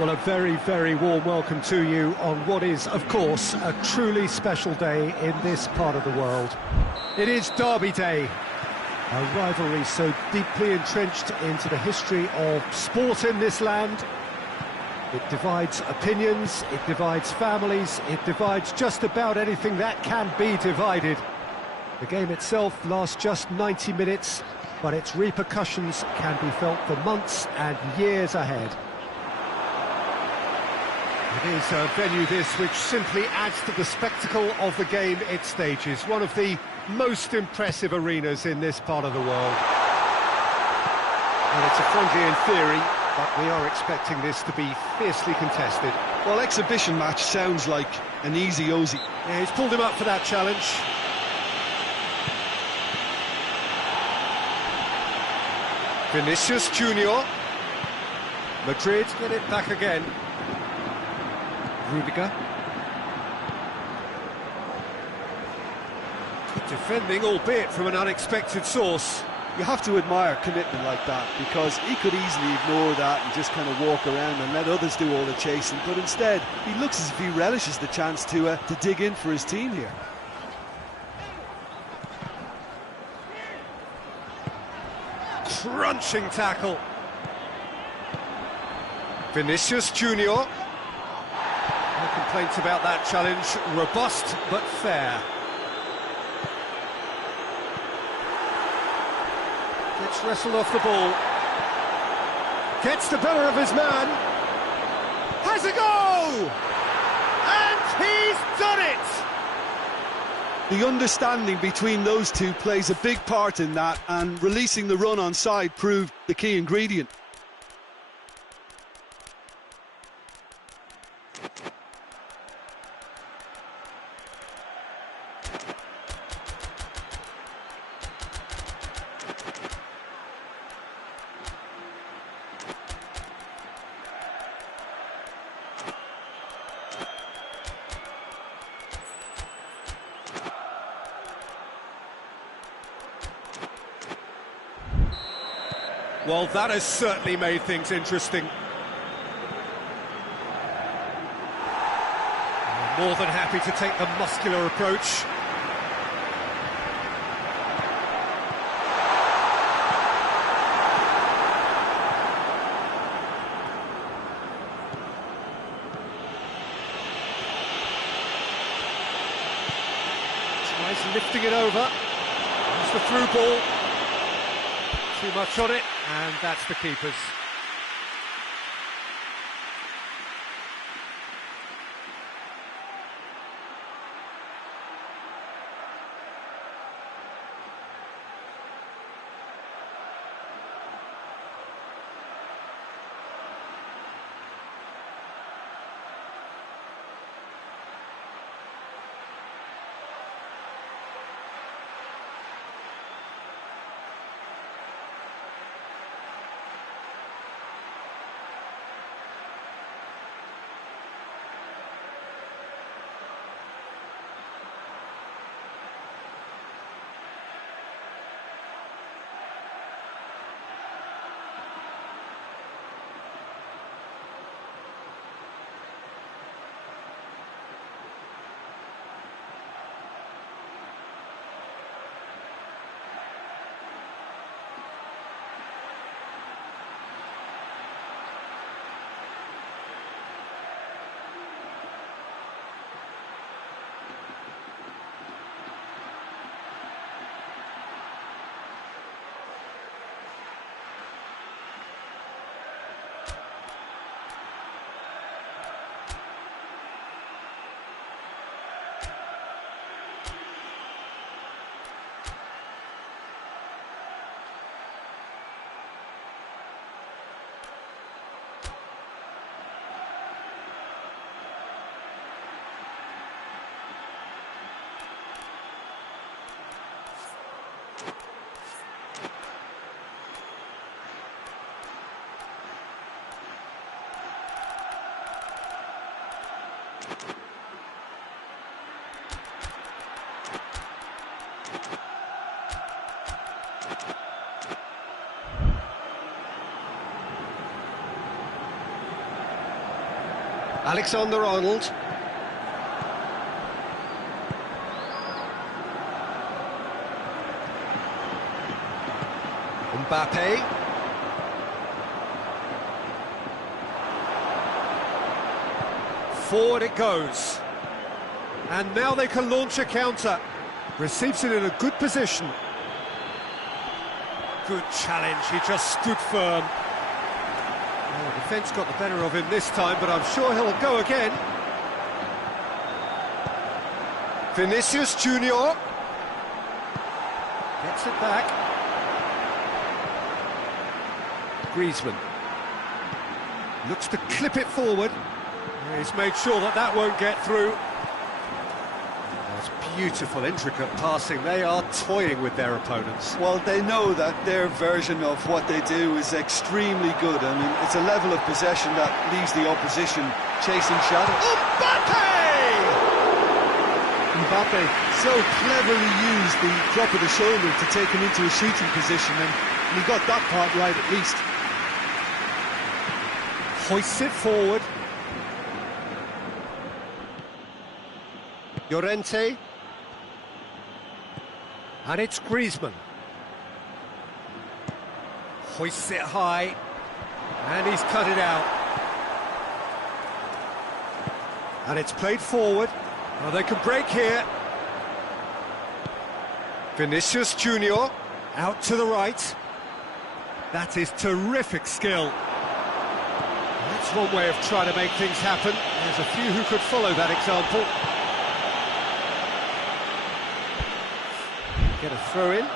Well, a very, very warm welcome to you on what is, of course, a truly special day in this part of the world. It is Derby Day, a rivalry so deeply entrenched into the history of sport in this land. It divides opinions, it divides families, it divides just about anything that can be divided. The game itself lasts just 90 minutes, but its repercussions can be felt for months and years ahead. It is a venue this which simply adds to the spectacle of the game it stages, one of the most impressive arenas in this part of the world. And it's a friendly in theory, but we are expecting this to be fiercely contested. Well, exhibition match sounds like an easy-ozy. Yeah, he's pulled him up for that challenge. Vinicius Junior. Madrid get it back again. Rudiger. Good defending, albeit from an unexpected source. You have to admire commitment like that, because he could easily ignore that and just kind of walk around and let others do all the chasing, but instead he looks as if he relishes the chance to dig in for his team here. Crunching tackle. Vinicius Junior. No complaints about that challenge. Robust but fair. Gets wrestled off the ball. Gets the better of his man. Has a go! And he's done it! The understanding between those two plays a big part in that, and releasing the run on side proved the key ingredient. Well, that has certainly made things interesting. More than happy to take the muscular approach. Tries lifting it over. There's the through ball. Too much on it, and that's the keeper's. Alexander-Arnold. Mbappe. Forward it goes. And now they can launch a counter. Receives it in a good position. Good challenge, he just stood firm. Oh, the defence got the better of him this time, but I'm sure he'll go again. Vinicius Junior gets it back. Griezmann looks to clip it forward. He's made sure that that won't get through. That's beautiful, intricate passing. They are toying with their opponents. Well, they know that their version of what they do is extremely good. I mean, it's a level of possession that leaves the opposition chasing shadows. Mbappe so cleverly used the drop of the shoulder to take him into a shooting position, and he got that part right at least. Hoists it forward. Llorente. And it's Griezmann. Hoists it high. And he's cut it out. And it's played forward. Well, they can break here. Vinicius Junior out to the right. That is terrific skill. That's one way of trying to make things happen. There's a few who could follow that example. Get a throw in.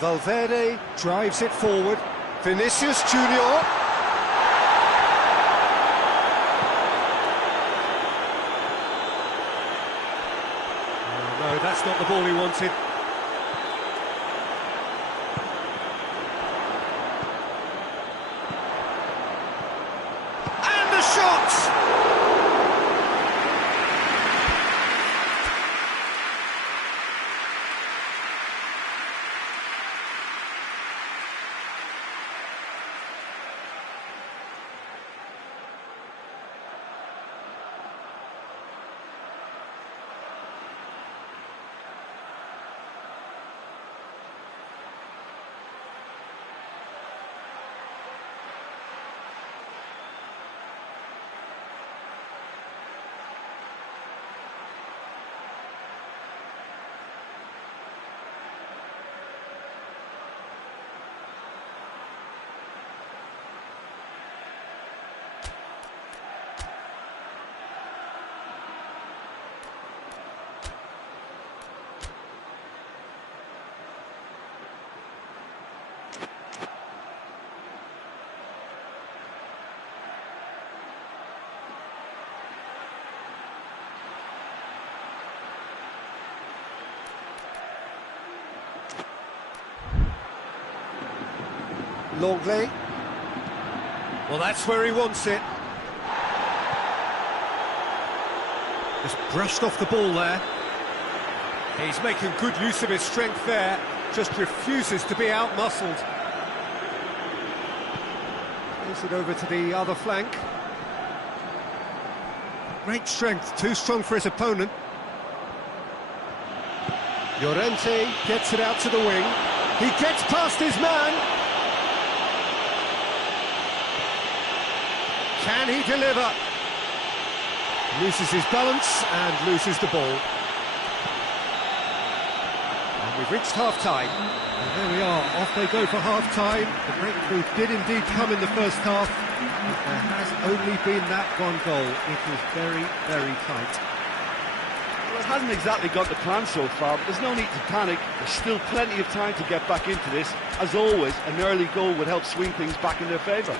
Valverde drives it forward. Vinicius Junior. No, that's not the ball he wanted. And the shot! Longley. Well, that's where he wants it. Just brushed off the ball there. He's making good use of his strength there. Just refuses to be out-muscled. Plays it over to the other flank. Great strength, too strong for his opponent. Llorente gets it out to the wing. He gets past his man. Can he deliver? Loses his balance and loses the ball. And we've reached half-time. And there we are, off they go for half-time. The breakthrough did indeed come in the first half. But there has only been that one goal. It was very, very tight. Well, it hasn't exactly got the plan so far, but there's no need to panic. There's still plenty of time to get back into this. As always, an early goal would help swing things back in their favour.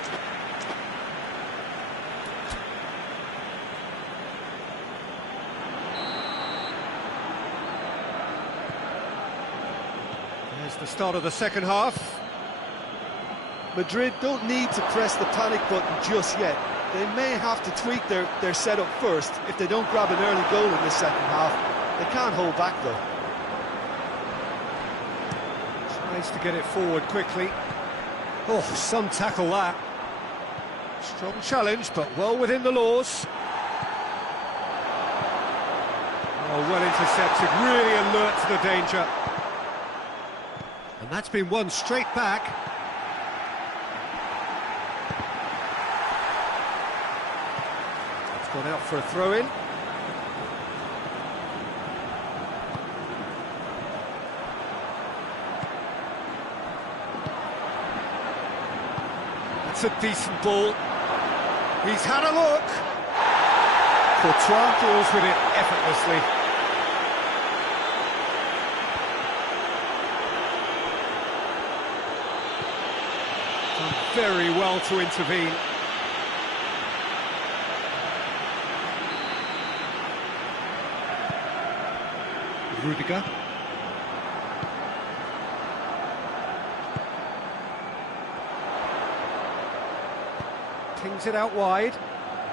There's the start of the second half. Madrid don't need to press the panic button just yet. They may have to tweak their setup first. If they don't grab an early goal in this second half, They can't hold back though. Tries to get it forward quickly. Oh, some tackle that. Strong challenge, but well within the laws. Oh, well intercepted, really alert to the danger. And that's been won straight back. It's gone out for a throw-in. That's a decent ball. He's had a look. Courtois deals with it effortlessly. Done very well to intervene. Rudiger. Pings it out wide.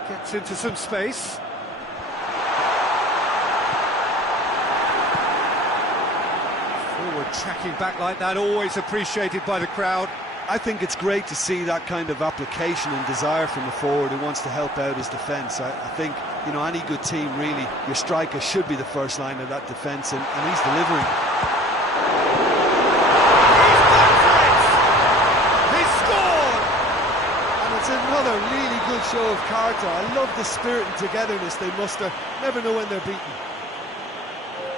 Gets into some space. Forward tracking back like that, always appreciated by the crowd. I think it's great to see that kind of application and desire from a forward who wants to help out his defence. I think, you know, any good team, really, your striker should be the first line of that defence, and he's delivering. He's scored! And it's another really good show of character. I love the spirit and togetherness they muster. Never know when they're beaten.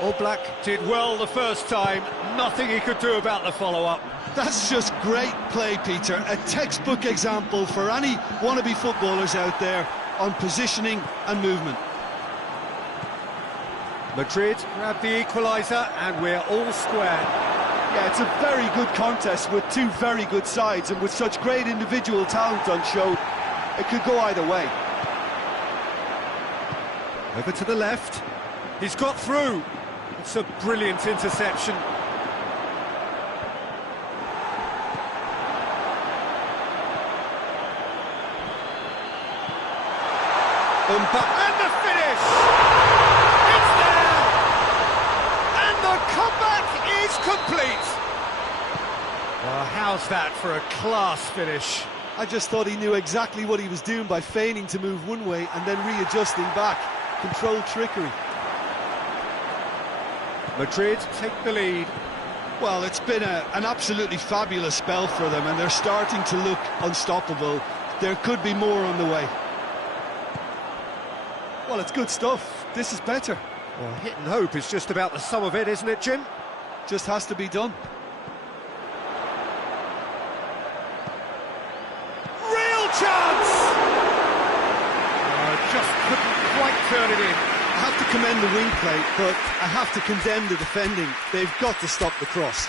All Black did well the first time, nothing he could do about the follow-up. That's just great play, Peter. A textbook example for any wannabe footballers out there on positioning and movement. Madrid grabbed the equaliser and we're all square. Yeah, it's a very good contest with two very good sides, and with such great individual talent on show, it could go either way. Over to the left. He's got through. It's a brilliant interception. And the finish! It's there! And the comeback is complete! Well, how's that for a class finish? I just thought he knew exactly what he was doing by feigning to move one way and then readjusting back. Controlled trickery. Madrid take the lead. Well, it's been an absolutely fabulous spell for them, and they're starting to look unstoppable. There could be more on the way. Well, it's good stuff. This is better. Well, hit and hope is just about the sum of it, isn't it, Jim? Just has to be done. Real chance! Just couldn't quite turn it in. I have to commend the wing play, but I have to condemn the defending. They've got to stop the cross.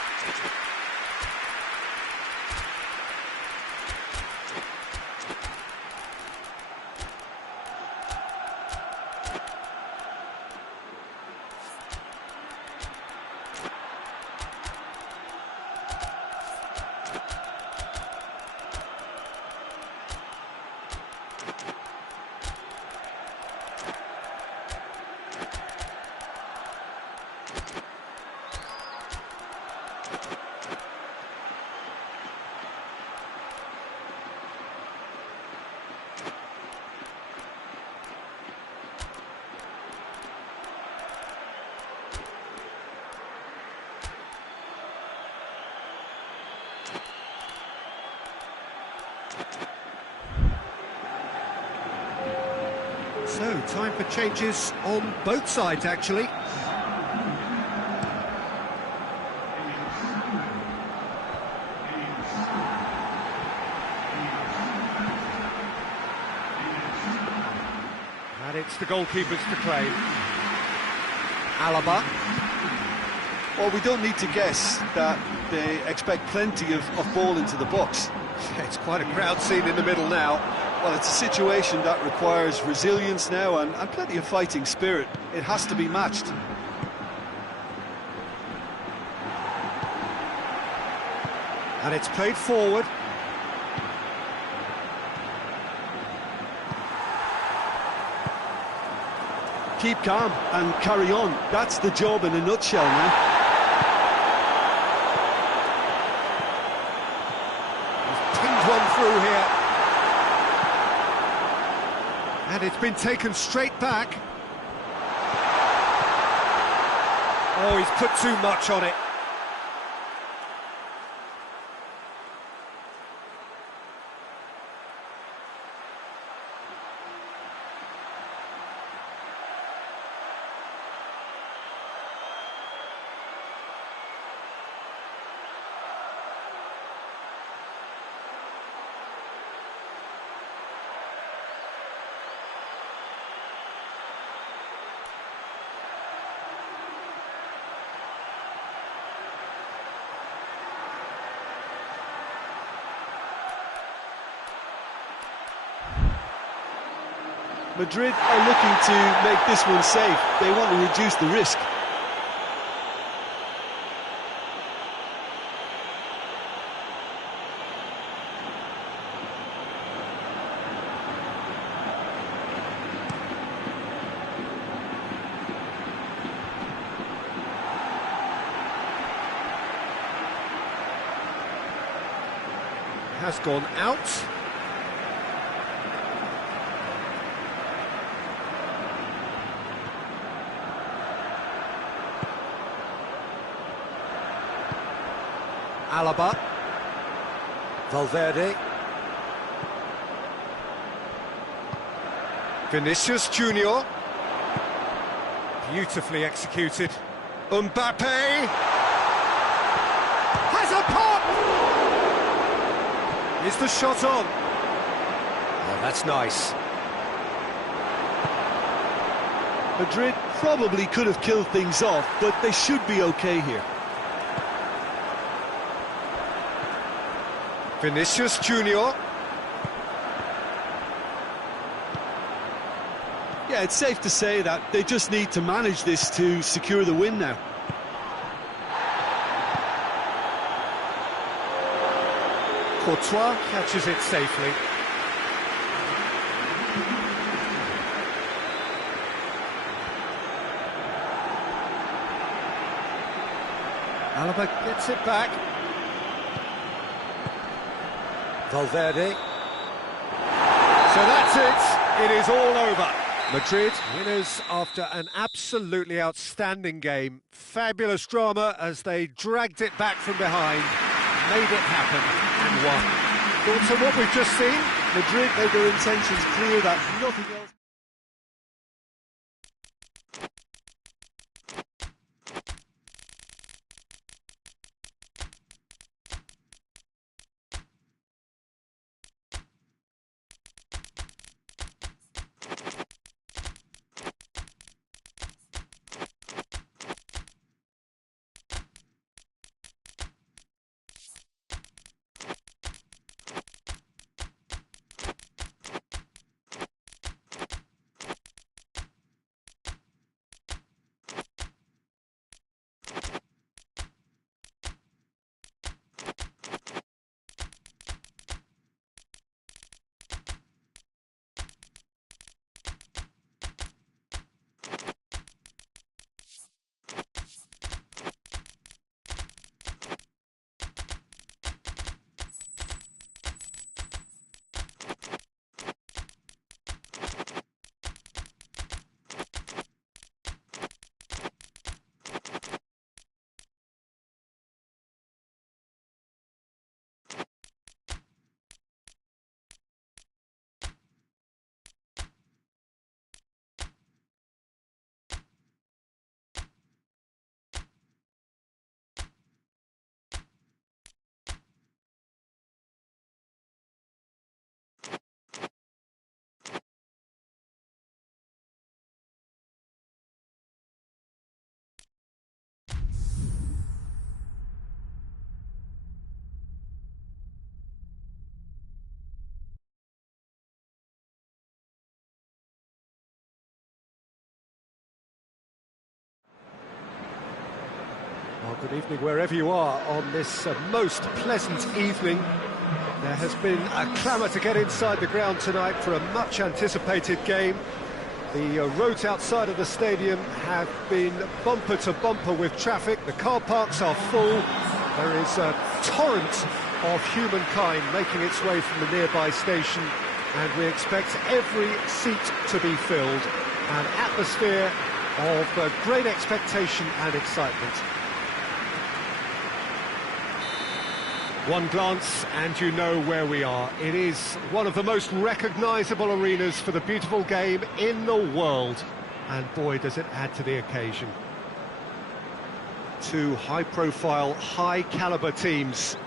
So, time for changes on both sides, actually. And it's the goalkeepers to claim. Alaba. Well, we don't need to guess that they expect plenty of ball into the box. It's quite a crowd scene in the middle now. Well, it's a situation that requires resilience now and plenty of fighting spirit. It has to be matched. And it's played forward. keep calm and carry on. That's the job in a nutshell now. He's pinged one through here. And it's been taken straight back. Oh, he's put too much on it. Madrid are looking to make this one safe. They want to reduce the risk. Has gone out. Alaba, Valverde, Vinicius Junior, beautifully executed. Mbappe has a pop. Is the shot on? Oh, that's nice. Madrid probably could have killed things off, but they should be okay here. Vinicius Junior. Yeah, it's safe to say that they just need to manage this to secure the win now. Courtois catches it safely. Alaba gets it back. Valverde. So that's it. It is all over. Madrid winners after an absolutely outstanding game. Fabulous drama as they dragged it back from behind, made it happen and won. Thoughts on what we've just seen? Madrid made their intentions clear that nothing else. Well, good evening wherever you are on this most pleasant evening. There has been a clamour to get inside the ground tonight for a much-anticipated game. The roads outside of the stadium have been bumper to bumper with traffic. The car parks are full. There is a torrent of humankind making its way from the nearby station, and we expect every seat to be filled. An atmosphere of great expectation and excitement. One glance and you know where we are. It is one of the most recognisable arenas for the beautiful game in the world. And boy, does it add to the occasion. Two high-profile, high-calibre teams.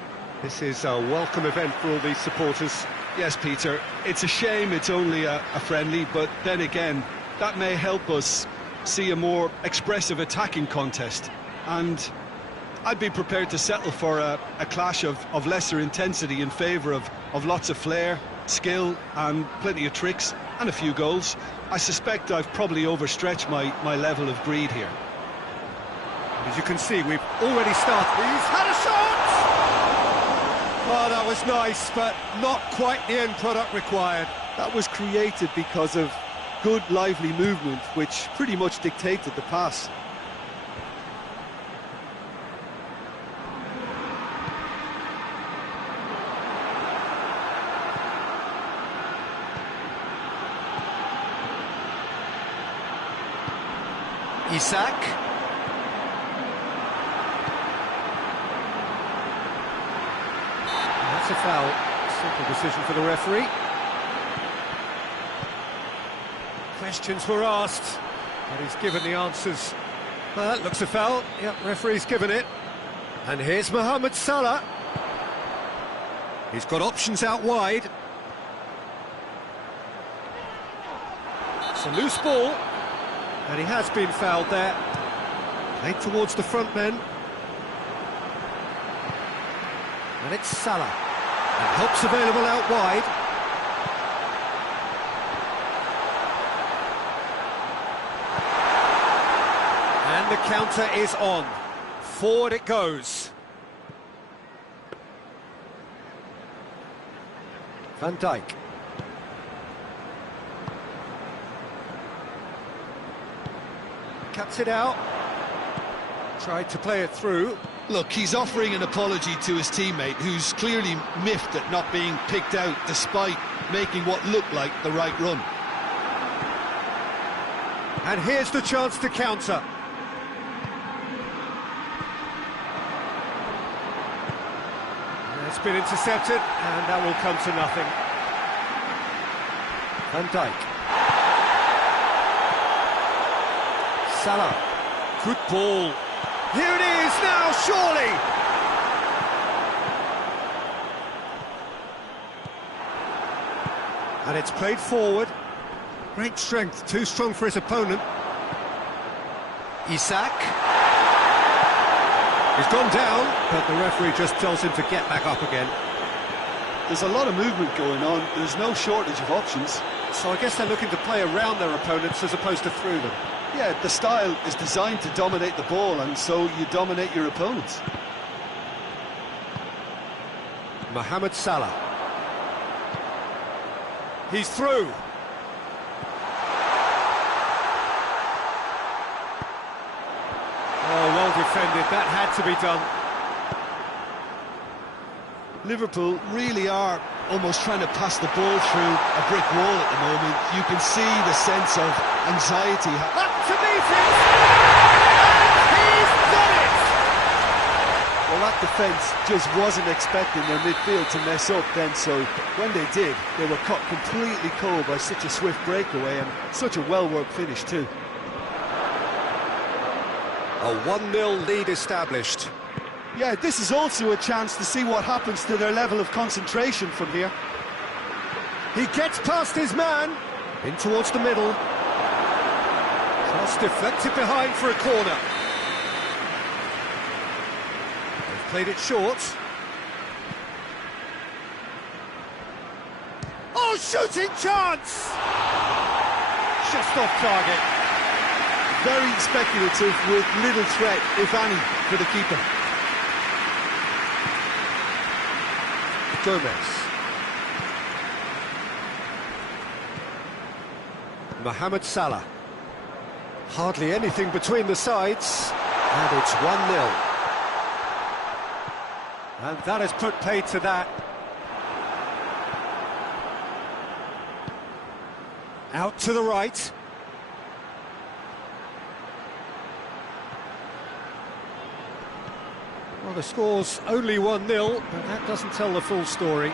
This is a welcome event for all these supporters. Yes, Peter, it's a shame it's only a friendly, but then again, that may help us see a more expressive attacking contest. And I'd be prepared to settle for a clash of lesser intensity in favour of lots of flair, skill and plenty of tricks and a few goals. I suspect I've probably overstretched my level of greed here. As you can see, we've already started. He's had a shot! Oh, that was nice, but not quite the end product required. That was created because of good, lively movement, which pretty much dictated the pass. Isak. That's a foul. Simple decision for the referee. Questions were asked, but he's given the answers. Well, that looks a foul. Yep, referee's given it. And here's Mohamed Salah. He's got options out wide. It's a loose ball. And he has been fouled there. Played towards the front men. And it's Salah. And help's available out wide. And the counter is on. Forward it goes. Van Dijk. Cuts it out. Tried to play it through. Look, he's offering an apology to his teammate, who's clearly miffed at not being picked out despite making what looked like the right run. And here's the chance to counter. It's been intercepted, and that will come to nothing. Van Dijk. Salah. Good ball. Here it is now, surely! And it's played forward. Great strength, too strong for his opponent. Isak. He's gone down, but the referee just tells him to get back up again. There's a lot of movement going on. There's no shortage of options. So I guess they're looking to play around their opponents as opposed to through them. Yeah, the style is designed to dominate the ball, and so you dominate your opponents. Mohamed Salah. He's through. Oh, well defended. That had to be done. Liverpool really are almost trying to pass the ball through a brick wall at the moment. You can see the sense of anxiety. Up to meet it! And he's done it! Well, that defence just wasn't expecting their midfield to mess up then, so when they did, they were caught completely cold by such a swift breakaway and such a well-worked finish too. A 1-0 lead established. Yeah, this is also a chance to see what happens to their level of concentration from here. He gets past his man, in towards the middle. Cross deflected behind for a corner. They've played it short. Oh, shooting chance! Just off target. Very speculative with little threat, if any, for the keeper. Gomez. Mohamed Salah. Hardly anything between the sides, and it's 1-0. And that has put paid to that. Out to the right. Well, the score's only 1-0, but that doesn't tell the full story.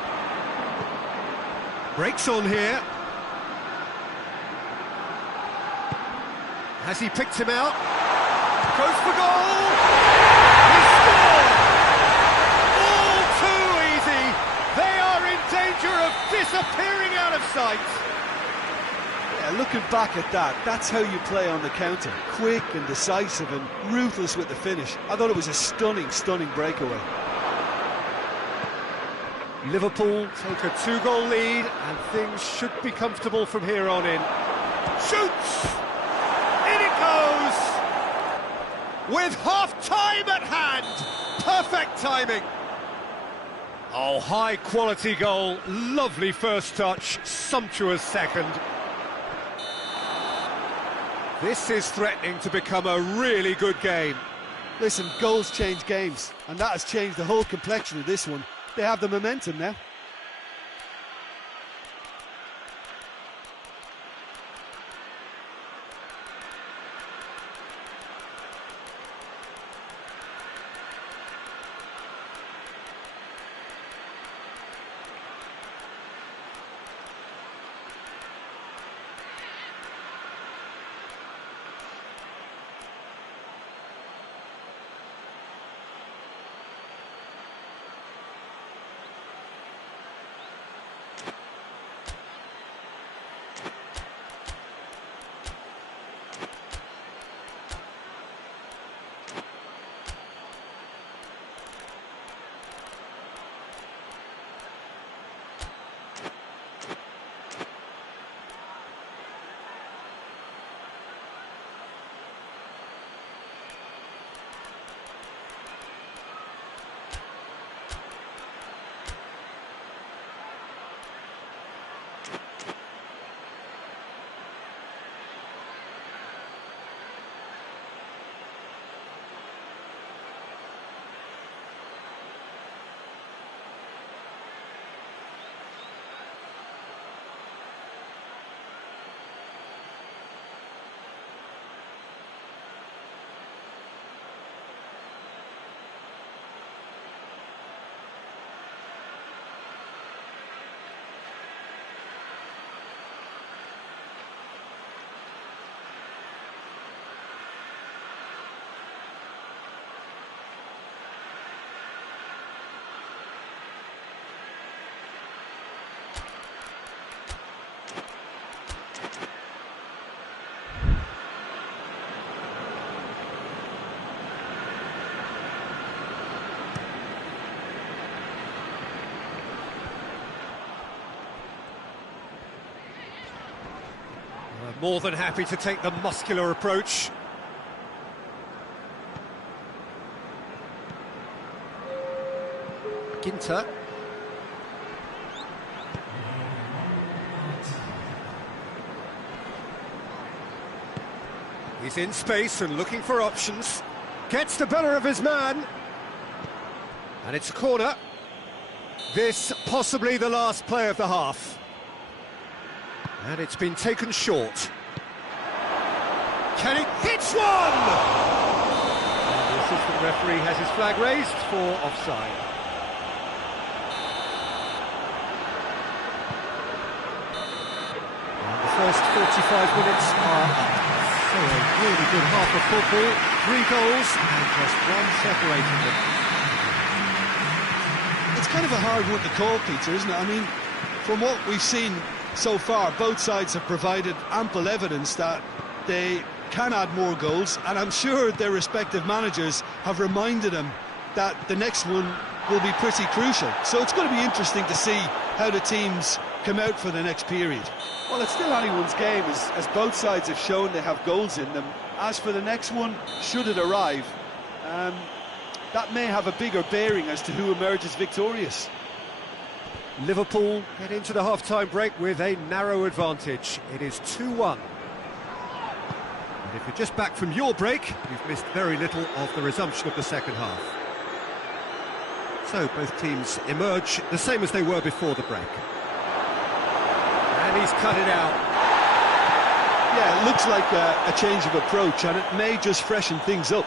Breaks on here. Has he picked him out? Goes for goal! He scored! All too easy! They are in danger of disappearing out of sight! Yeah, looking back at that, that's how you play on the counter. Quick and decisive and ruthless with the finish. I thought it was a stunning, stunning breakaway. Liverpool take a 2-goal lead, and things should be comfortable from here on in. Shoots! In it goes! With half-time at hand! Perfect timing! Oh, high-quality goal, lovely first touch, sumptuous second. This is threatening to become a really good game. Listen, goals change games, and that has changed the whole complexion of this one. They have the momentum now. More than happy to take the muscular approach. Ginter. He's in space and looking for options. Gets the better of his man. And it's a corner. This possibly the last play of the half. And it's been taken short. Can it hit one? And the assistant referee has his flag raised for offside. And the first 45 minutes are up. So a really good half of football, 3 goals and just one separating them. It's kind of a hard one to call, Peter, isn't it? I mean, from what we've seen so far, both sides have provided ample evidence that they can add more goals, and I'm sure their respective managers have reminded them that the next one will be pretty crucial. So it's going to be interesting to see how the teams come out for the next period. Well, it's still anyone's game, as both sides have shown they have goals in them. As for the next one, should it arrive, that may have a bigger bearing as to who emerges victorious. Liverpool head into the half-time break with a narrow advantage. It is 2-1. And if you're just back from your break, you've missed very little of the resumption of the second half. So both teams emerge the same as they were before the break. And he's cut it out. Yeah, it looks like a change of approach, and it may just freshen things up.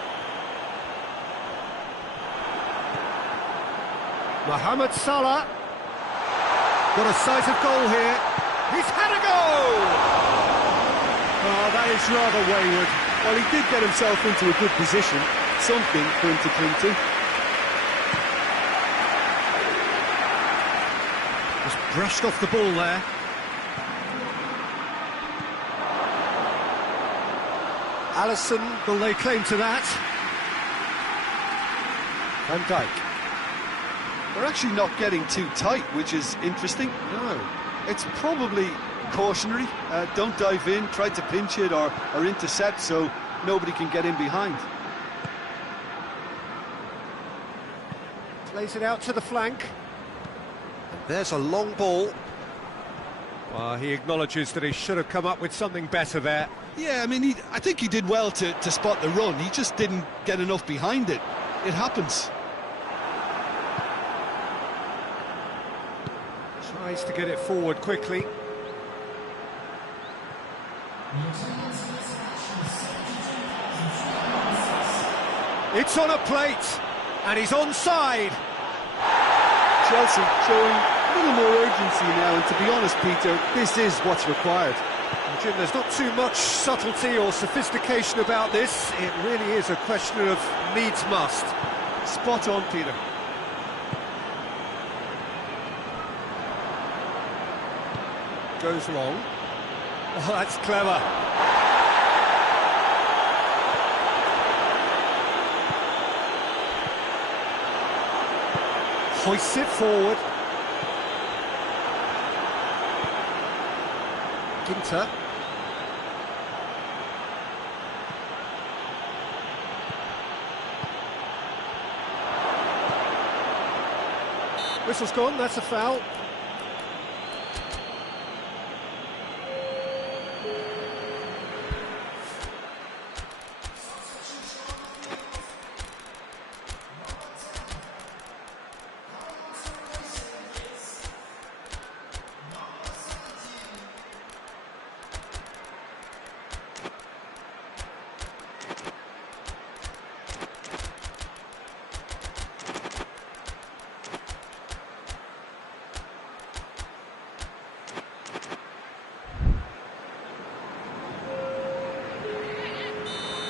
Mohamed Salah. Got a sight of goal here. He's had a go! Oh, that is rather wayward. Well, he did get himself into a good position. Something for him to cling to. Just brushed off the ball there. Alisson will lay claim to that. Van Dijk. They're actually not getting too tight, which is interesting. No. It's probably cautionary. Don't dive in, try to pinch it or intercept so nobody can get in behind. Plays it out to the flank. There's a long ball. Well, he acknowledges that he should have come up with something better there. Yeah, I mean, I think he did well to spot the run. He just didn't get enough behind it. It happens. Tries to get it forward quickly. It's on a plate, and he's onside. Chelsea showing a little more urgency now, and to be honest, Peter, this is what's required. Jim, there's not too much subtlety or sophistication about this. It really is a question of needs must. Spot on, Peter. Goes long. Oh, that's clever. Hoists it forward. Ginter. Whistle's gone, that's a foul.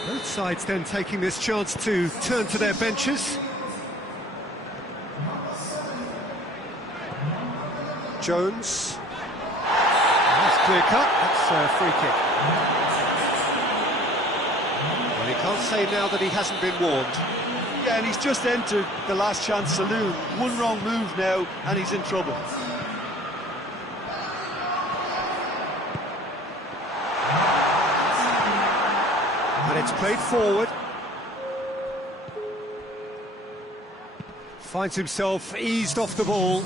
Both sides then taking this chance to turn to their benches. Jones. That's clear cut, that's a free kick. Well, he can't say now that he hasn't been warned. Yeah, and he's just entered the last chance saloon. One wrong move now, and he's in trouble. And it's played forward. Finds himself eased off the ball.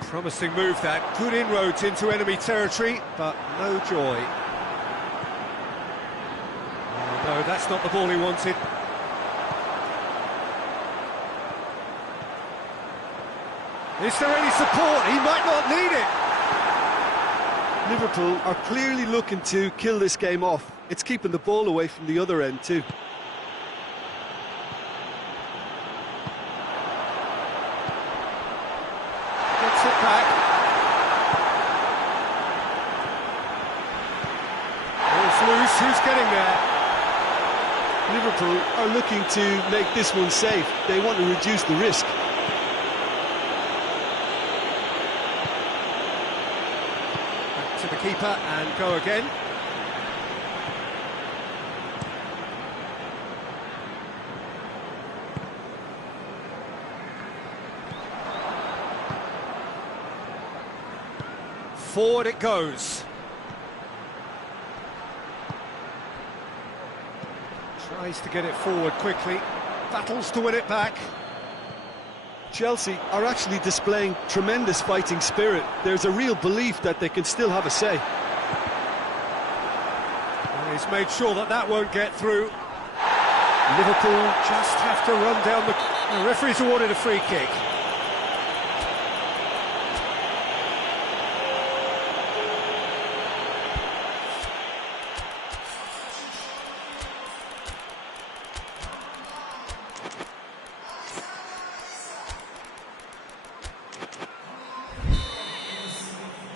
Promising move that. Good inroads into enemy territory, but no joy. Oh, no, that's not the ball he wanted. Is there any support? He might not need it. Liverpool are clearly looking to kill this game off. It's keeping the ball away from the other end too. Gets it back. Ball's loose, who's getting there? Liverpool are looking to make this one safe. They want to reduce the risk. Back to the keeper and go again. Forward it goes. Tries to get it forward quickly. Battles to win it back. Chelsea are actually displaying tremendous fighting spirit. There's a real belief that they can still have a say. Well, He's made sure that that won't get through. Liverpool just have to run down the referee's awarded a free kick.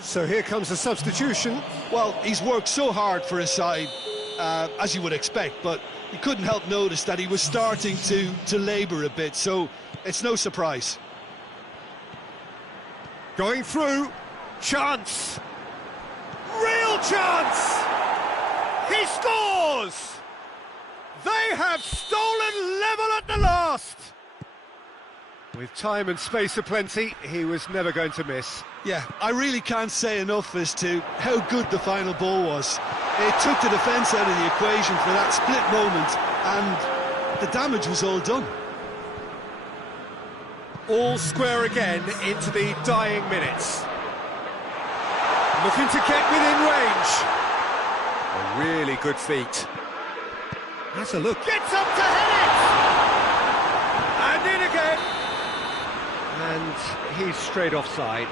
So here comes the substitution. Well, he's worked so hard for his side, as you would expect, but you couldn't help notice that he was starting to labour a bit, so it's no surprise. Going through, chance! Real chance! He scores! They have stolen level at the last! With time and space aplenty, he was never going to miss. Yeah, I really can't say enough as to how good the final ball was. It took the defence out of the equation for that split moment, and the damage was all done. All square again into the dying minutes. Looking to get within range. A really good feat. That's a look. Gets up to head it! And in again. And he's straight offside.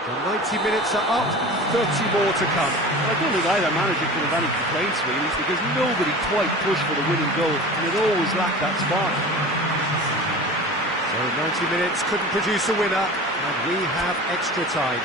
The 90 minutes are up, 30 more to come. I don't think either manager could have any complaints really, because nobody quite pushed for the winning goal, and it always lacked that spark. So 90 minutes couldn't produce a winner, and we have extra time.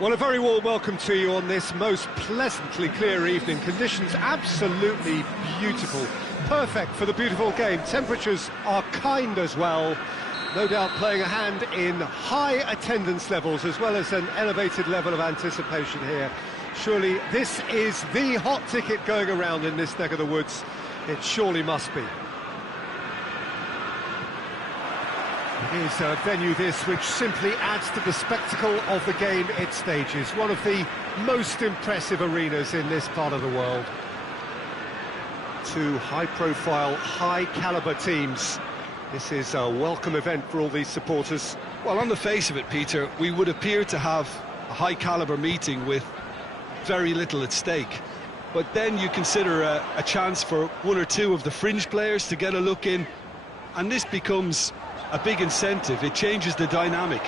Well, a very warm welcome to you on this most pleasantly clear evening. Conditions absolutely beautiful. Perfect for the beautiful game. Temperatures are kind as well. No doubt playing a hand in high attendance levels as well as an elevated level of anticipation here. Surely this is the hot ticket going around in this neck of the woods. It surely must be. is a venue this which simply adds to the spectacle of the game it stages. One of the most impressive arenas in this part of the world. Two high-profile, high-caliber teams. This is a welcome event for all these supporters. Well, on the face of it, Peter, we would appear to have a high-caliber meeting with very little at stake. But then you consider a chance for one or two of the fringe players to get a look in, and this becomes a big incentive. It changes the dynamic.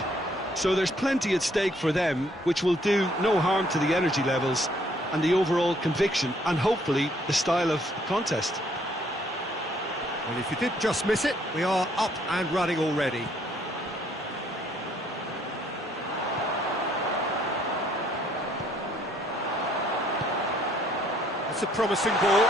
So there's plenty at stake for them, which will do no harm to the energy levels and the overall conviction, and hopefully the style of contest. Well, if you did just miss it, we are up and running already. That's a promising ball.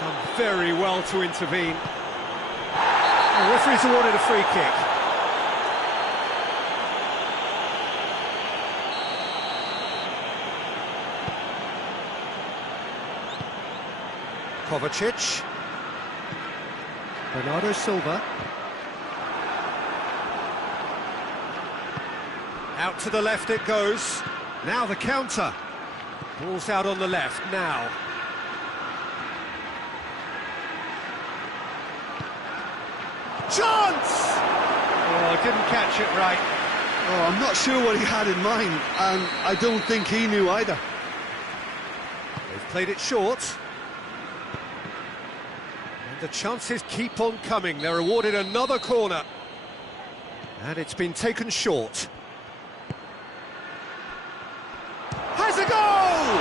Done very well to intervene. The referee's awarded a free kick. Kovacic. Bernardo Silva. Out to the left it goes. Now the counter. Ball's out on the left now. Chance! Oh, didn't catch it right. Oh, I'm not sure what he had in mind, and I don't think he knew either. They've played it short. And the chances keep on coming. They're awarded another corner. And it's been taken short. Has a goal!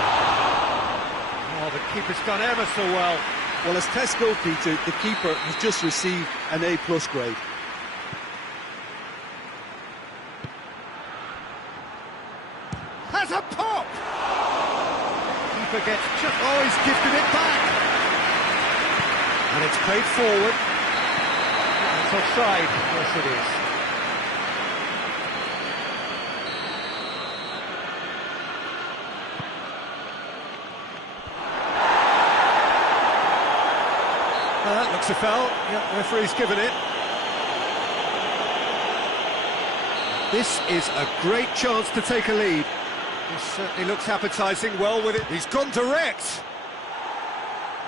Oh, the keeper's done ever so well. Well, as test goal, Peter, the keeper has just received an A+ grade. Has a pop! Keeper gets just... Oh, he's gifted it back! And it's played forward. It's offside. Yes, it is. That looks a foul. Yeah, referee's given it. This is a great chance to take a lead. This certainly looks appetising. Well with it. He's gone direct.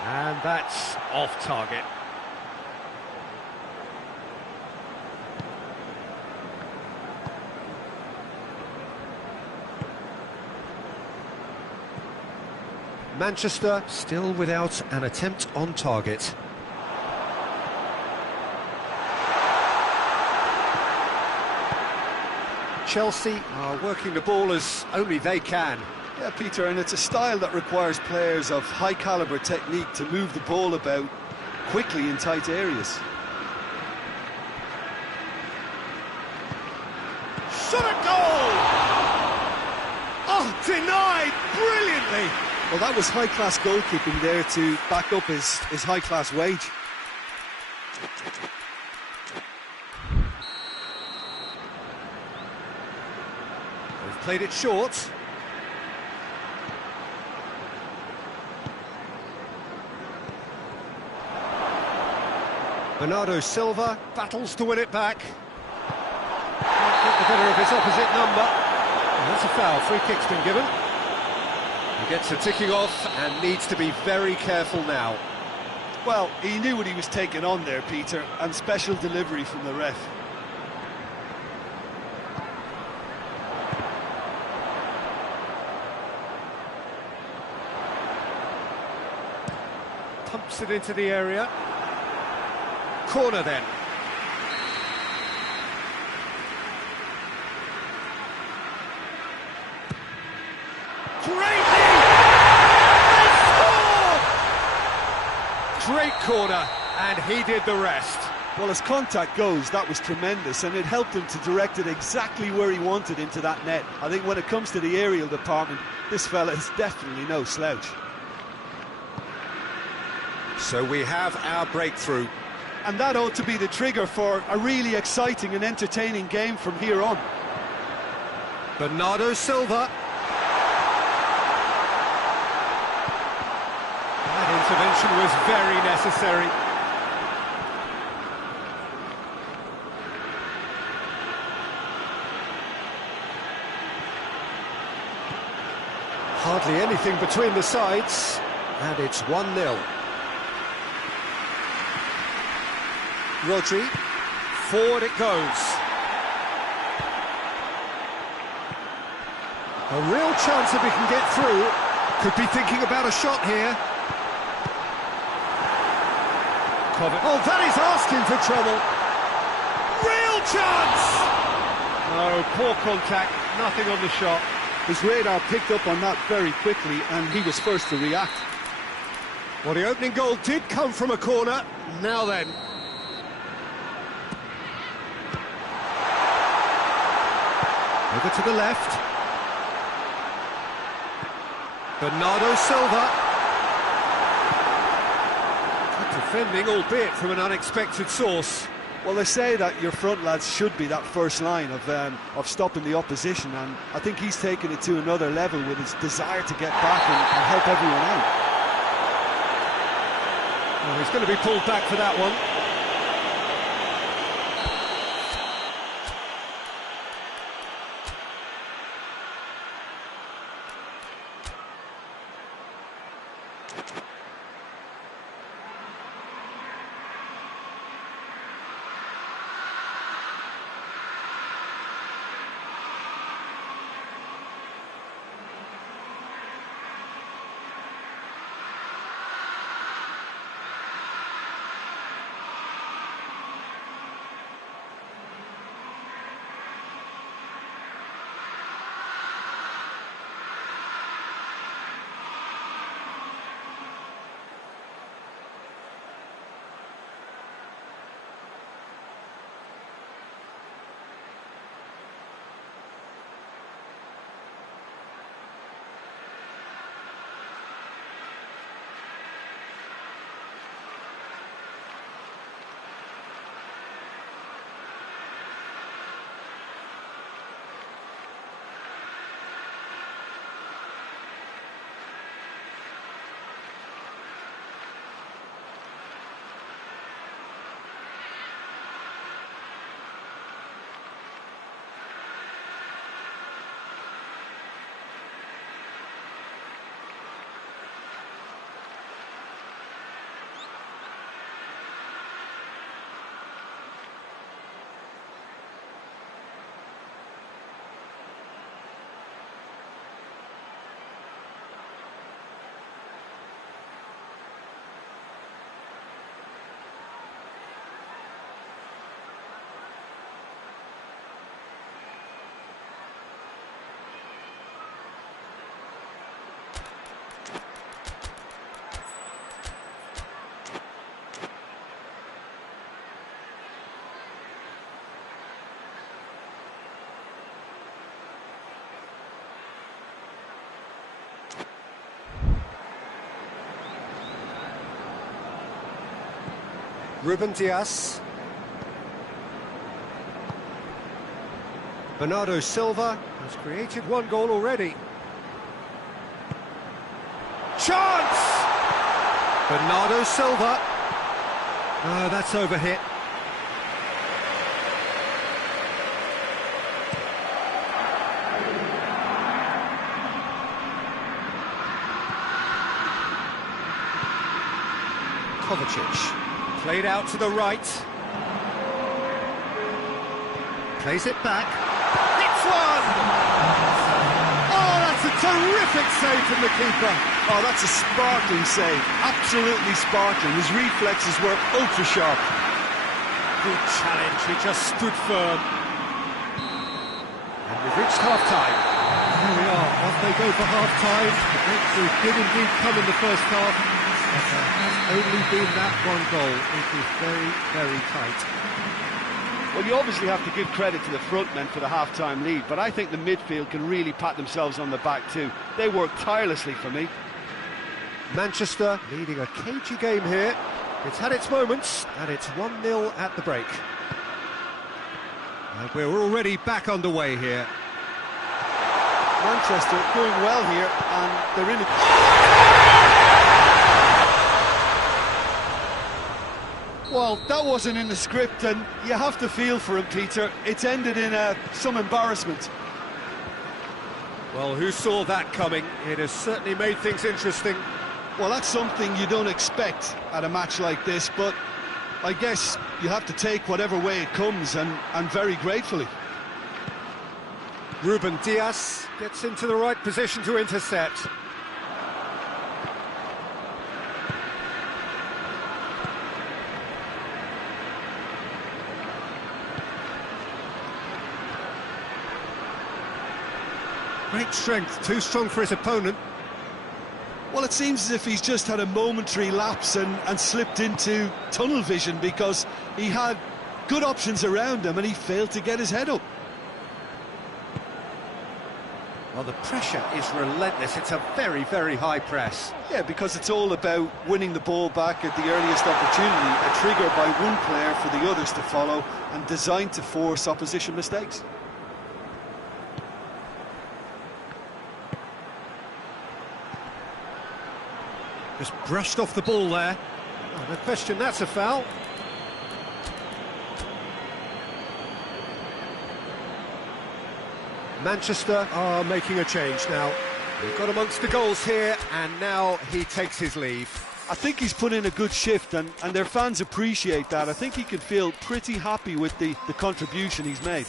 And that's off target. Manchester still without an attempt on target. Chelsea are working the ball as only they can. Yeah, Peter, and it's a style that requires players of high-caliber technique to move the ball about quickly in tight areas. Shot at goal! Oh, denied brilliantly! Well, that was high-class goalkeeping there to back up his high-class wage. They've played it short. Bernardo Silva battles to win it back. Can't get the better of his opposite number. And that's a foul. Free kick's been given. He gets a ticking off and needs to be very careful now. Well, he knew what he was taking on there, Peter, and special delivery from the ref. Pumps it into the area. Corner then. Great Great corner, and he did the rest. Well, as contact goes, that was tremendous, and it helped him to direct it exactly where he wanted into that net. I think when it comes to the aerial department, this fella is definitely no slouch. So we have our breakthrough. And that ought to be the trigger for a really exciting and entertaining game from here on. Bernardo Silva. intervention was very necessary. Hardly anything between the sides, and it's 1-0. Rodri, forward it goes. A real chance if he can get through. Could be thinking about a shot here. Oh, that is asking for trouble. Real chance! No, poor contact, nothing on the shot. His radar picked up on that very quickly, and he was first to react. Well, the opening goal did come from a corner. Now then. Over to the left. Bernardo Silva. Good defending, albeit from an unexpected source. Well, they say that your front lads should be that first line of stopping the opposition, and I think he's taken it to another level with his desire to get back and help everyone out. Well, he's going to be pulled back for that one. Ruben Dias. Bernardo Silva has created one goal already. Chance! Bernardo Silva. Oh, that's overhit. Kovacic. Played out to the right. Plays it back. It's one! Oh, that's a terrific save from the keeper. Oh, that's a sparkling save. Absolutely sparkling. His reflexes were ultra sharp. Good challenge. He just stood firm. And we've reached half-time. Here we are. Off they go for half-time. The breakthrough did indeed come in the first half. But there has only been that one goal. It is very, very tight. Well, you obviously have to give credit to the front men for the half-time lead, but I think the midfield can really pat themselves on the back too. They work tirelessly for me. Manchester leading a cagey game here. It's had its moments, and it's 1-0 at the break. And we're already back underway here. Manchester doing well here, and they're in a... Well, that wasn't in the script, and you have to feel for him, Peter. It's ended in some embarrassment. Well, who saw that coming? It has certainly made things interesting. Well, that's something you don't expect at a match like this, but I guess you have to take whatever way it comes, and very gratefully. Ruben Diaz gets into the right position to intercept. Great strength, too strong for his opponent. Well, it seems as if he's just had a momentary lapse and slipped into tunnel vision, because he had good options around him and he failed to get his head up. Well, the pressure is relentless. It's a very, very high press. Yeah, because it's all about winning the ball back at the earliest opportunity, a trigger by one player for the others to follow, and designed to force opposition mistakes. Just brushed off the ball there. Oh, no question, that's a foul. Manchester are making a change now. We've got amongst the goals here, and now he takes his leave. I think he's put in a good shift, and their fans appreciate that. I think he can feel pretty happy with the contribution he's made.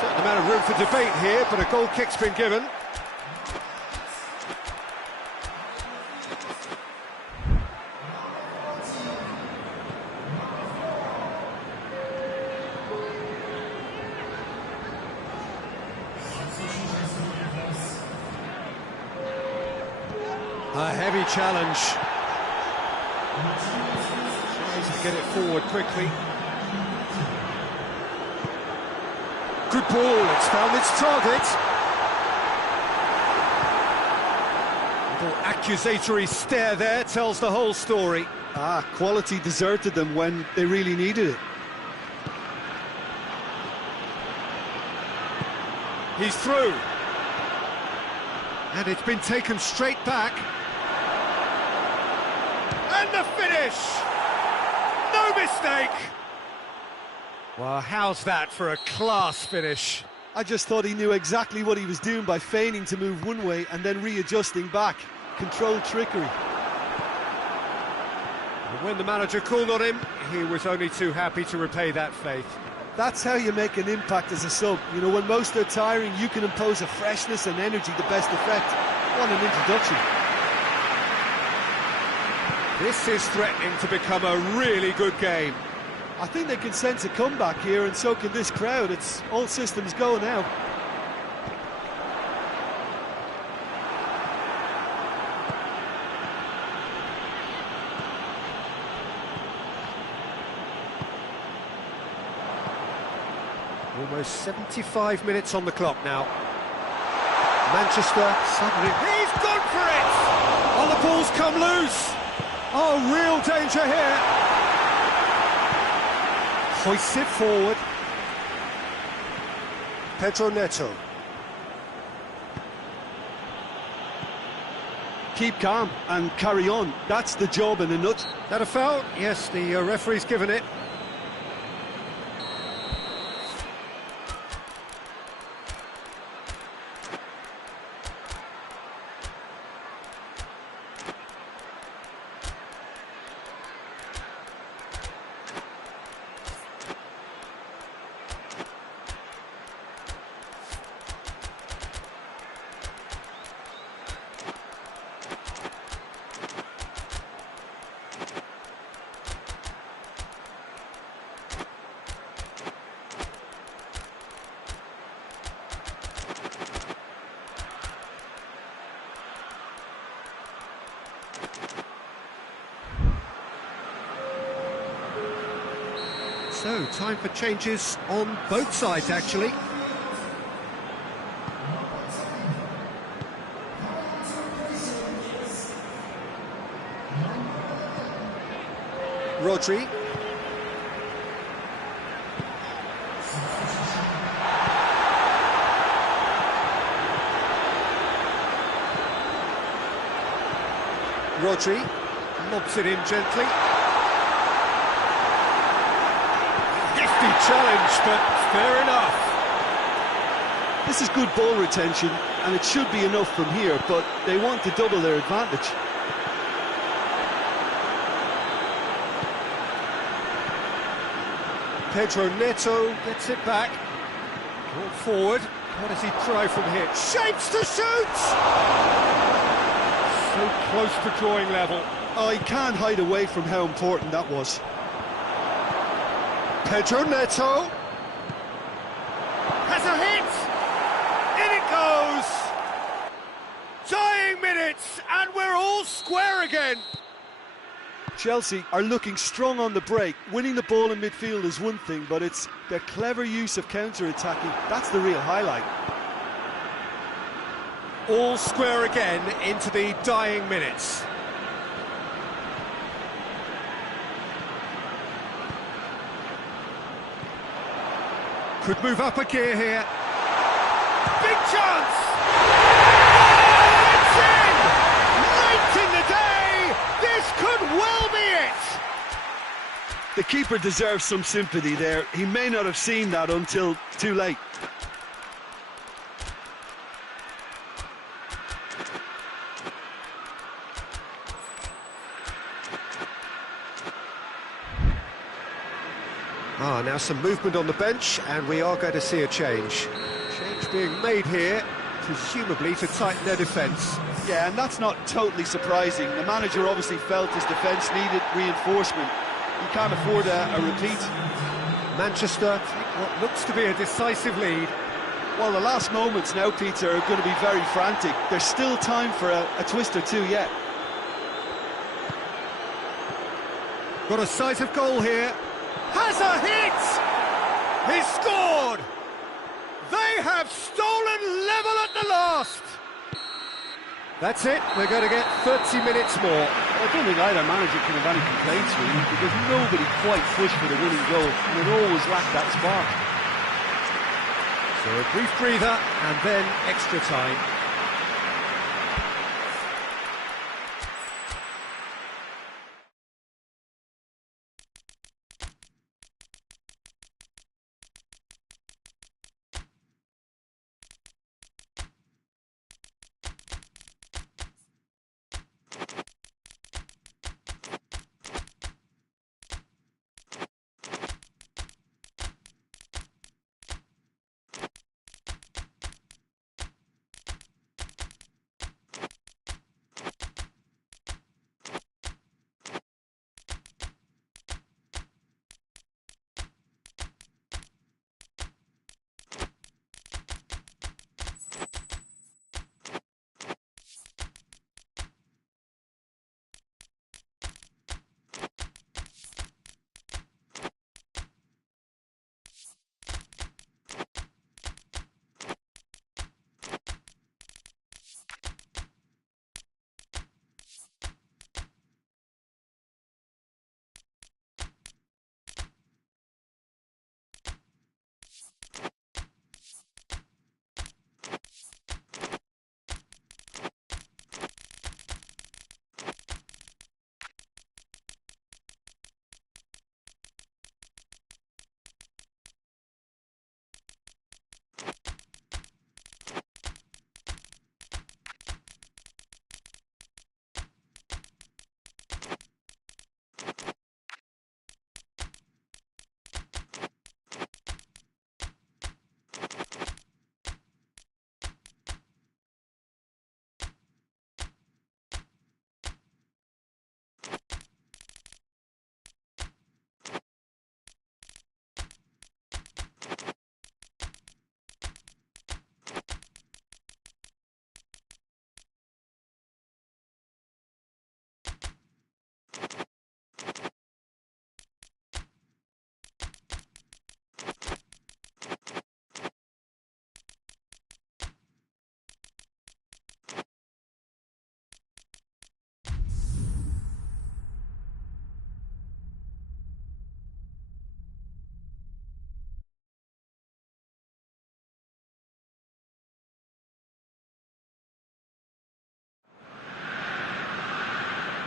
Certain amount of room for debate here, but a goal kick's been given. A heavy challenge. Tries to get it forward quickly. Good ball, it's found its target. Little accusatory stare there tells the whole story. Quality deserted them when they really needed it. He's through. And it's been taken straight back. And the finish! No mistake! Well, how's that for a class finish? I just thought he knew exactly what he was doing by feigning to move one way and then readjusting back. Controlled trickery. And when the manager called on him, he was only too happy to repay that faith. That's how you make an impact as a sub. You know, when most are tiring, you can impose a freshness and energy to best effect. What an introduction. This is threatening to become a really good game. I think they can sense a comeback here, and so can this crowd. It's all systems go now. Almost 75 minutes on the clock now. Manchester suddenly... He's gone for it! Oh, the ball's come loose! Oh, real danger here! Hoists it forward. Pedro Neto. Keep calm and carry on. That's the job in a nutshell. That a foul? Yes, the referee's given it. So, time for changes on both sides, actually. Rodri. Rodri lobs it in gently. Hefty challenge, but fair enough. This is good ball retention, and it should be enough from here, but they want to double their advantage. Pedro Neto gets it back. Ball forward. What does he try from here? Shapes to shoot! So close to drawing level. I can't hide away from how important that was. Pedro Neto has a hit! In it goes! Dying minutes, and we're all square again! Chelsea are looking strong on the break. Winning the ball in midfield is one thing, but it's their clever use of counter-attacking. That's the real highlight. All square again into the dying minutes. Could move up a gear here. Big chance! It's in! Late in the day! This could well be it! The keeper deserves some sympathy there. He may not have seen that until too late. Now some movement on the bench, and we are going to see a change. Change being made here, presumably to tighten their defence. Yeah, and that's not totally surprising. The manager obviously felt his defence needed reinforcement. He can't afford a repeat. Manchester take what looks to be a decisive lead. Well, the last moments now, Peter, are going to be very frantic. There's still time for a twist or two yet. Got a sight of goal here. Has a hit! He scored! They have stolen level at the last! That's it, we're going to get 30 minutes more. I don't think either manager can have any complaints really, because nobody quite pushed for the winning goal, and it always lacked that spark. So a brief breather, and then extra time.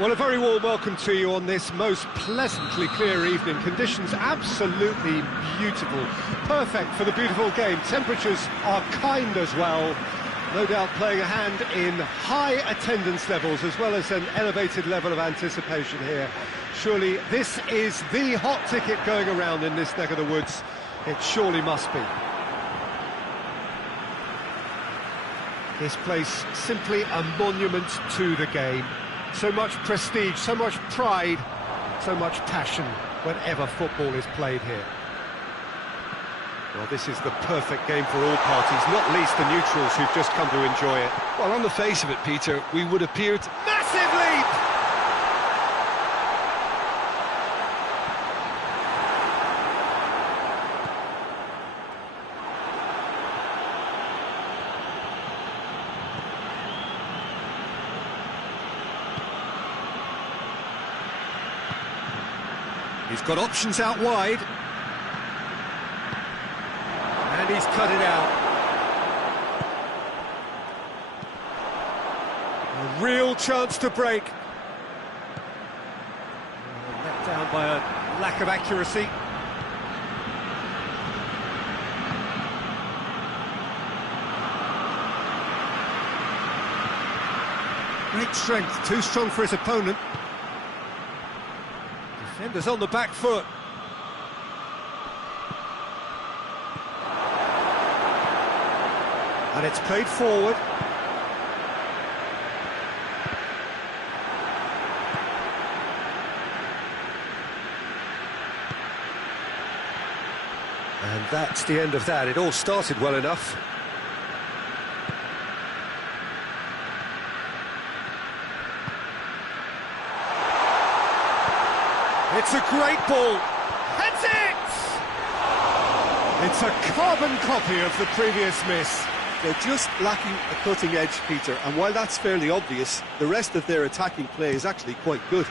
Well, a very warm welcome to you on this most pleasantly clear evening. Conditions absolutely beautiful. Perfect for the beautiful game. Temperatures are kind as well. No doubt playing a hand in high attendance levels as well as an elevated level of anticipation here. Surely this is the hot ticket going around in this neck of the woods. It surely must be. This place simply a monument to the game. So much prestige, so much pride, so much passion whenever football is played here. Well, this is the perfect game for all parties, not least the neutrals who've just come to enjoy it. Well, on the face of it, Peter, we would appear to... Massive leap! He's got options out wide. And he's cut it out. A real chance to break. Let down by a lack of accuracy. Great strength, too strong for his opponent. Defenders on the back foot. And it's played forward. And that's the end of that. It all started well enough. It's a great ball. That's it! It's a carbon copy of the previous miss. They're just lacking a cutting edge, Peter, and while that's fairly obvious, the rest of their attacking play is actually quite good.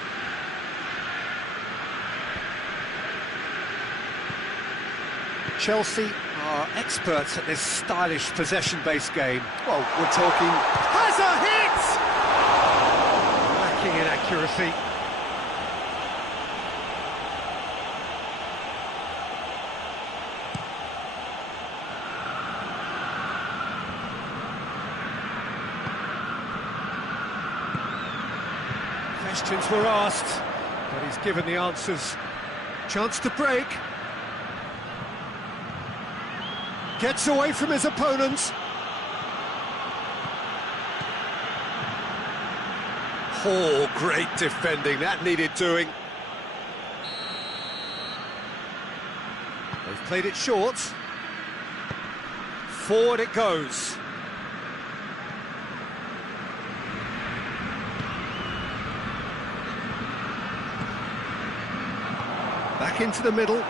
Chelsea are experts at this stylish possession-based game. Well, we're talking... Has a hit! Lacking in accuracy. Questions were asked, but he's given the answers. Chance to break. Gets away from his opponents. Oh, great defending. That needed doing. They've played it short. Forward it goes. Back into the middle.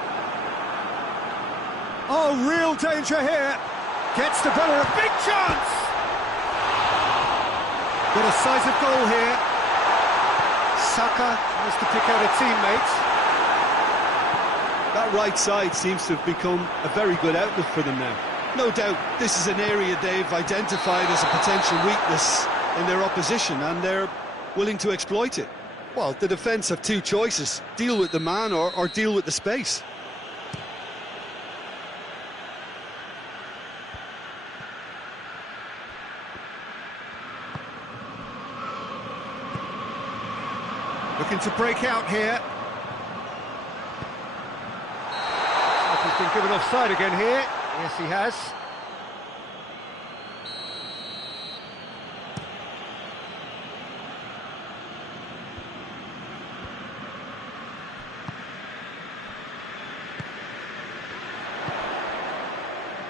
Oh, real danger here. Gets the better, a big chance! Got a decisive goal here. Saka has to pick out a teammate. That right side seems to have become a very good outlet for them now. No doubt this is an area they've identified as a potential weakness in their opposition, and they're willing to exploit it. Well, the defence have two choices: deal with the man or deal with the space. Looking to break out here. He's been given offside again here. Yes, he has.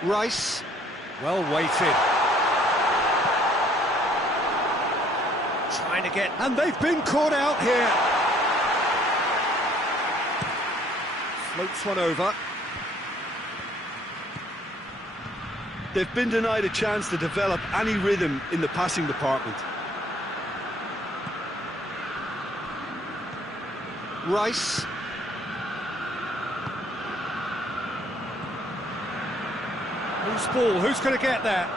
Rice, well weighted. Trying to get... And they've been caught out here. Floats one over. They've been denied a chance to develop any rhythm in the passing department. Rice. Who's ball? Who's going to get that?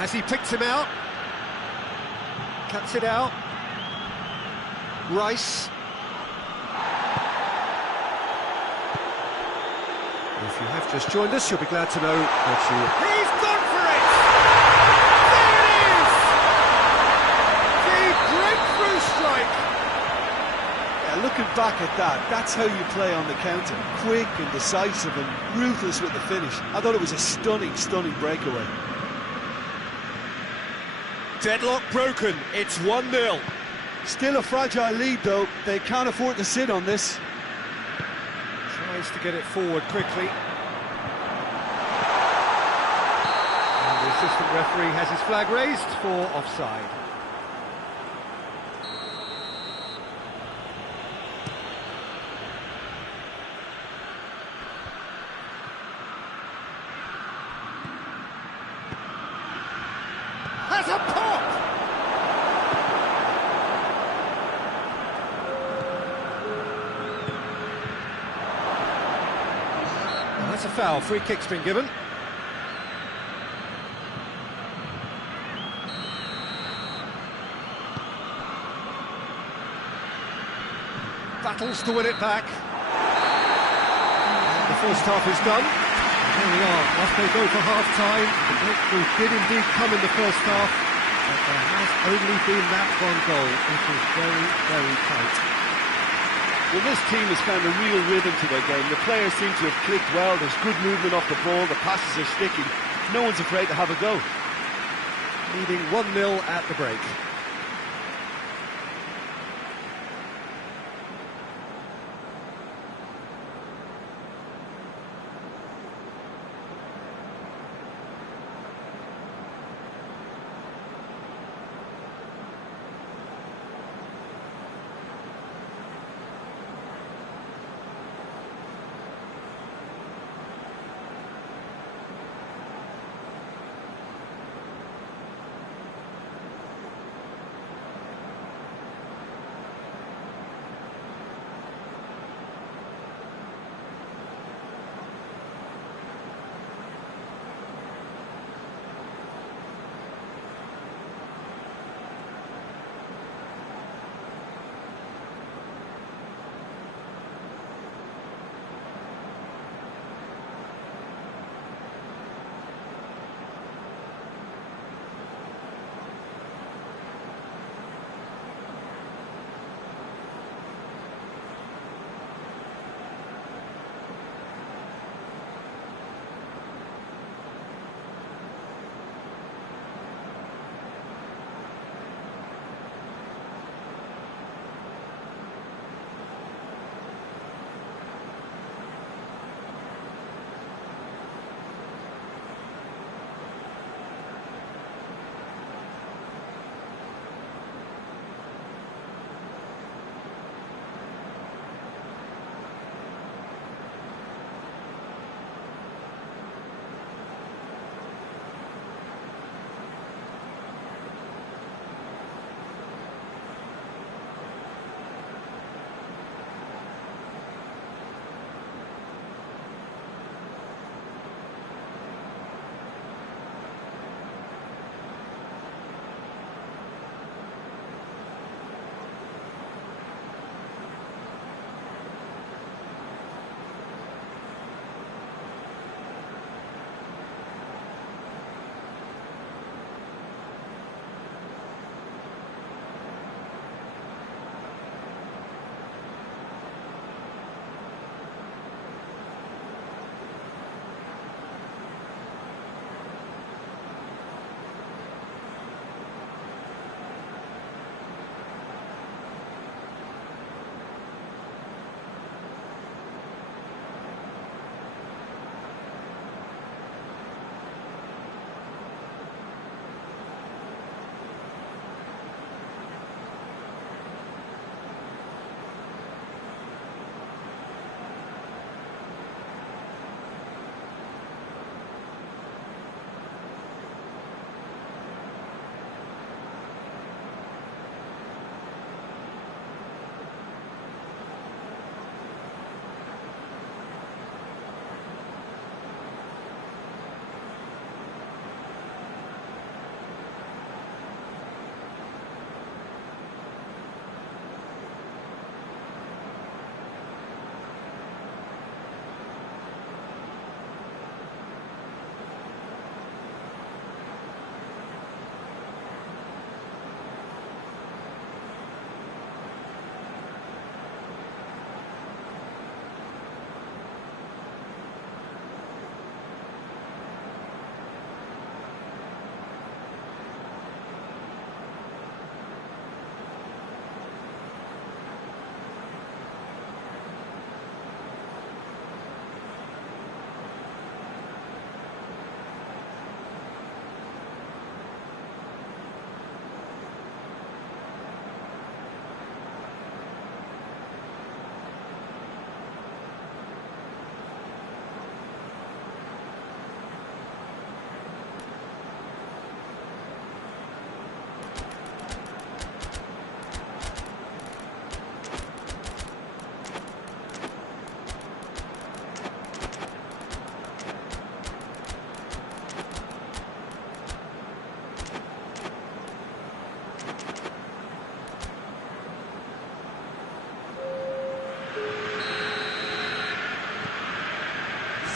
Has he picked him out? Cuts it out. Rice. If you have just joined us, you'll be glad to know that you... He's gone for it! There it is! The breakthrough strike! Yeah, looking back at that, that's how you play on the counter. Quick and decisive and ruthless with the finish. I thought it was a stunning, stunning breakaway. Deadlock broken, it's 1-0. Still a fragile lead though, they can't afford to sit on this. Tries to get it forward quickly. And the assistant referee has his flag raised for offside. Has a pop! That's a foul. Free kick's been given. Battles to win it back. And the first half is done. Here we are. Off they go for half-time. The breakthrough did indeed come in the first half, but there has only been that one goal. It was very, very tight. Well, this team has found a real rhythm to their game. The players seem to have clicked well. There's good movement off the ball. The passes are sticking. No one's afraid to have a go. Leading 1-0 at the break.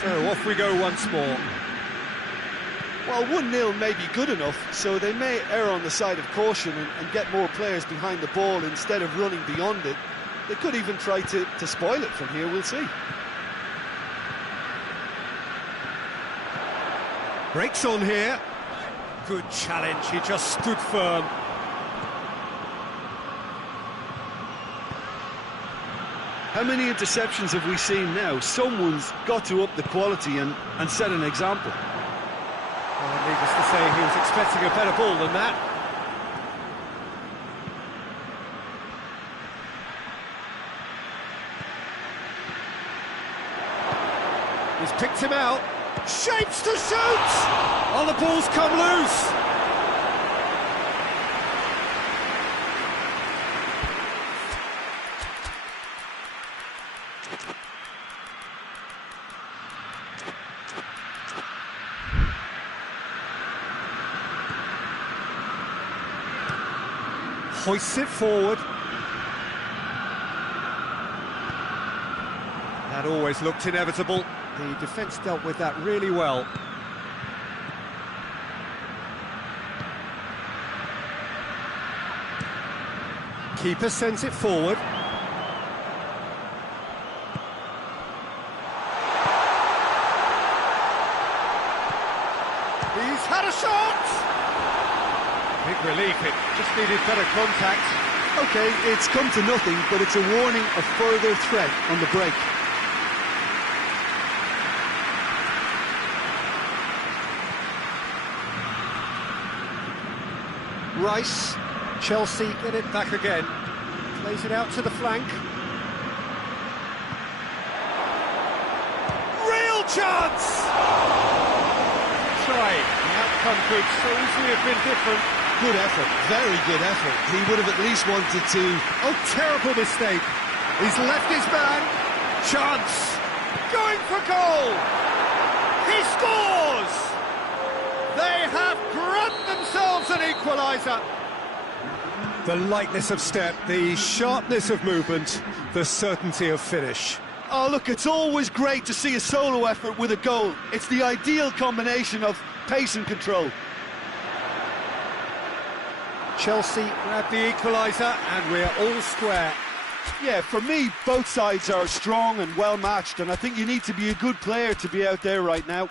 So off we go once more. Well, 1-0 may be good enough, so they may err on the side of caution and get more players behind the ball instead of running beyond it. They could even try to spoil it from here, we'll see. Breaks on here. Good challenge, he just stood firm. How many interceptions have we seen now? Someone's got to up the quality and set an example. Well, needless to say, he was expecting a better ball than that. He's picked him out. Shapes to shoot! Oh, the ball's come loose! Hoists it forward. That always looked inevitable. The defence dealt with that really well. Keeper sends it forward. He's had a shot! Big relief, it just needed better contact. OK, it's come to nothing, but it's a warning of further threat on the break. Rice, Chelsea get it back again. Plays it out to the flank. Real chance! Try. The outcome could so easily have been different. Good effort, very good effort. He would have at least wanted to... Oh, terrible mistake. He's left his man. Chance. Going for goal. He scores! They have grabbed themselves an equaliser. The lightness of step, the sharpness of movement, the certainty of finish. Oh, look, it's always great to see a solo effort with a goal. It's the ideal combination of pace and control. Chelsea grab the equaliser and we're all square. Yeah, for me, both sides are strong and well matched, and I think you need to be a good player to be out there right now.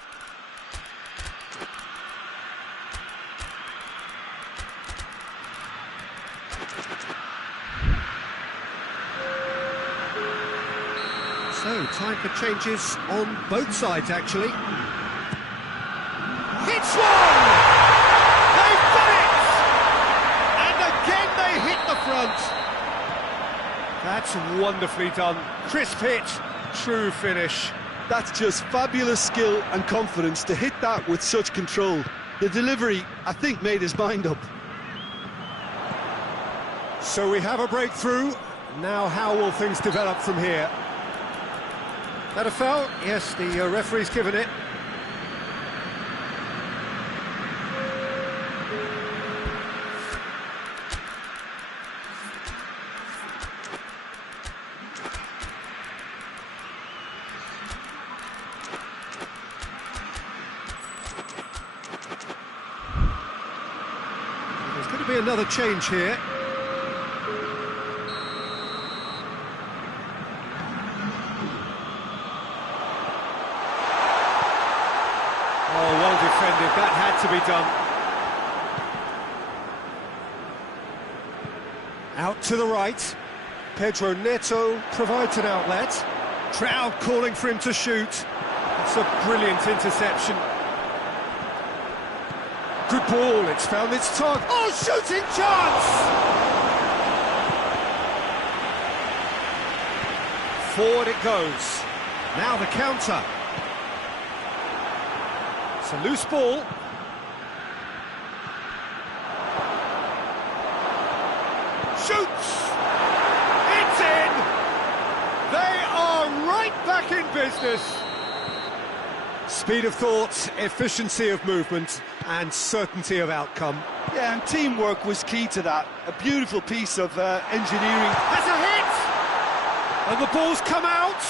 So, time for changes on both sides, actually. Hits one! They've done it! And again they hit the front. That's wonderfully done. Crisp hit, true finish. That's just fabulous skill and confidence to hit that with such control. The delivery, I think, made his mind up. So we have a breakthrough. Now how will things develop from here? That a foul? Yes, the referee's given it. There's going to be another change here. Oh, well defended, that had to be done. Out to the right. Pedro Neto provides an outlet. Crowd calling for him to shoot. It's a brilliant interception. Good ball, it's found its target. Oh, shooting chance! Forward it goes. Now the counter. It's a loose ball. Shoots! It's in! They are right back in business. Speed of thought, efficiency of movement, and certainty of outcome. Yeah, and teamwork was key to that. A beautiful piece of engineering. Has a hit! And the ball's come out!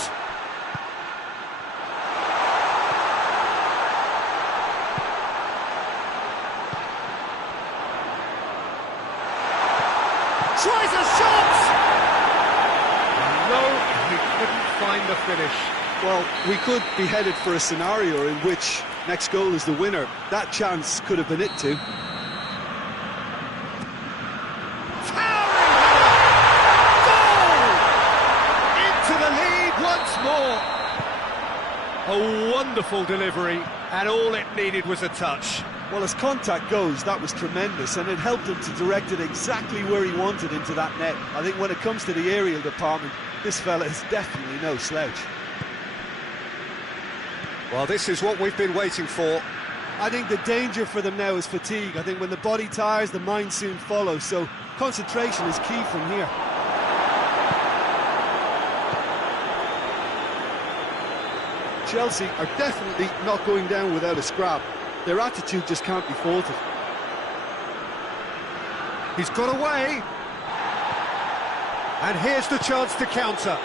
a finish. Well, we could be headed for a scenario in which next goal is the winner. That chance could have been it too. A wonderful delivery, and all it needed was a touch. Well, as contact goes, that was tremendous, and it helped him to direct it exactly where he wanted into that net. I think when it comes to the aerial department, this fella is definitely no slouch. Well, this is what we've been waiting for. I think the danger for them now is fatigue. I think when the body tires, the mind soon follows, so concentration is key from here. Chelsea are definitely not going down without a scrap. Their attitude just can't be faulted. He's got away. And here's the chance to counter.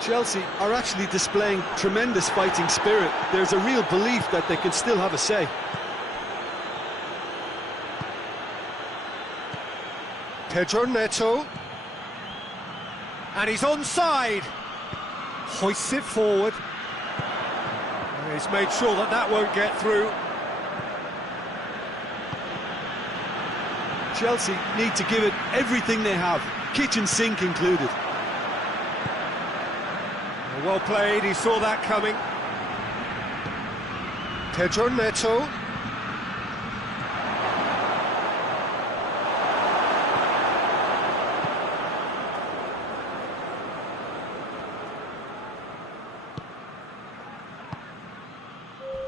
Chelsea are actually displaying tremendous fighting spirit. There's a real belief that they can still have a say. Pedro Neto. And he's onside. Hoists it forward. He's made sure that that won't get through. Chelsea need to give it everything they have, kitchen sink included. Well played, he saw that coming. Pedro Neto.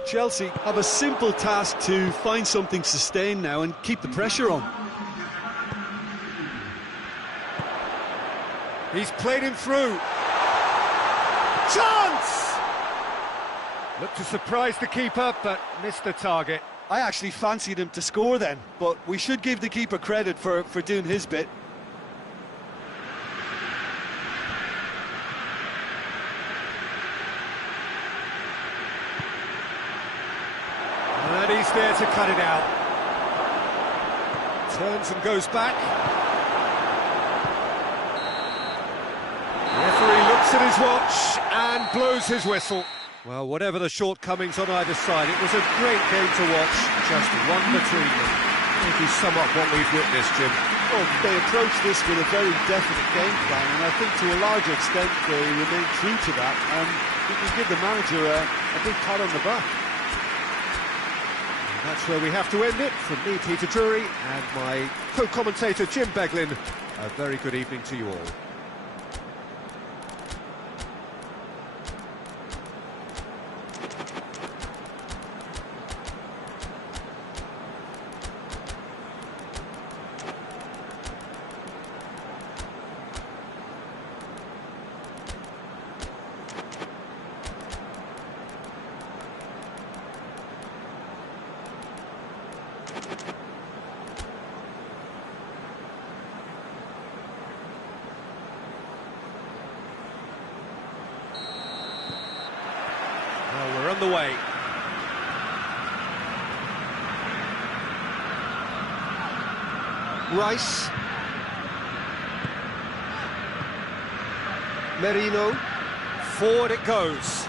Chelsea have a simple task to find something sustained now and keep the pressure on. He's played him through. Chance! Looked to surprise the keeper, but missed the target. I actually fancied him to score then, but we should give the keeper credit for doing his bit. And he's there to cut it out. Turns and goes back. The referee looks at his watch and blows his whistle. Well, whatever the shortcomings on either side, it was a great game to watch, just one between them. Maybe sum up what we've witnessed, Jim. Well, they approached this with a very definite game plan, and I think to a large extent they remained true to that, and we can give the manager a big pat on the back. And that's where we have to end it. From me, Peter Drury, and my co-commentator, Jim Beglin, a very good evening to you all. Well, we're on the way. Rice. Merino. Forward it goes.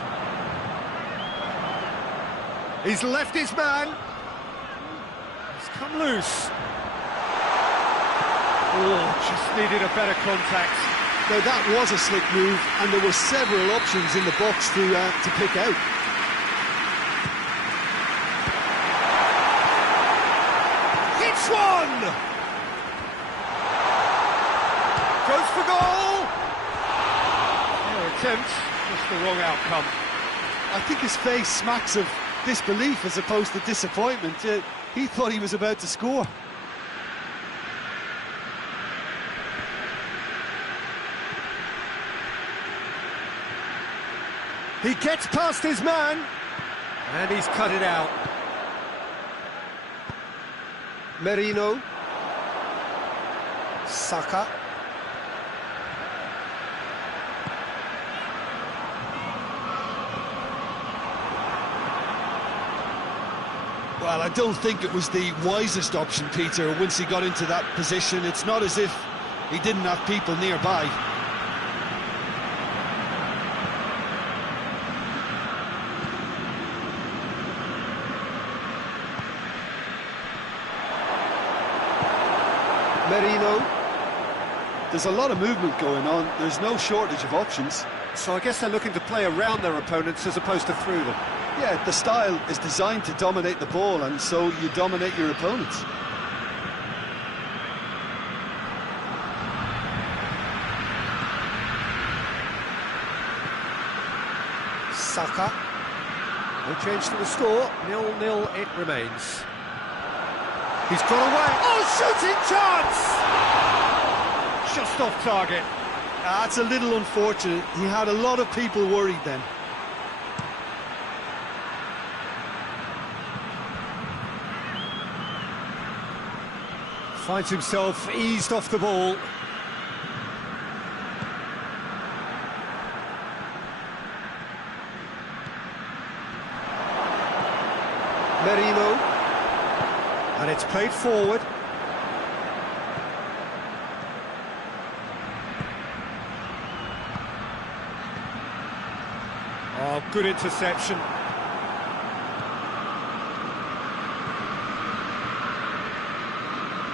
He's left his man. He's come loose. Oh, just needed a better contact. Now that was a slick move, and there were several options in the box to pick out. Hits one! Goes for goal! No attempt, just the wrong outcome. I think his face smacks of disbelief as opposed to disappointment. He thought he was about to score. He gets past his man, and he's cut it out. Merino. Saka. Well, I don't think it was the wisest option, Peter, once he got into that position. It's not as if he didn't have people nearby. Merino. There's a lot of movement going on. There's no shortage of options. So I guess they're looking to play around their opponents as opposed to through them. Yeah, the style is designed to dominate the ball, and so you dominate your opponents. Saka. No change to the score. 0-0 it remains. He's got away. Oh, shooting chance! Just off target. That's a little unfortunate. He had a lot of people worried then. Finds himself eased off the ball. Merino. And it's played forward. Oh, good interception.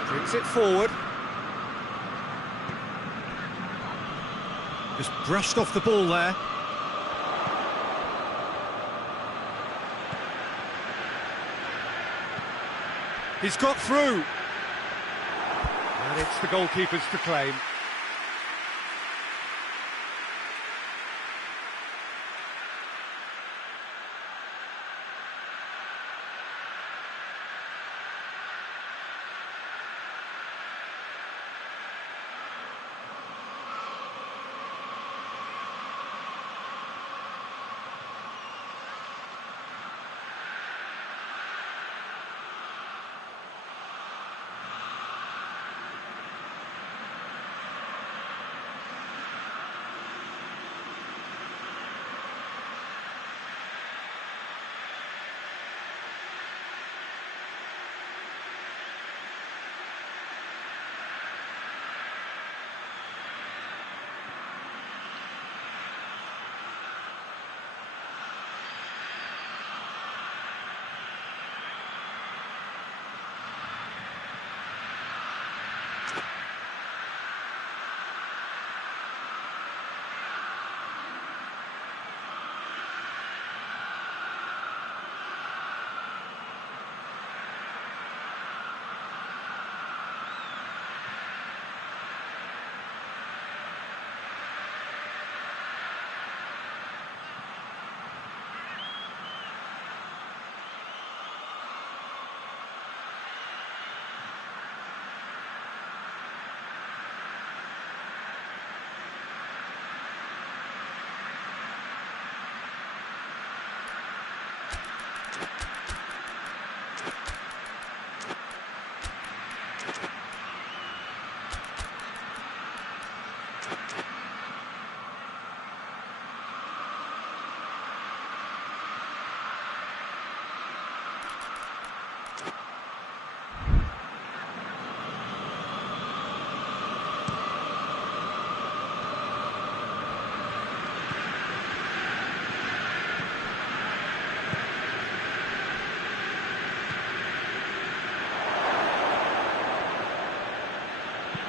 Brings it forward. Just brushed off the ball there. He's got through. And it's the goalkeeper's to claim.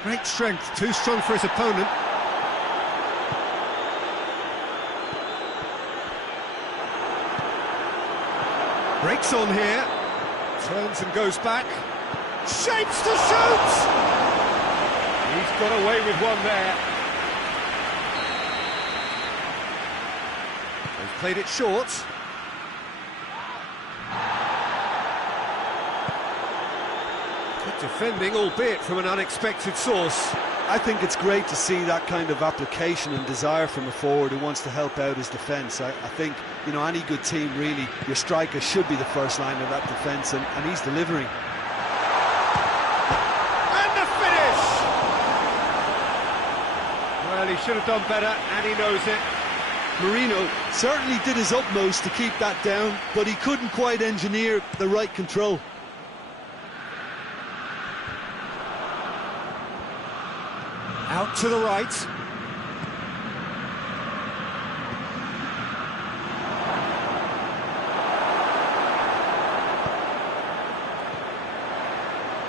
Great strength, too strong for his opponent. Breaks on here, turns and goes back, shapes to shoot! He's got away with one there. They've played it short. Good defending, albeit from an unexpected source. I think it's great to see that kind of application and desire from a forward who wants to help out his defence. I think, you know, any good team, really, your striker should be the first line of that defence, and he's delivering. And the finish! Well, he should have done better, and he knows it. Merino certainly did his utmost to keep that down, but he couldn't quite engineer the right control. Out to the right.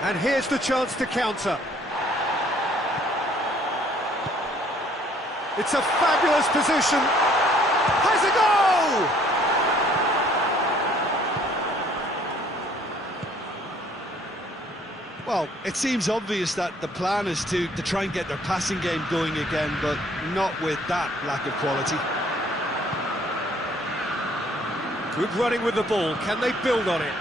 And here's the chance to counter. It's a fabulous position. Has a goal! Well, it seems obvious that the plan is to try and get their passing game going again, but not with that lack of quality. Good running with the ball. Can they build on it?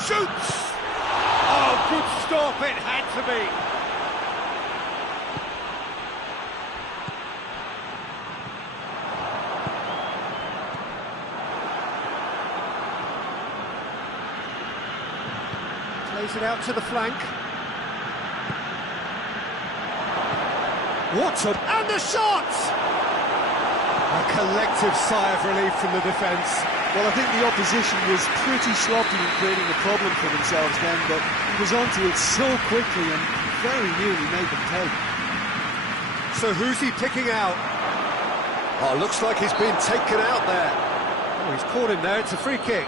Shoots! Oh, good stop. It had to be. Plays it out to the flank. What a... and the shot! A collective sigh of relief from the defence. Well, I think the opposition was pretty sloppy in creating a problem for themselves then, but he was onto it so quickly and very nearly made them pay. So who's he picking out? Oh, looks like he's been taken out there. Oh, he's caught him there. It's a free kick.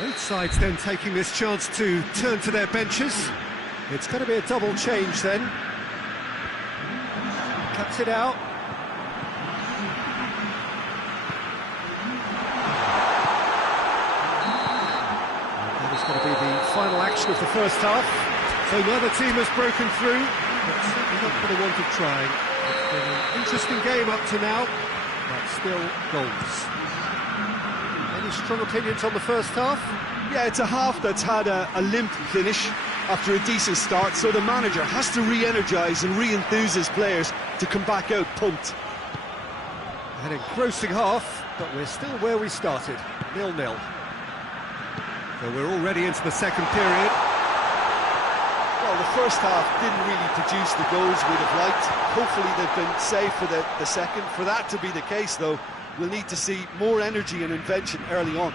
Both sides then taking this chance to turn to their benches. It's going to be a double change then. Cuts it out. That is going to be the final action of the first half. So neither team has broken through, but certainly not for the want of trying. It's been an interesting game up to now, but still goals. Any strong opinions on the first half? Yeah, it's a half that's had a limp finish after a decent start, so the manager has to re-energise and re-enthuse his players to come back out pumped. An engrossing half, but we're still where we started, 0-0. So we're already into the second period. Well, the first half didn't really produce the goals we'd have liked. Hopefully they've been saved for the second. For that to be the case, though, we'll need to see more energy and invention early on.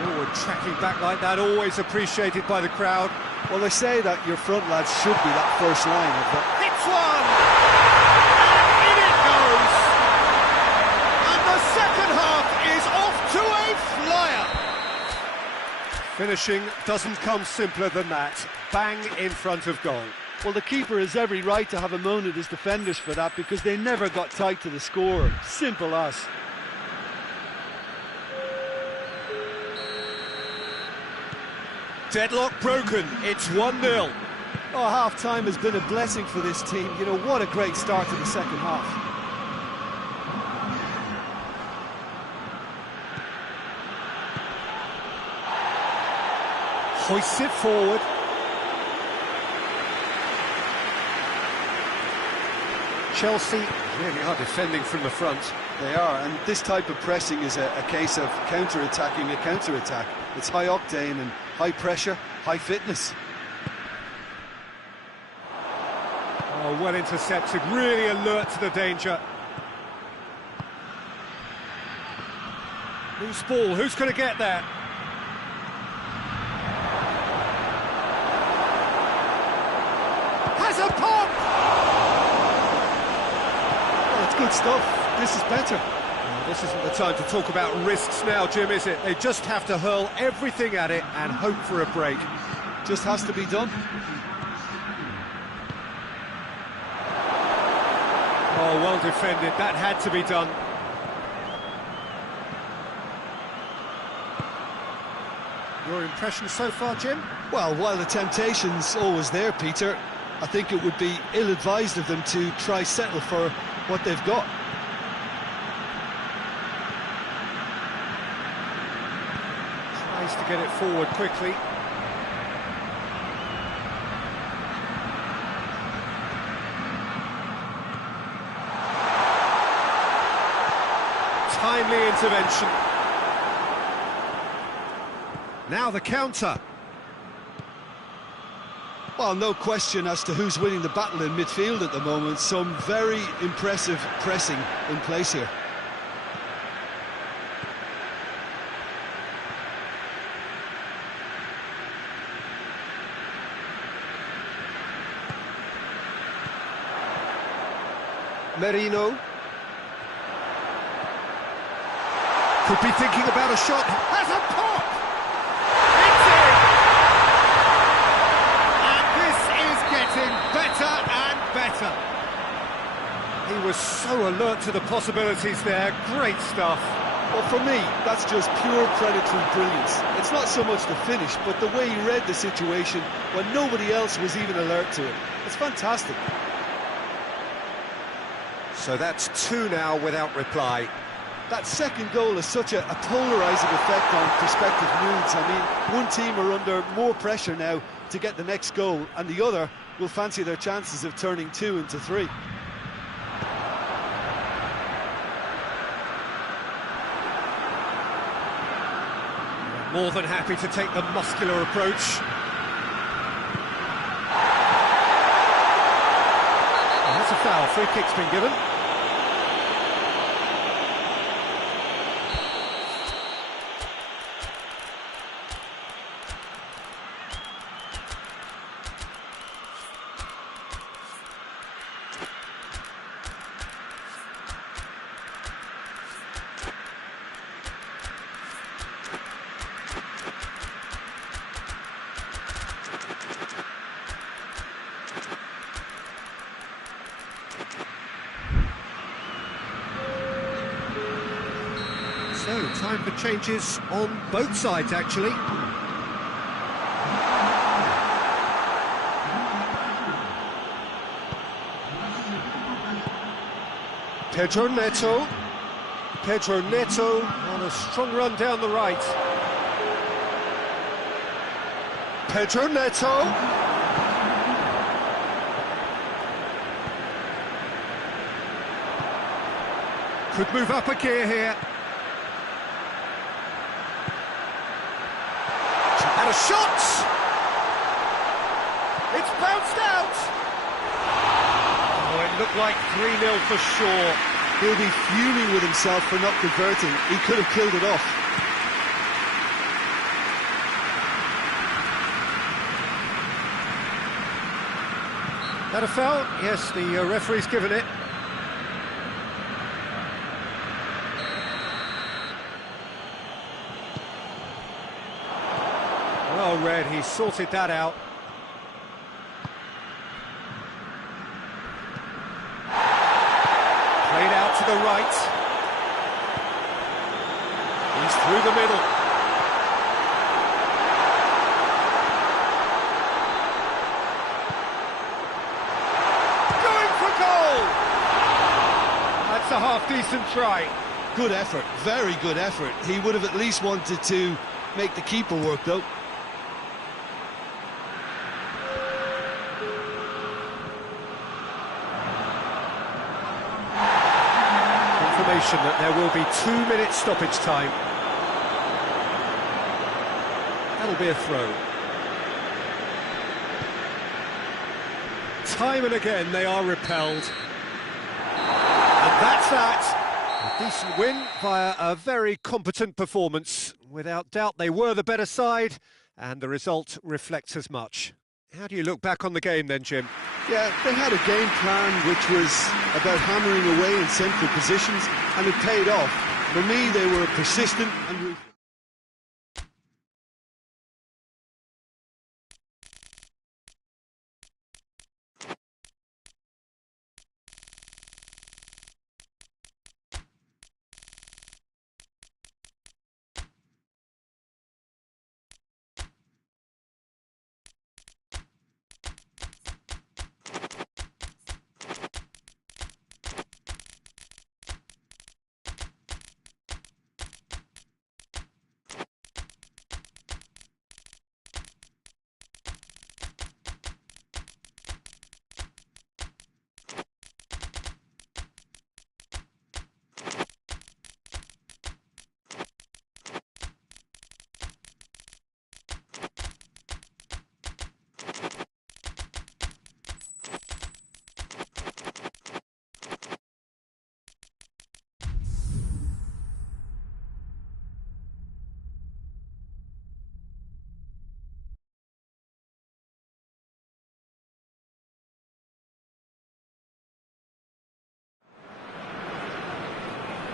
Forward tracking back like that, always appreciated by the crowd. Well, they say that your front lads should be that first line of the... Hits one! And in it goes! And the second half is off to a flyer! Finishing doesn't come simpler than that. Bang in front of goal. Well, the keeper has every right to have a moan at his defenders for that, because they never got tight to the scorer. Simple as. Deadlock broken, it's 1-0. Oh, half-time has been a blessing for this team. You know, what a great start to the second half. Hoists it forward. Chelsea really are defending from the front. They are, and this type of pressing is a case of counter-attacking a counter-attack. It's high octane and high pressure, high fitness. Oh, well intercepted, really alert to the danger. Loose ball, who's going to get that? Has a pop! Oh, it's good stuff. This is better. Well, this isn't the time to talk about risks now, Jim, is it? They just have to hurl everything at it and hope for a break. Just has to be done. Oh, well defended. That had to be done. Your impression so far, Jim? Well, while the temptation's always there, Peter, I think it would be ill-advised of them to try settle for what they've got. Tries to get it forward quickly. Timely intervention. Now the counter. Well, no question as to who's winning the battle in midfield at the moment. Some very impressive pressing in place here. Merino. Could be thinking about a shot. Has a pop! It's in! And this is getting better and better. He was so alert to the possibilities there. Great stuff. Well, for me, that's just pure predatory brilliance. It's not so much the finish, but the way he read the situation when nobody else was even alert to it. It's fantastic. So that's two now without reply. That second goal has such a polarising effect on prospective moods. I mean, one team are under more pressure now to get the next goal, and the other will fancy their chances of turning 2 into 3. More than happy to take the muscular approach. Oh, that's a foul. Free kick's been given. So, time for changes on both sides, actually. Pedro Neto. Pedro Neto on a strong run down the right. Pedro Neto. Could move up a gear here. And a shot! It's bounced out! Oh, it looked like 3-0 for sure. He'll be fuming with himself for not converting. He could have killed it off. That a foul? Yes, the referee's given it. Well read, he sorted that out. Played out to the right. He's through the middle. Going for goal! That's a half-decent try. Good effort, very good effort. He would have at least wanted to make the keeper work, though. That there will be 2 minutes stoppage time. That'll be a throw. Time and again they are repelled. And that's that. A decent win via a very competent performance. Without doubt they were the better side, and the result reflects as much. How do you look back on the game then, Jim? Yeah, they had a game plan which was about hammering away in central positions, and it paid off. For me, they were persistent and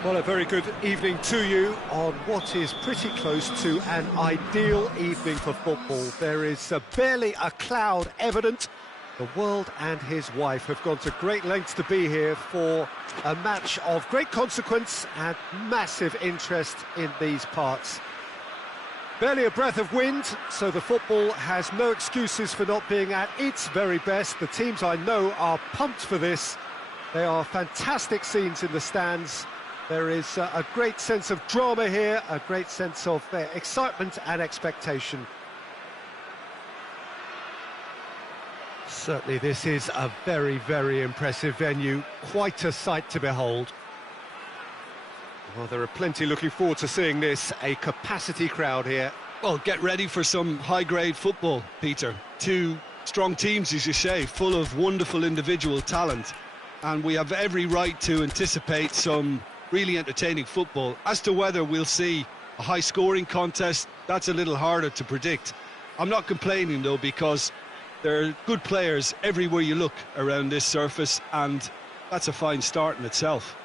Well, a very good evening to you on what is pretty close to an ideal evening for football. There is barely a cloud evident. The world and his wife have gone to great lengths to be here for a match of great consequence and massive interest in these parts. Barely a breath of wind, so the football has no excuses for not being at its very best. The teams I know are pumped for this. They are fantastic scenes in the stands. There is a great sense of drama here, a great sense of excitement and expectation. Certainly this is a very, very impressive venue, quite a sight to behold. Well, there are plenty looking forward to seeing this, a capacity crowd here. Well, get ready for some high-grade football, Peter. Two strong teams, as you say, full of wonderful individual talent. And we have every right to anticipate some really entertaining football. As to whether we'll see a high-scoring contest, that's a little harder to predict. I'm not complaining, though, because there are good players everywhere you look around this surface, and that's a fine start in itself.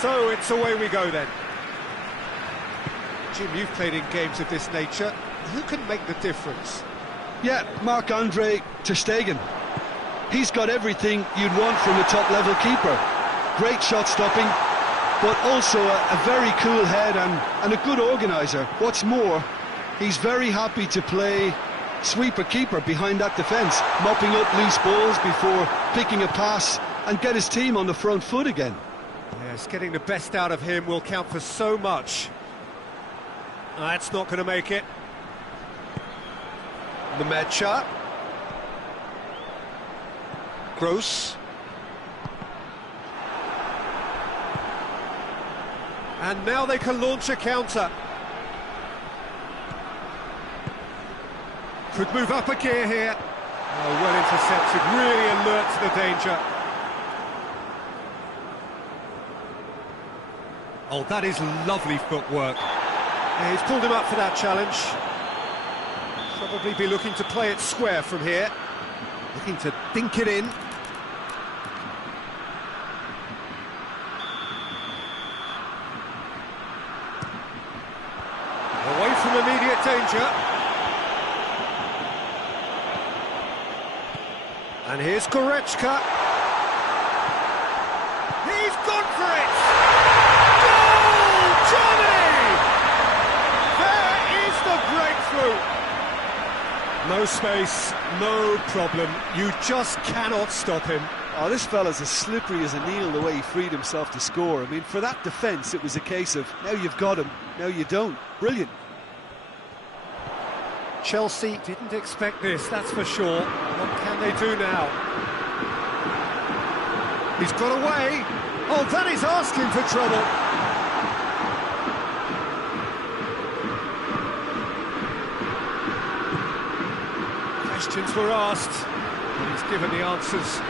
So it's away we go then. Jim, you've played in games of this nature. Who can make the difference? Yeah, Marc-Andre ter Stegen. He's got everything you'd want from a top-level keeper. Great shot stopping, but also a very cool head and a good organiser. What's more, he's very happy to play sweeper-keeper behind that defence, mopping up loose balls before picking a pass and get his team on the front foot again. Yes, getting the best out of him will count for so much. That's not going to make it. Nemecha. Gross. And now they can launch a counter. Could move up a gear here. Oh, well intercepted, really alert to the danger. Oh, that is lovely footwork. Yeah, he's pulled him up for that challenge. Probably be looking to play it square from here. Looking to dink it in. Away from immediate danger. And here's Goretzka. He's gone for it! Goal! Germany! There is the breakthrough! No space, no problem. You just cannot stop him. Oh, this fella's as slippery as a needle the way he freed himself to score. I mean, for that defence, it was a case of, now you've got him, now you don't. Brilliant. Chelsea didn't expect this, that's for sure. What can they do now? He's got away. Oh, that is asking for trouble. Questions were asked, and he's given the answers.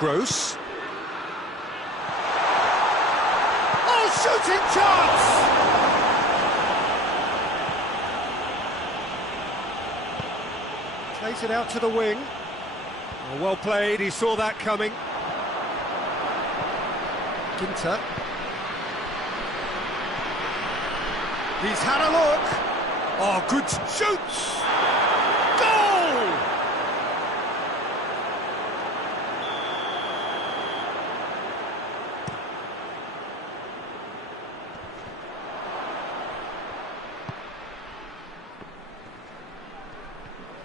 Gross. Shooting chance! Plays it out to the wing. Oh, well played, he saw that coming. Ginter. He's had a look. Oh, good shoots! Goal!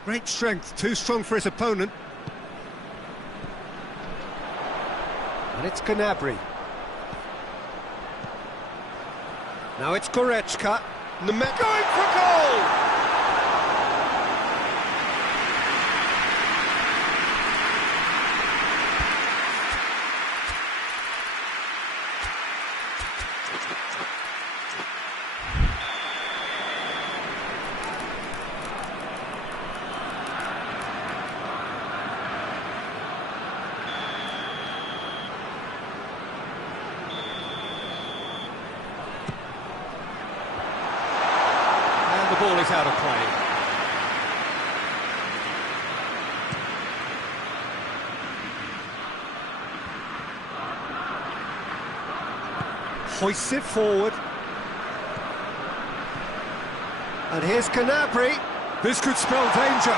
Great strength, too strong for his opponent. And it's Gnabry. Now it's Goretzka. Going for goal! The ball is out of play. Hoists it forward. And here's Gnabry. This could spell danger.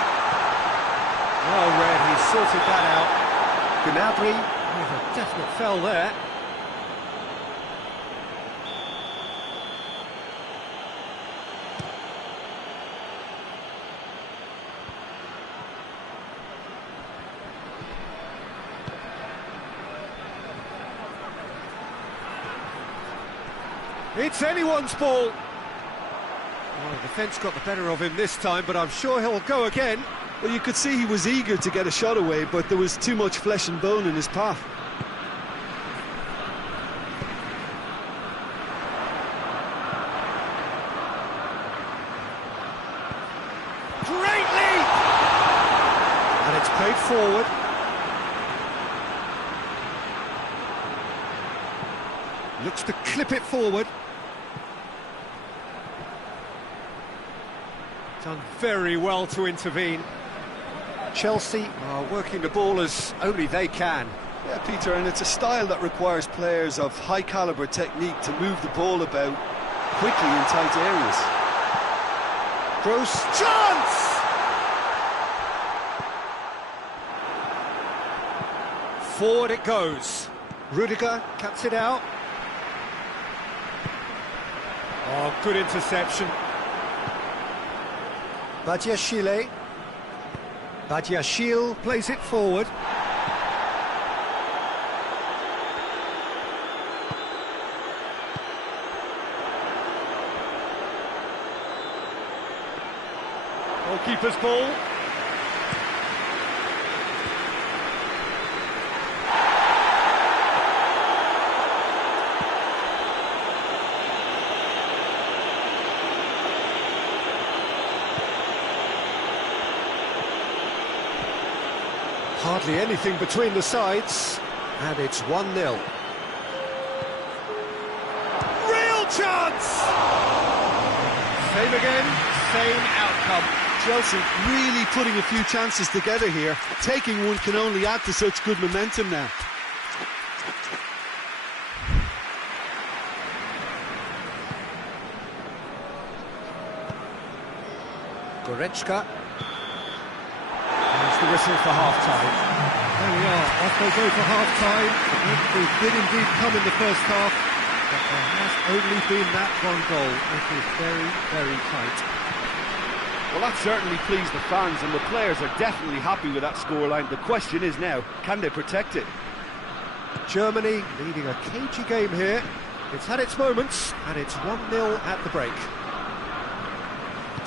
Well read, he sorted that out. Gnabry with a definite foul there. It's anyone's ball. Well, the defence got the better of him this time, but I'm sure he'll go again. Well, you could see he was eager to get a shot away, but there was too much flesh and bone in his path. Great lead! And it's played forward. Looks to clip it forward. Done very well to intervene. Chelsea are working the ball as only they can. Yeah, Peter, and it's a style that requires players of high-caliber technique to move the ball about quickly in tight areas. Gross chance! Forward it goes. Rudiger cuts it out. Oh, good interception. Badiashile. Badiashile plays it forward. Goalkeeper's ball. Hardly anything between the sides, and it's 1-0. Real chance! Same again, same outcome. Chelsea really putting a few chances together here. Taking one can only add to such good momentum now. Goretzka. There's the whistle for half-time. There we are, off they go for half-time. It did indeed come in the first half, but there has only been that one goal. It is very, very tight. Well, that certainly pleased the fans, and the players are definitely happy with that scoreline. The question is now, can they protect it? Germany leading a cagey game here. It's had its moments, and it's 1-0 at the break.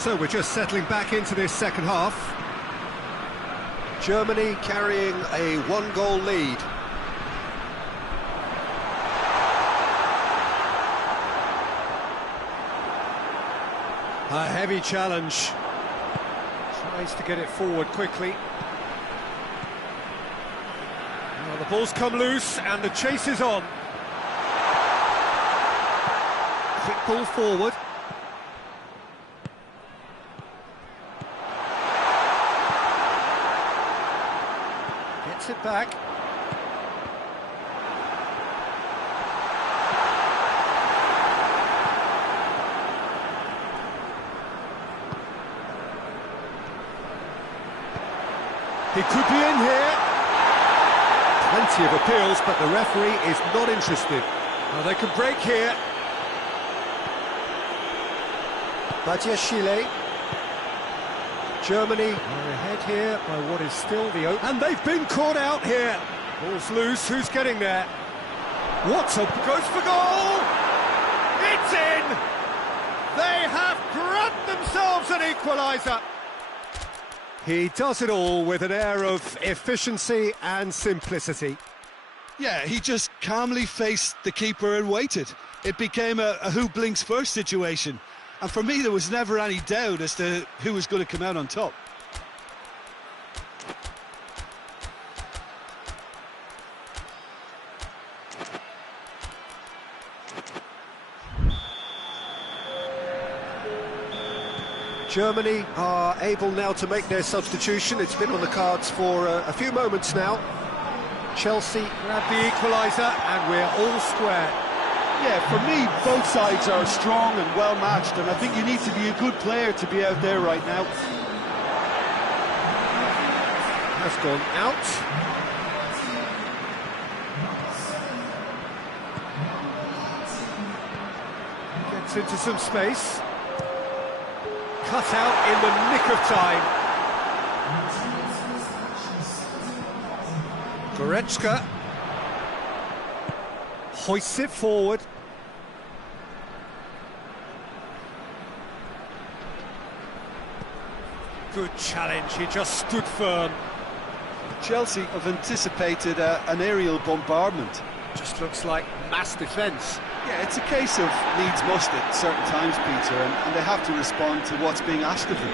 So we're just settling back into this second half. Germany carrying a one-goal lead. A heavy challenge. Tries to get it forward quickly. Well, the ball's come loose and the chase is on. Quick ball forward. Gets it back. He could be in here. Plenty of appeals, but the referee is not interested. Well, they can break here. PESJOKER. Germany are ahead here by what is still the open. And they've been caught out here. Ball's loose, who's getting there? What's up? Goes for goal! It's in! They have grabbed themselves an equaliser. He does it all with an air of efficiency and simplicity. Yeah, he just calmly faced the keeper and waited. It became a who blinks first situation. And for me, there was never any doubt as to who was going to come out on top. Germany are able now to make their substitution. It's been on the cards for a few moments now. Chelsea grab the equaliser and we're all square. Yeah, for me, both sides are strong and well matched, and I think you need to be a good player to be out there right now. Has gone out. Gets into some space. Cut out in the nick of time. Goretzka hoists it forward. Good challenge, he just stood firm. Chelsea have anticipated an aerial bombardment. Just looks like mass defence. Yeah, it's a case of needs must at certain times, Peter, and they have to respond to what's being asked of them.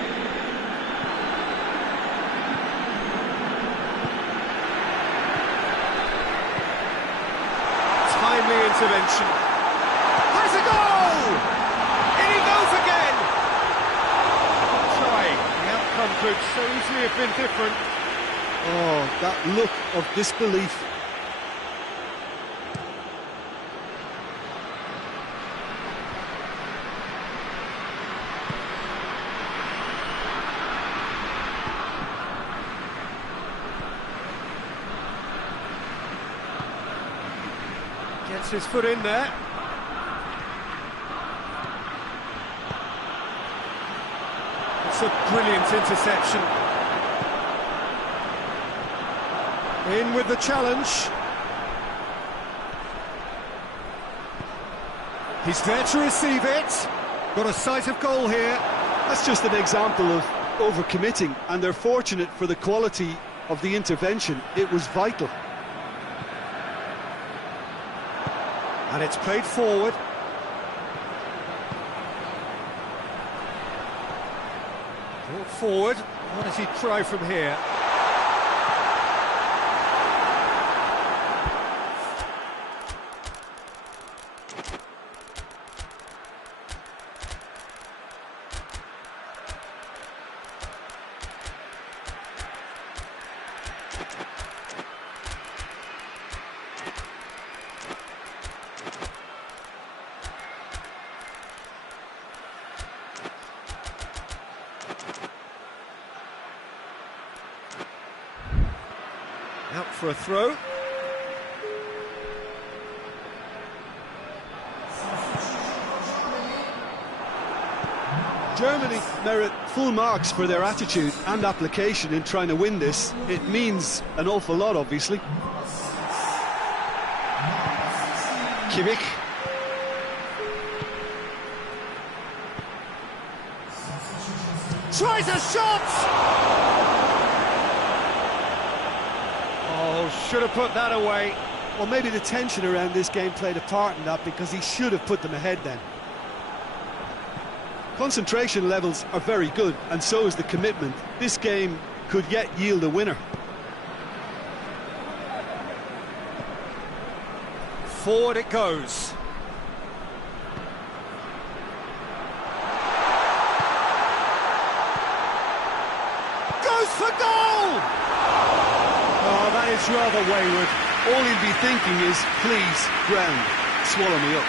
Timely intervention. Has a goal! In he goes again! Trying. The outcome could so easily have been different. Oh, that look of disbelief. Gets his foot in there. It's a brilliant interception. In with the challenge. He's there to receive it. Got a sight of goal here. That's just an example of overcommitting, and they're fortunate for the quality of the intervention. It was vital. And it's played forward. Brought forward. What does he try from here? for a throw. Germany merit full marks for their attitude and application in trying to win this. It means an awful lot, obviously. Kimmich. Tries a shot! Oh, should have put that away. Well, maybe the tension around this game played a part in that, because he should have put them ahead then. Concentration levels are very good, and so is the commitment. This game could yet yield a winner. Forward it goes. Goes for goal! Oh, that is rather wayward. All he'll be thinking is, please, ground, swallow me up.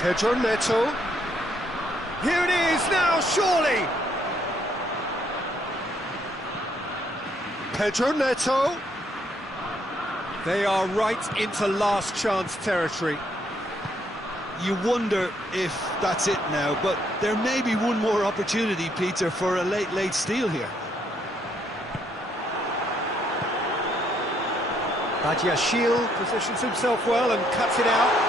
Pedro Neto. Here it is now, surely! Pedro Neto. They are right into last chance territory. You wonder if that's it now, but there may be one more opportunity, Peter, for a late steal here. Badiashile positions himself well and cuts it out.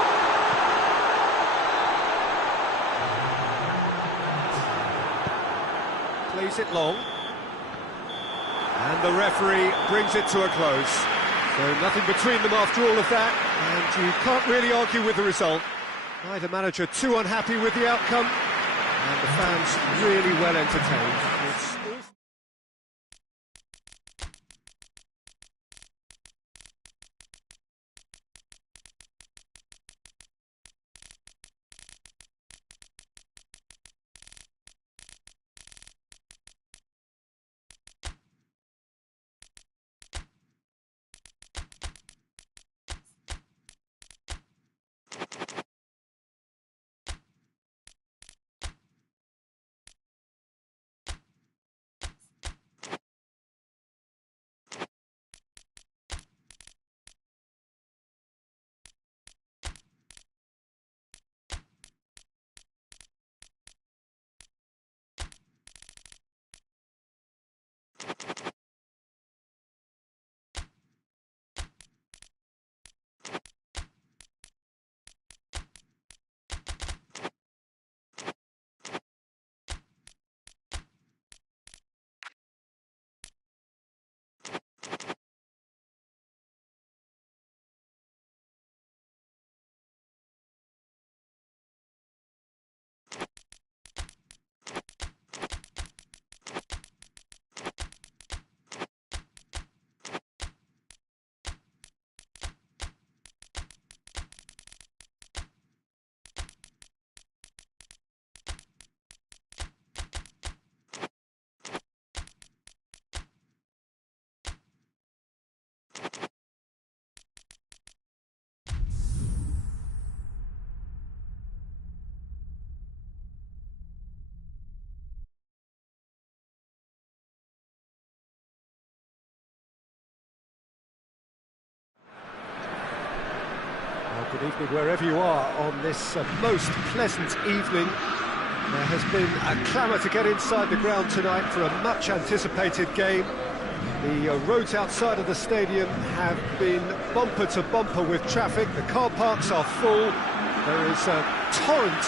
Plays it long. And the referee brings it to a close. So nothing between them after all of that, and you can't really argue with the result. Neither manager too unhappy with the outcome, and the fans really well entertained. It's all... Good evening wherever you are on this most pleasant evening. There has been a clamour to get inside the ground tonight for a much anticipated game. The roads outside of the stadium have been bumper to bumper with traffic. The car parks are full. There is a torrent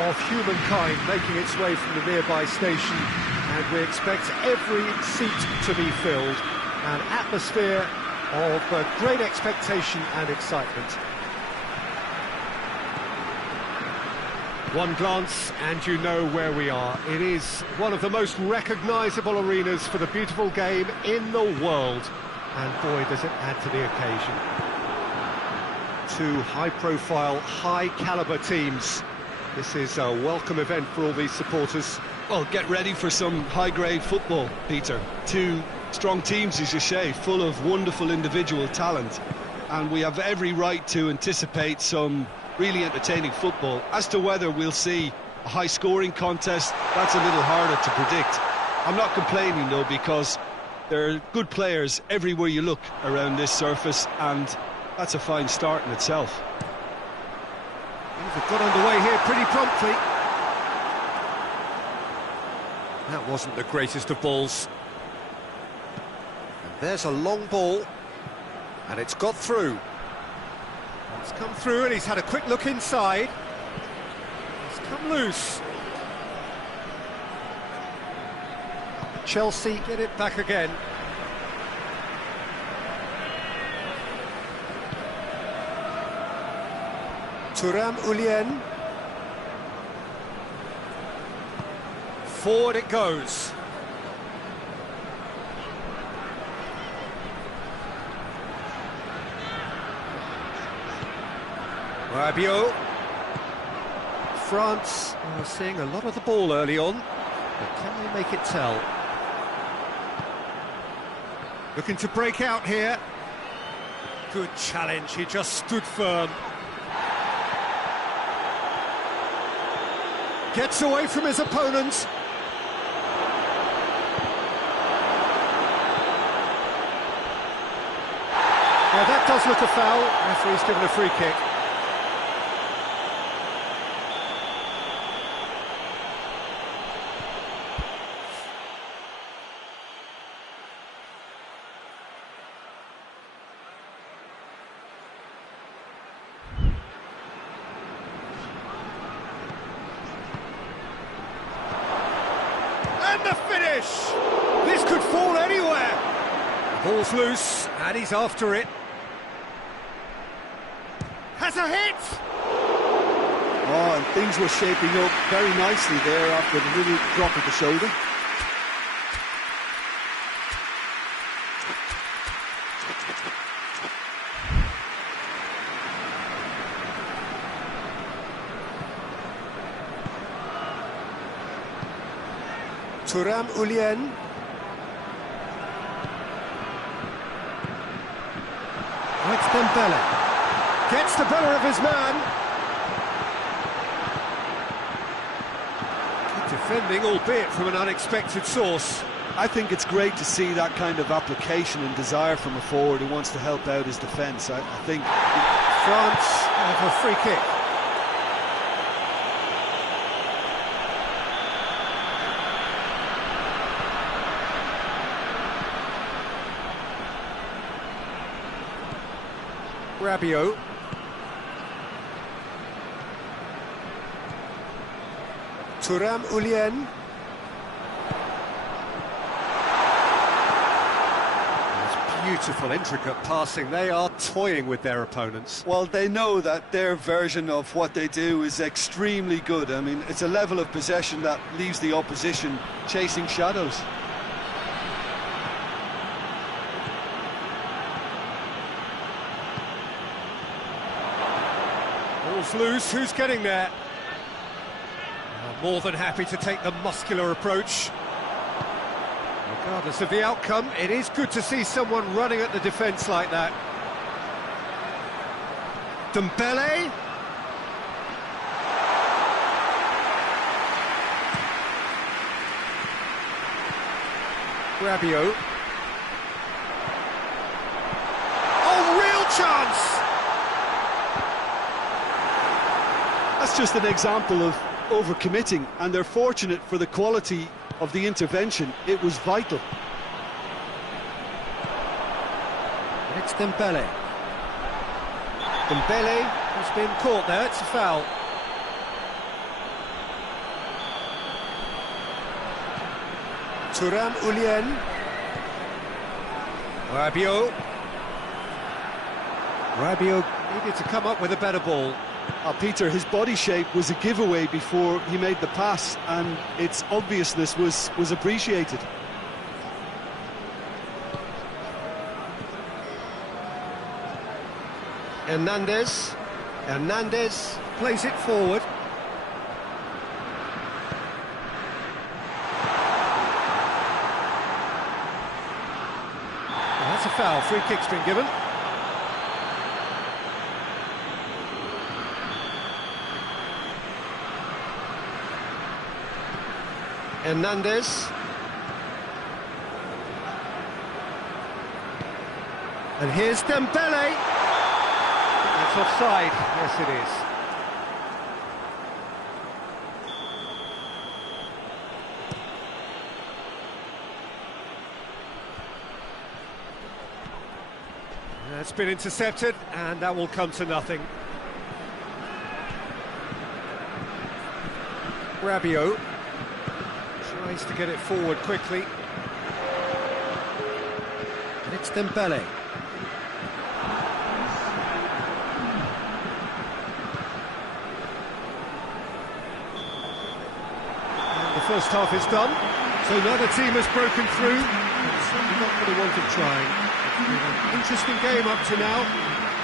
of humankind making its way from the nearby station, and we expect every seat to be filled. An atmosphere of great expectation and excitement. One glance and you know where we are. It is one of the most recognisable arenas for the beautiful game in the world. And boy, does it add to the occasion. Two high-profile, high-calibre teams. This is a welcome event for all these supporters. Well, get ready for some high-grade football, Peter. Two strong teams, as you say, full of wonderful individual talent. And we have every right to anticipate some really entertaining football. As to whether we'll see a high-scoring contest, that's a little harder to predict. I'm not complaining, though, because there are good players everywhere you look around this surface, and that's a fine start in itself. Things have got underway here pretty promptly. That wasn't the greatest of balls. And there's a long ball, and it's got through. It's come through, and he's had a quick look inside. It's come loose. Chelsea Get it back again. Thuram Ulien. Forward it goes. Rabiot. France are seeing a lot of the ball early on, but can they make it tell? Looking to break out here. Good challenge, he just stood firm. Gets away from his opponent. Well, that does look a foul. Referee's given a free kick. And the finish! This could fall anywhere. The ball's loose, and he's after it. Has a hit! Oh, and things were shaping up very nicely there after the little drop of the shoulder. Thuram Ulien. It's Dembele. Gets the better of his man. Good defending, albeit from an unexpected source. I think it's great to see that kind of application and desire from a forward who wants to help out his defence. I think France have a free kick. Rabiot. Thuram Ulien. Beautiful, intricate passing. They are toying with their opponents. well, they know that their version of what they do is extremely good. I mean, it's a level of possession that leaves the opposition chasing shadows. Ball's loose, who's getting there? More than happy to take the muscular approach. Regardless of the outcome, it is good to see someone running at the defence like that. Dembele. Rabiot. Oh, real chance! That's just an example of overcommitting, and they're fortunate for the quality of the intervention. It was vital. It's Dembele. Dembele has been caught there, it's a foul. Thuram Ulien. Rabiot needed to come up with a better ball. Peter, his body shape was a giveaway before he made the pass, and its obviousness was appreciated. Hernandez plays it forward. Well, that's a foul, free kick's been given. Hernandez. And here's Dembele. That's offside. Yes, it is. It's been intercepted, and that will come to nothing. Rabiot tries to get it forward quickly. And it's Dembele. And the first half is done, so neither team has broken through. It's certainly not for the want of trying. It's been an interesting game up to now,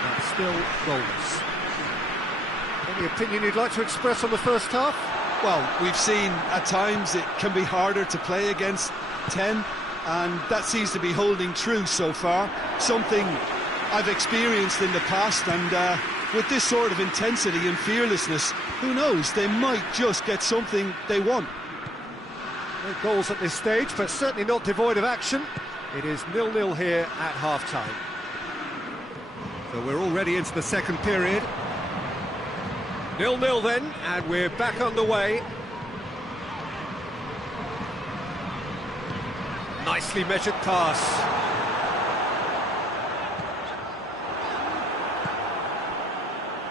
but still goalless. Any opinion you'd like to express on the first half? Well, we've seen at times it can be harder to play against 10, and that seems to be holding true so far. Something I've experienced in the past, and with this sort of intensity and fearlessness, who knows, they might just get something they want. No goals at this stage, but certainly not devoid of action. It is 0-0 here at half-time. So we're already into the second period. 0-0 then, and we're back underway. Nicely measured pass.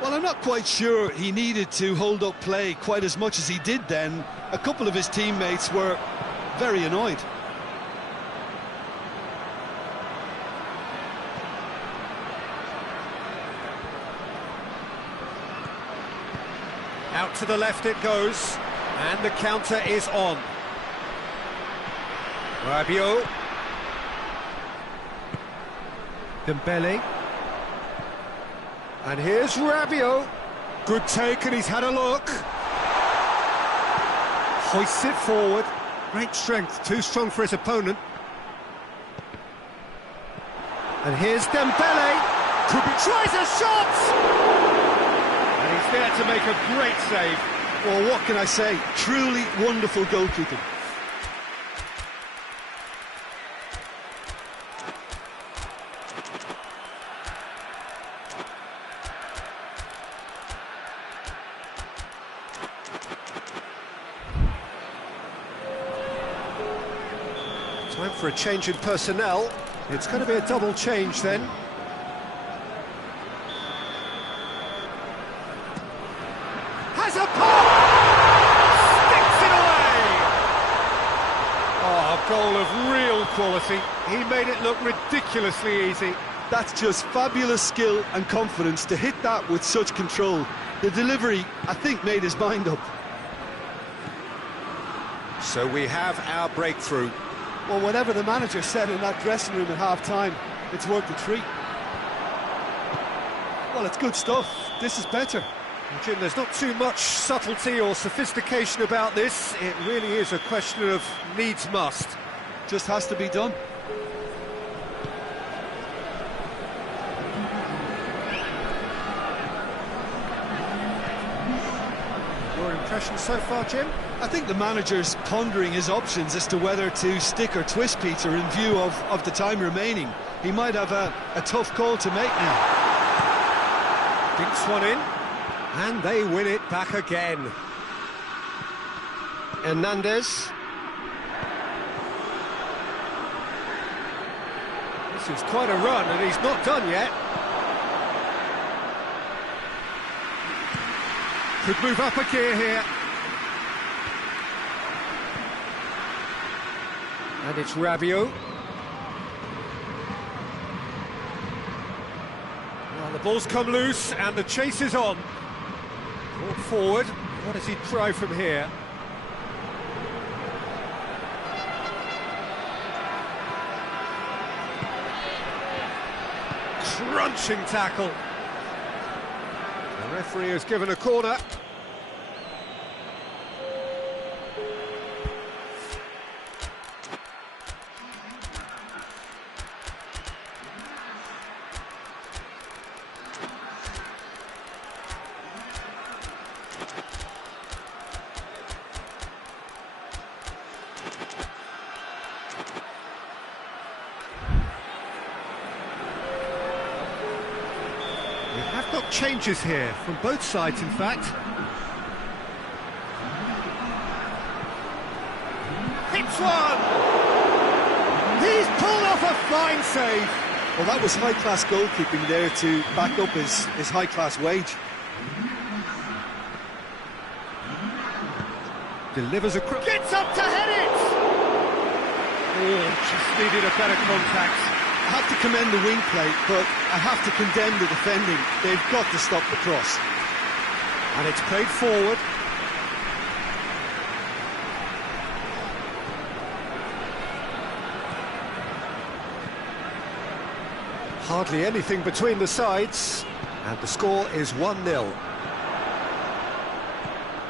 Well, I'm not quite sure he needed to hold up play quite as much as he did then. A couple of his teammates were very annoyed. Out to the left it goes, and the counter is on. Rabiot. Dembele. And here's Rabiot. Good take, and he's had a look. Hoists it forward. Great strength, too strong for his opponent. And here's Dembele. Tries a shot! And he's there to make a great save. Well, what can I say? Truly wonderful goalkeeping. Time for a change in personnel. It's going to be a double change then. Has a pop! Sticks it away! Oh, a goal of real quality. He made it look ridiculously easy. That's just fabulous skill and confidence to hit that with such control. The delivery, I think, made his mind up. So we have our breakthrough. Well, whatever the manager said in that dressing room at half-time, it's worth the treat. Well, it's good stuff. This is better. Jim, there's not too much subtlety or sophistication about this. It really is a question of needs must. Just has to be done. Your impression so far, Jim? I think the manager's pondering his options as to whether to stick or twist Peter in view of the time remaining. He might have a tough call to make now. Dinks one in, and they win it back again. Hernandez. This is quite a run, and he's not done yet. Could move up a gear here. And it's Rabiot. Well, the ball's come loose, and the chase is on. Brought forward. What does he try from here? Crunching tackle. The referee has given a corner. Got changes here from both sides, in fact. Hits one! He's pulled off a fine save. Well, that was high-class goalkeeping there to back up his high-class wage. Delivers a cross. Gets up to head it! Oh, just needed a better contact. I have to commend the wing play, but I have to condemn the defending. They've got to stop the cross. And it's played forward. Hardly anything between the sides, and the score is 1-0.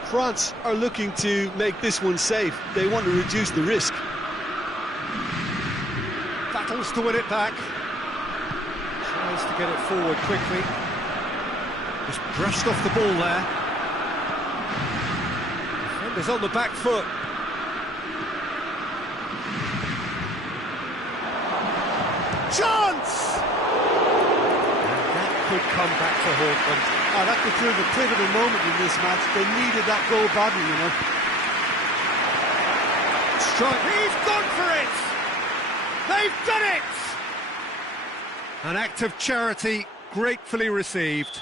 France are looking to make this one safe. They want to reduce the risk. Battles to win it back. Tries to get it forward quickly. Just brushed off the ball there. Defender's on the back foot. Chance! And that could come back to haunt them. That could prove a pivotal moment in this match. They needed that goal badly, you know. Strike. He's gone for it! They've done it! An act of charity gratefully received.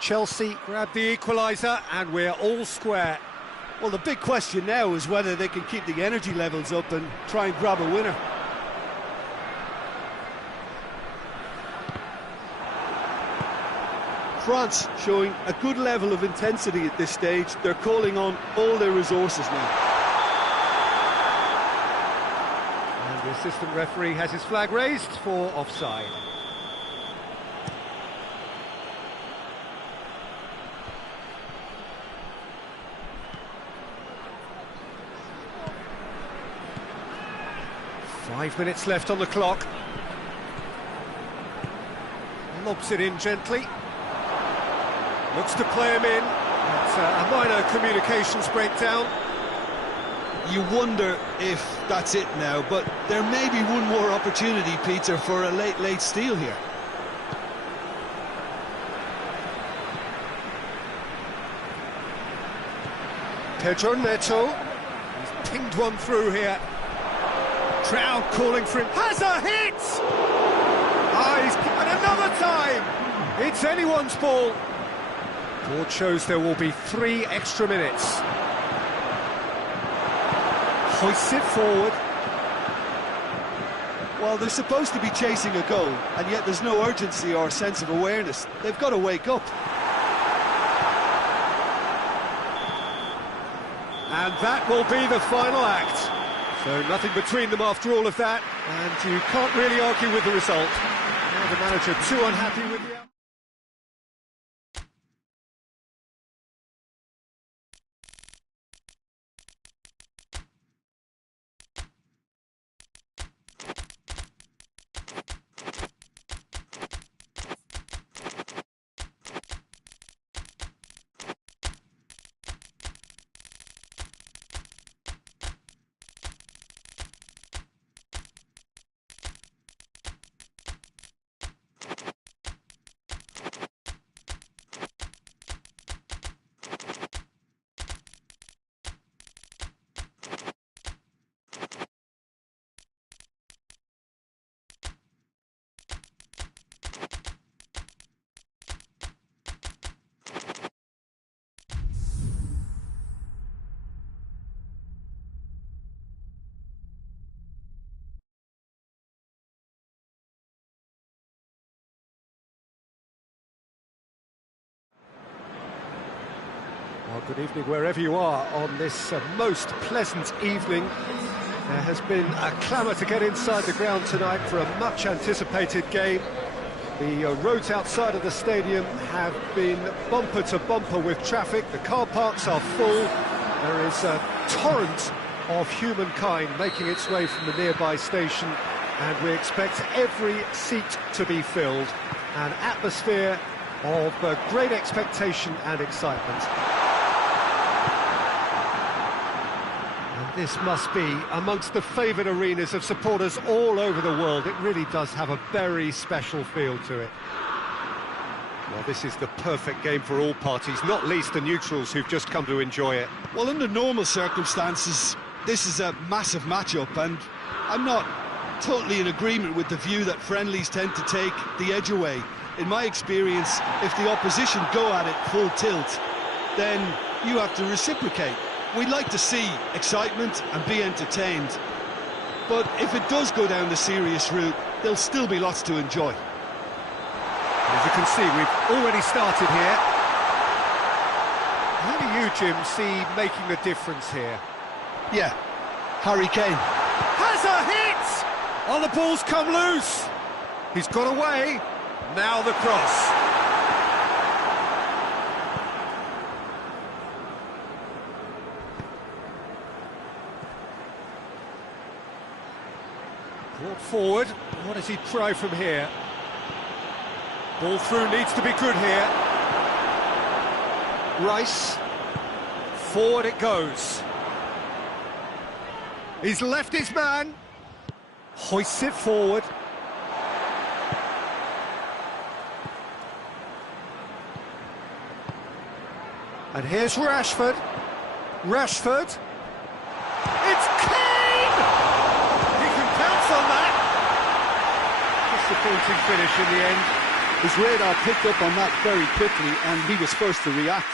Chelsea grab the equaliser and we're all square. Well, the big question now is whether they can keep the energy levels up and try and grab a winner. France showing a good level of intensity at this stage. They're calling on all their resources now. And the assistant referee has his flag raised for offside. Five minutes left on the clock. Lobs it in gently. Looks to play him in. It's a minor communications breakdown. You wonder if that's it now, but there may be one more opportunity, Peter, for a late steal here. PESJOKER-may7-HOANG. He's pinged one through here. Crowd calling for him. Has a hit! And another time! It's anyone's ball. Board shows there will be 3 extra minutes. Hoists it forward. Well, they're supposed to be chasing a goal, and yet there's no urgency or sense of awareness. They've got to wake up. And that will be the final act. So nothing between them after all of that, and you can't really argue with the result. Now the manager too unhappy with the outcome. Well, good evening wherever you are on this most pleasant evening. There has been a clamour to get inside the ground tonight for a much-anticipated game. The roads outside of the stadium have been bumper to bumper with traffic. The car parks are full. There is a torrent of humankind making its way from the nearby station, and we expect every seat to be filled. An atmosphere of great expectation and excitement. This must be amongst the favoured arenas of supporters all over the world. It really does have a very special feel to it. Well, this is the perfect game for all parties, not least the neutrals who've just come to enjoy it. Well, under normal circumstances, this is a massive matchup, and I'm not totally in agreement with the view that friendlies tend to take the edge away. In my experience, if the opposition go at it full tilt, then you have to reciprocate. We'd like to see excitement and be entertained, but if it does go down the serious route, there'll still be lots to enjoy. As you can see, we've already started here. How do you, Jim, see making a difference here? Yeah, Harry Kane. Has a hit! Oh, the ball's come loose. He's got away. Now the cross. Brought forward. What does he try from here? Ball through, needs to be good here. Rice. Forward it goes. He's left his man. Hoists it forward. And here's Rashford. Rashford. It's Kane! He can pounce on that. Disappointing finish in the end. His radar picked up on that very quickly, and he was first to react.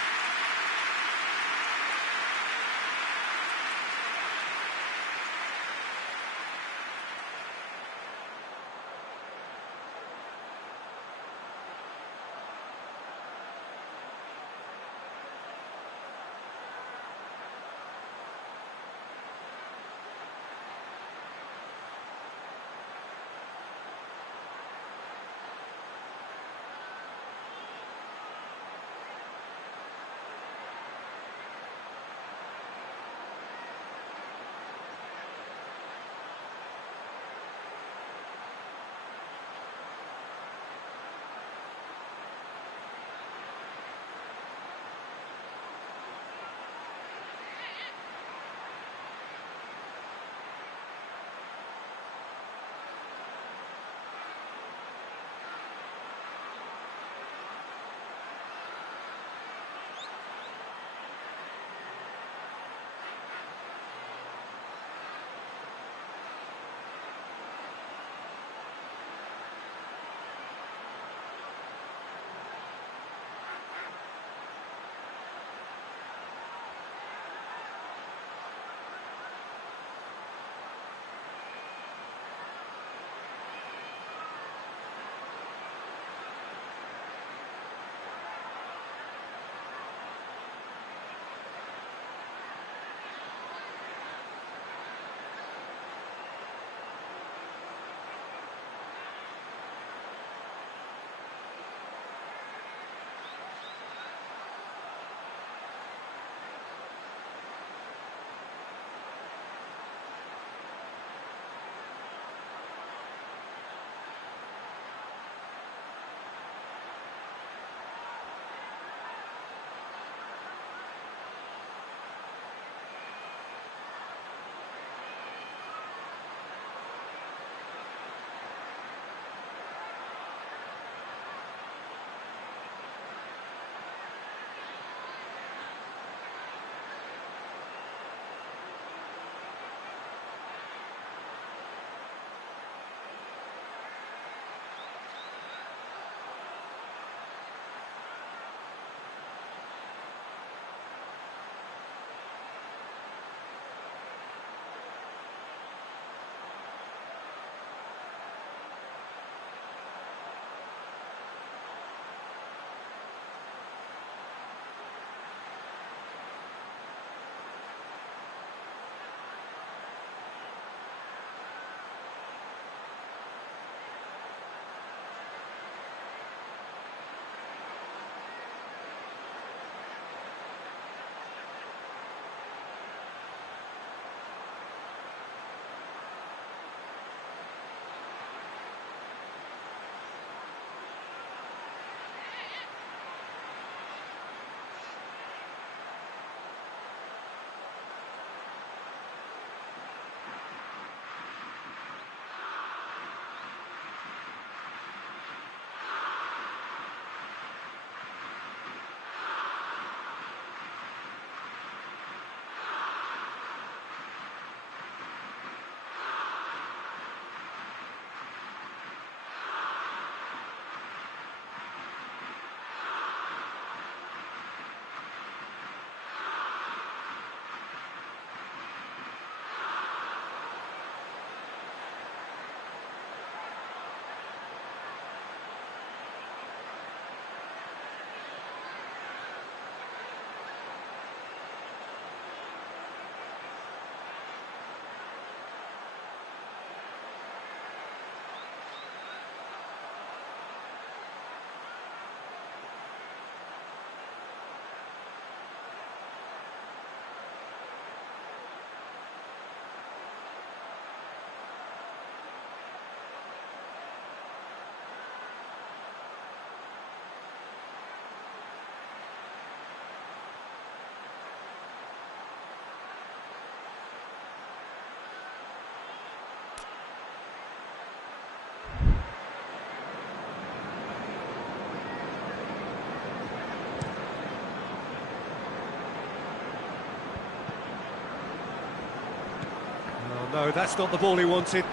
No, that's not the ball he wanted.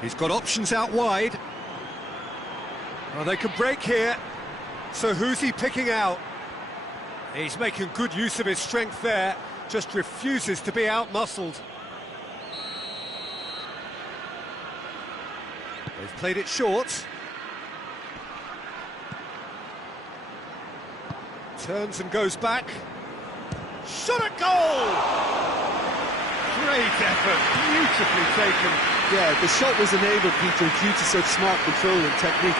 He's got options out wide. Well, they can break here. So who's he picking out? He's making good use of his strength there. Just refuses to be out-muscled. They've played it short. Turns and goes back. Shot at goal! Great effort, beautifully taken. Yeah, the shot was enabled, Peter, due to such smart control and technique.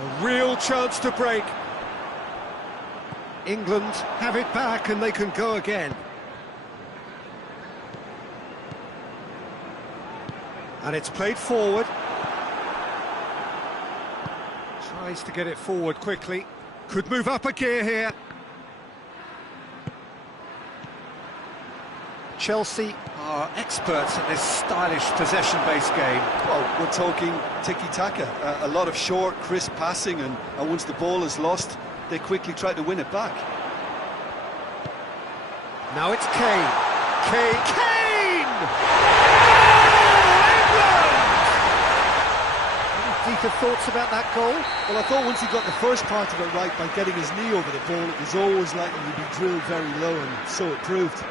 A real chance to break. England have it back and they can go again. And it's played forward. Tries to get it forward quickly. Could move up a gear here. Chelsea are experts at this stylish possession-based game. Well, we're talking tiki-taka, a lot of short, crisp passing, and once the ball is lost, they quickly try to win it back. Now it's Kane. Kane! Any deeper thoughts about that goal? Well, I thought once he got the first part of it right by getting his knee over the ball, it was always likely to be drilled very low, and so it proved.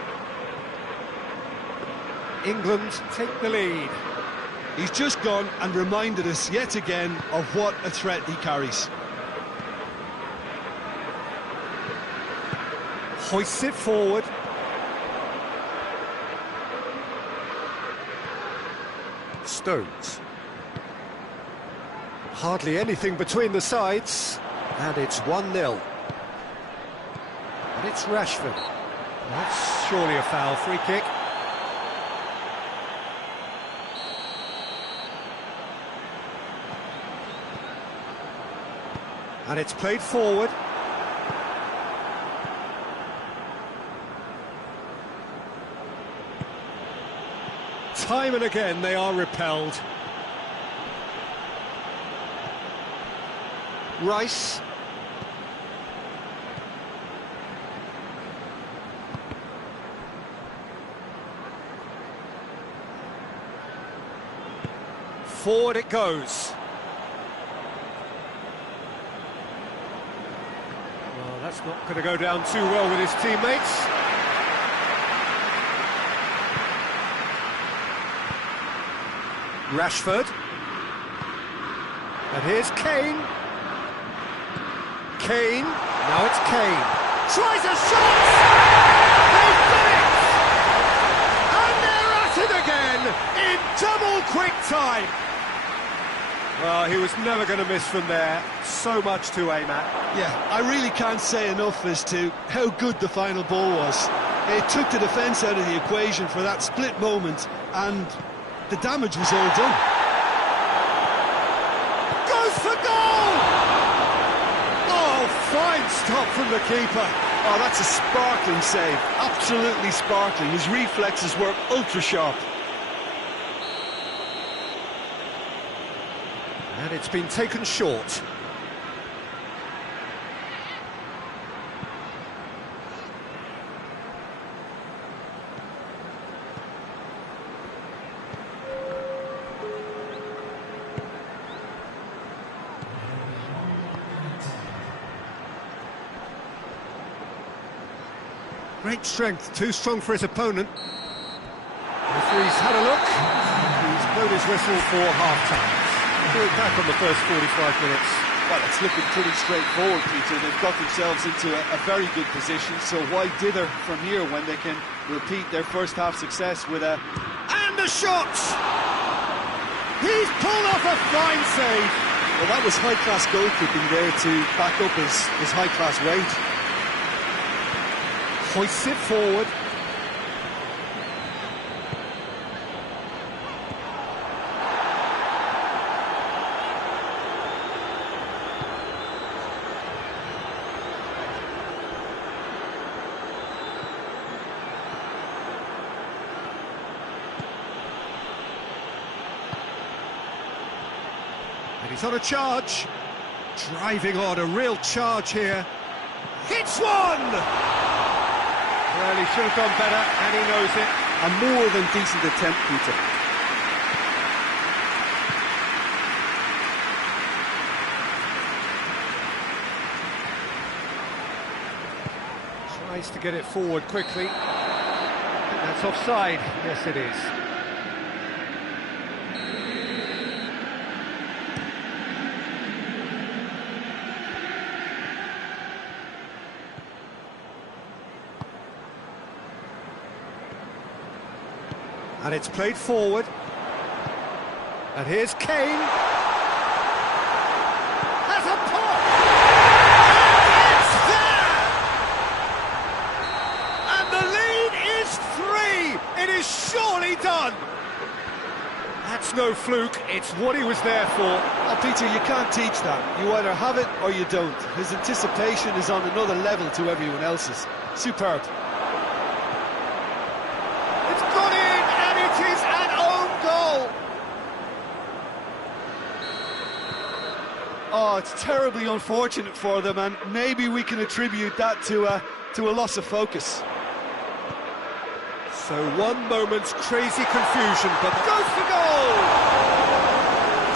England take the lead. He's just gone and reminded us yet again of what a threat he carries. Hoists it forward. Stones. Hardly anything between the sides. And it's 1-0. And it's Rashford. That's surely a foul. Free kick. And it's played forward. Time and again they are repelled. Rice. Forward it goes. Well, that's not going to go down too well with his teammates. Rashford. And here's Kane. Kane. Now it's Kane. Tries a shot! They've done it! And they're at it again in double quick time. Well, he was never going to miss from there. So much to aim at. Yeah, I really can't say enough as to how good the final ball was. It took the defence out of the equation for that split moment, and the damage was all done. Goes for goal! Oh, fine stop from the keeper. Oh, that's a sparkling save. Absolutely sparkling. His reflexes were ultra sharp. And it's been taken short. Great strength, too strong for his opponent. Referee's had a look. He's blown his whistle for half-time. We're back on the first 45 minutes. Well, it's looking pretty straightforward, Peter. They've got themselves into a very good position, so why dither from here when they can repeat their first half success with a... And the shot! He's pulled off a fine save. Well, that was high-class goalkeeping there to back up his high-class weight. Hoists it forward. He's on a charge. Driving on, a real charge here. Hits one! Well, he should have done better, and he knows it. A more than decent attempt, Peter. Tries to get it forward quickly. That's offside. Yes, it is. And it's played forward. And here's Kane. Has a pop! And it's there! And the lead is 3! It is surely done! That's no fluke, it's what he was there for. Oh, Peter, you can't teach that. You either have it or you don't. His anticipation is on another level to everyone else's. Superb. It's gone in! It is an own goal! Oh, it's terribly unfortunate for them, and maybe we can attribute that to a loss of focus. So one moment's crazy confusion, but goes for goal!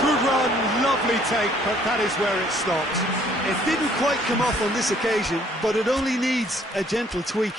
Good run, lovely take, but that is where it stopped. It didn't quite come off on this occasion, but it only needs a gentle tweak.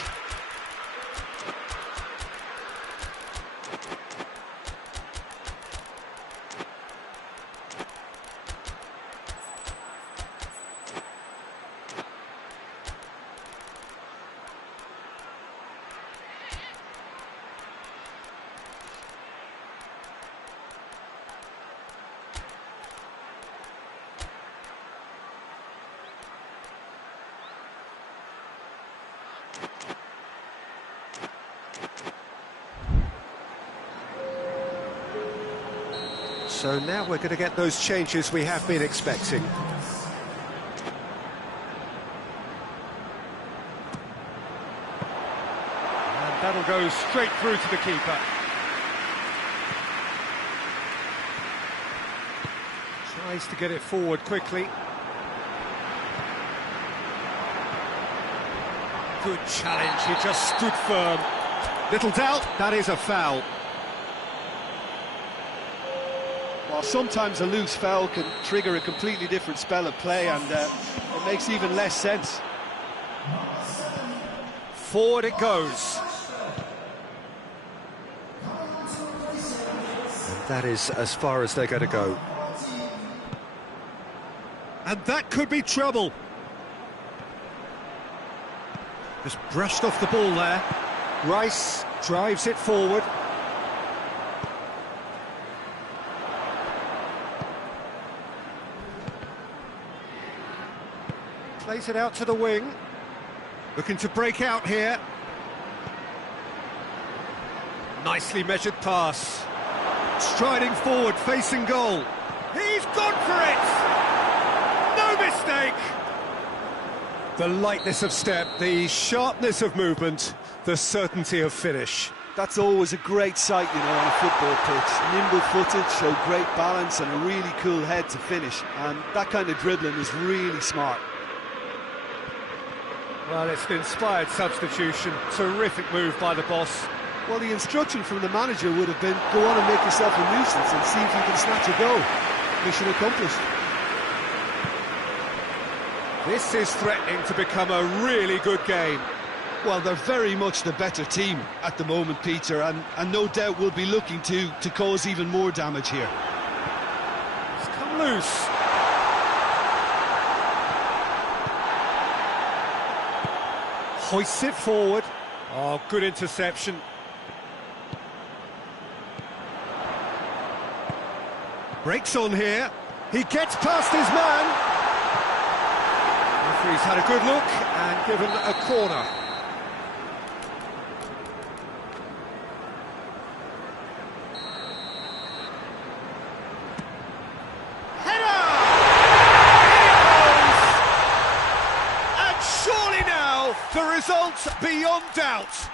So now we're going to get those changes we have been expecting. And that'll go straight through to the keeper. Tries to get it forward quickly. Good challenge, he just stood firm. Little doubt, that is a foul. Well, sometimes a loose foul can trigger a completely different spell of play, and it makes even less sense. Forward it goes. And that is as far as they're going to go. And that could be trouble. Just brushed off the ball there. Rice drives it forward. Plays it out to the wing. Looking to break out here. Nicely measured pass. Striding forward, facing goal. He's gone for it! No mistake! The lightness of step, the sharpness of movement, the certainty of finish. That's always a great sight, you know, on a football pitch. Nimble-footed, show great balance and a really cool head to finish. And that kind of dribbling is really smart. Well, it's an inspired substitution. Terrific move by the boss. Well, the instruction from the manager would have been, go on and make yourself a nuisance and see if you can snatch a goal. Mission accomplished. This is threatening to become a really good game. Well, they're very much the better team at the moment, Peter, and no doubt will be looking to cause even more damage here. It's come loose. Hoists it forward. Oh, good interception. Breaks on here. He gets past his man. Referee's had a good look and given a corner. The result beyond doubt.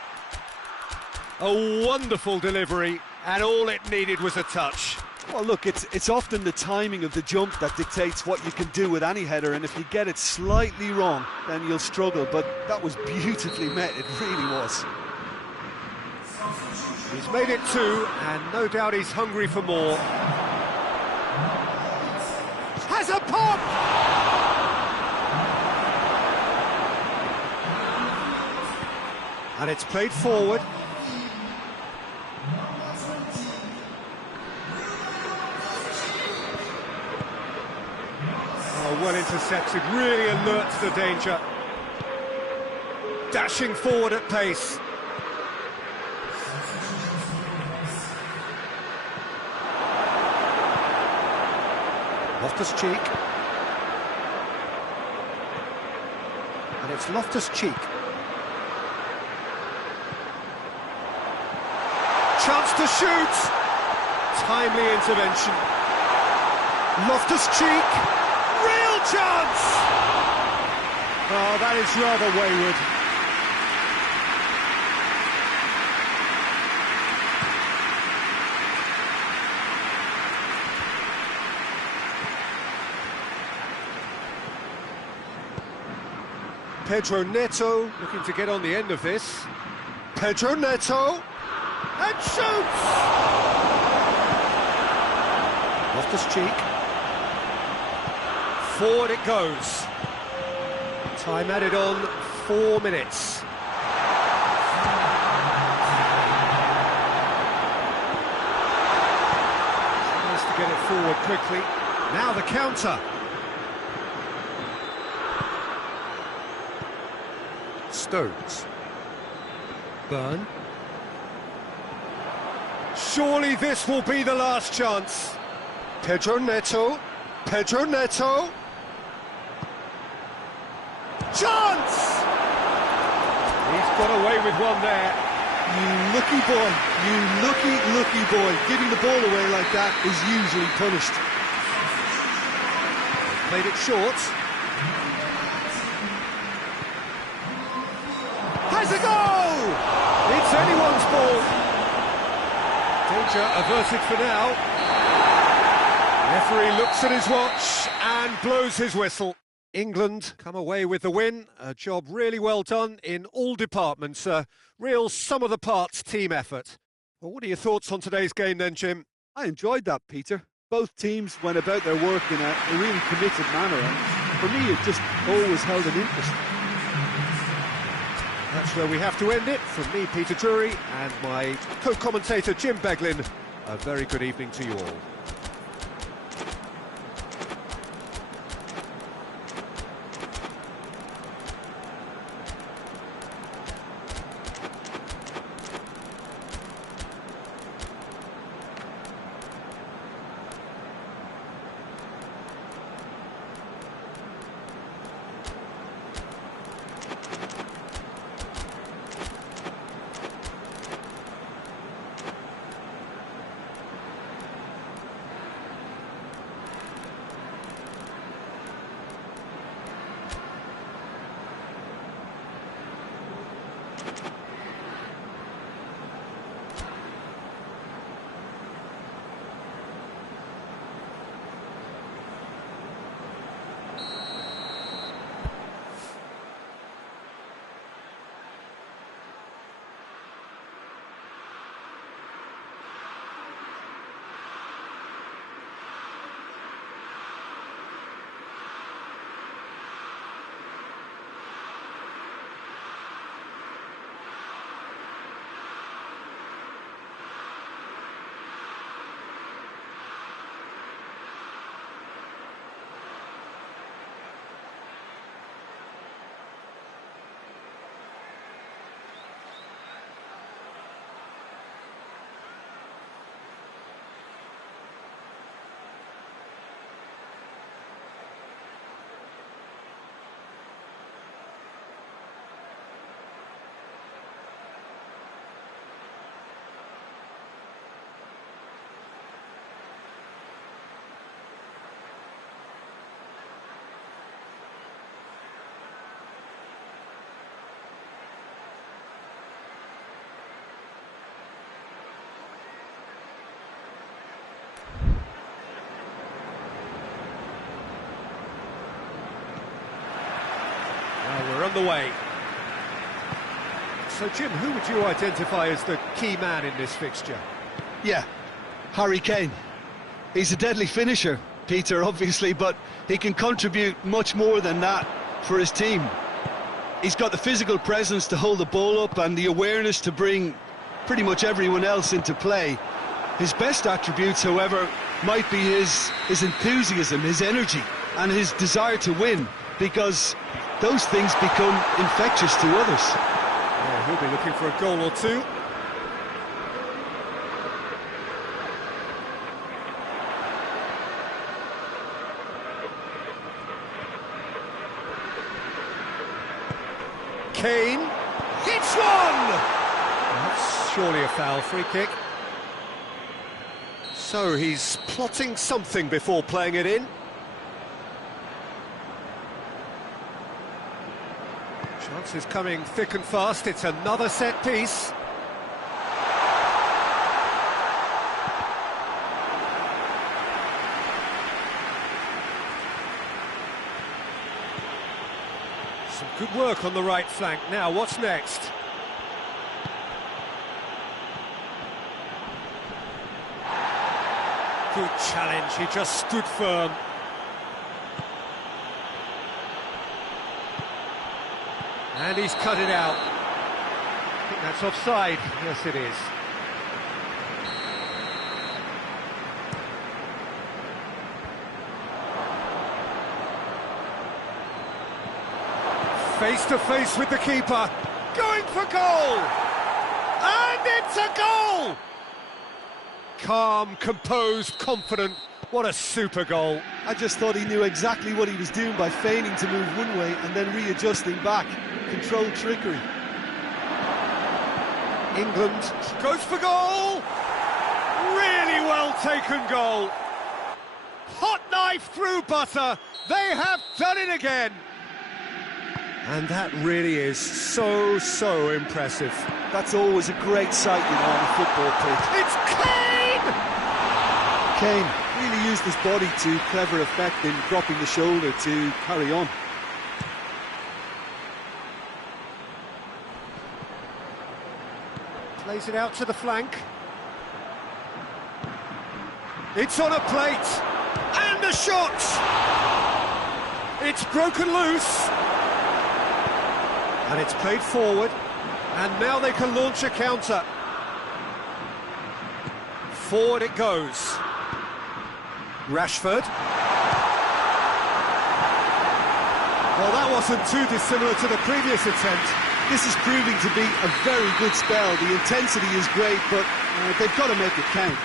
A wonderful delivery, and all it needed was a touch. Well, look, it's often the timing of the jump that dictates what you can do with any header, and if you get it slightly wrong, then you'll struggle, but that was beautifully met, it really was. He's made it 2, and no doubt he's hungry for more. Has a pop! And it's played forward. Oh, well intercepted, really alert to the danger. Dashing forward at pace. Loftus-Cheek. And it's Loftus-Cheek. Chance to shoot! Timely intervention. Loftus-Cheek. Real chance! Oh, that is rather wayward. Pedro Neto looking to get on the end of this. Pedro Neto, and shoots! Loftus-Cheek. Forward it goes. Time added on, 4 minutes. Tries to get it forward quickly. Now the counter. Stones. Burn. Surely this will be the last chance. Pedro Neto. Pedro Neto. Chance! He's got away with one there. You lucky boy, you lucky boy. Giving the ball away like that is usually punished. Played it short. Has a goal! It's anyone's ball. Danger averted for now. Referee looks at his watch and blows his whistle. England come away with the win. A job really well done in all departments. A real sum-of-the-parts team effort. Well, what are your thoughts on today's game then, Jim? I enjoyed that, Peter. Both teams went about their work in a really committed manner, and for me it just always held an interest. That's where we have to end it. From me, Peter Drury, and my co-commentator, Jim Beglin, a very good evening to you all. Well, we're on the way. So, Jim, who would you identify as the key man in this fixture? Yeah, Harry Kane. He's a deadly finisher, Peter, obviously, but he can contribute much more than that for his team. He's got the physical presence to hold the ball up and the awareness to bring pretty much everyone else into play. His best attributes, however, might be his enthusiasm, his energy, and his desire to win, because those things become infectious to others. Yeah, he'll be looking for a goal or two. Kane hits one! That's surely a foul, free kick. So he's plotting something before playing it in. Chances coming thick and fast. It's another set piece. Some good work on the right flank. Now, what's next? Good challenge, he just stood firm. And he's cut it out. I think that's offside. Yes, it is. Face to face with the keeper. Going for goal! And it's a goal! Calm, composed, confident. What a super goal. I just thought he knew exactly what he was doing by feigning to move one way and then readjusting back. Controlled trickery. England goes for goal! Really well taken goal. Hot knife through butter. They have done it again. And that really is so impressive. That's always a great sight, you know, on a football pitch. It's Kane! Kane really used his body to clever effect in dropping the shoulder to carry on. Plays it out to the flank. It's on a plate. And a shot! It's broken loose. And it's played forward. And now they can launch a counter. Forward it goes. Rashford. Well, that wasn't too dissimilar to the previous attempt. This is proving to be a very good spell. The intensity is great, but they've got to make it count.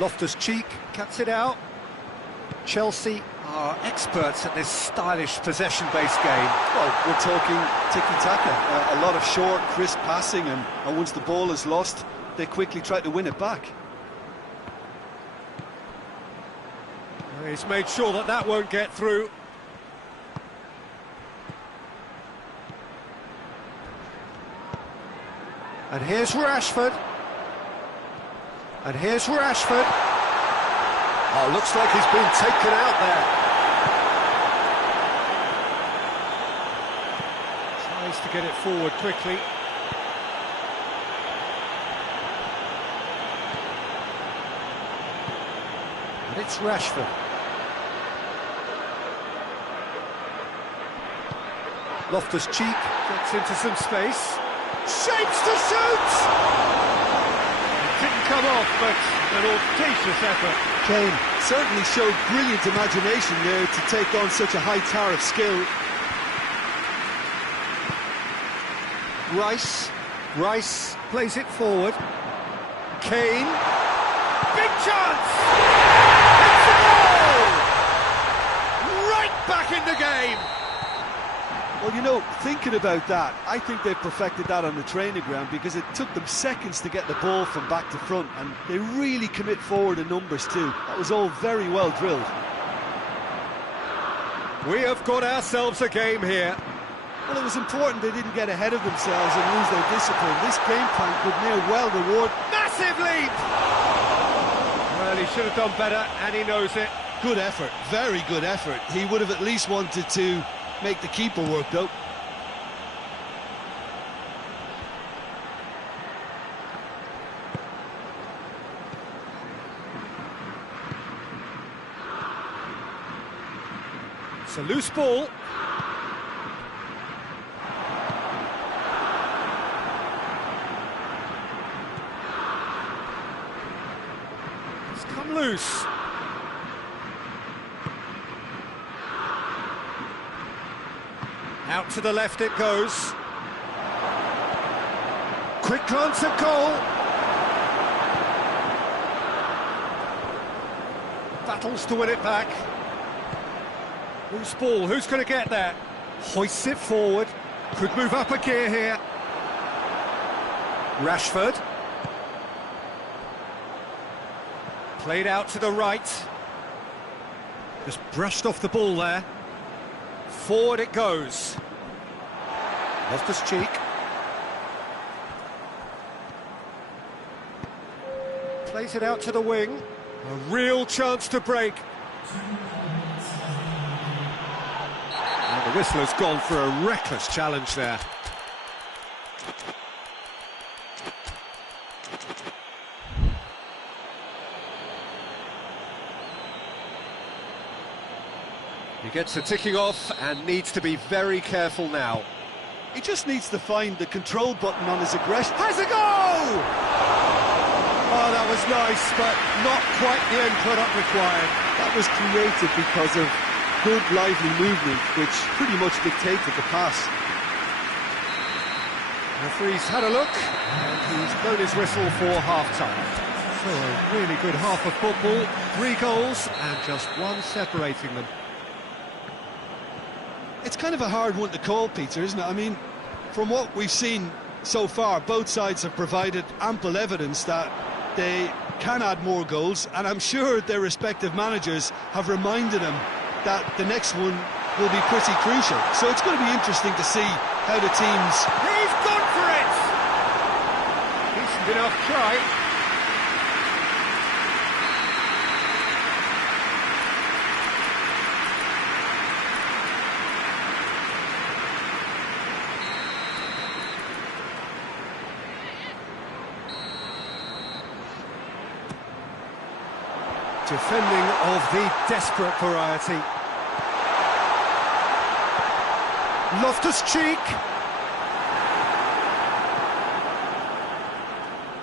Loftus-Cheek cuts it out. Chelsea are experts at this stylish possession-based game. Well, we're talking tiki-taka. A lot of short, crisp passing, and once the ball is lost, they quickly try to win it back. He's made sure that that won't get through. And here's Rashford. And here's Rashford. Oh, looks like he's been taken out there. Tries to get it forward quickly. And it's Rashford. Loftus-Cheek gets into some space. Shapes to shoot! It didn't come off, but an audacious effort. Kane certainly showed brilliant imagination there to take on such a high tower of skill. Rice plays it forward. Kane. Big chance! It's a goal! Right back in the game! Well, you know, thinking about that, I think they've perfected that on the training ground, because it took them seconds to get the ball from back to front, and they really commit forward in numbers too. That was all very well drilled. We have got ourselves a game here. Well, it was important they didn't get ahead of themselves and lose their discipline. This game plan could near well reward. Massive leap! should have done better, and he knows it. Good effort, very good effort. He would have at least wanted to make the keeper work, though. It's a loose ball. It's come loose. Out to the left it goes. Quick glance at goal. Battles to win it back. Loose ball, who's going to get there? Hoists it forward. Could move up a gear here. Rashford. Played out to the right. Just brushed off the ball there. Forward it goes. Loftus-Cheek. Plays it out to the wing. A real chance to break. And the whistle has gone for a reckless challenge there. He gets the ticking off and needs to be very careful now. He just needs to find the control button on his aggression. Has a go! Oh, that was nice, but not quite the end product required. That was created because of good, lively movement, which pretty much dictated the pass. Referee's had a look, and he's blown his whistle for half-time. So a really good half of football, 3 goals, and just one separating them. It's kind of a hard one to call, Peter, isn't it? I mean, from what we've seen so far, both sides have provided ample evidence that they can add more goals, and I'm sure their respective managers have reminded them that the next one will be pretty crucial. So it's going to be interesting to see how the teams... He's gone for it! Decent enough try. Defending of the desperate variety. Loftus-Cheek.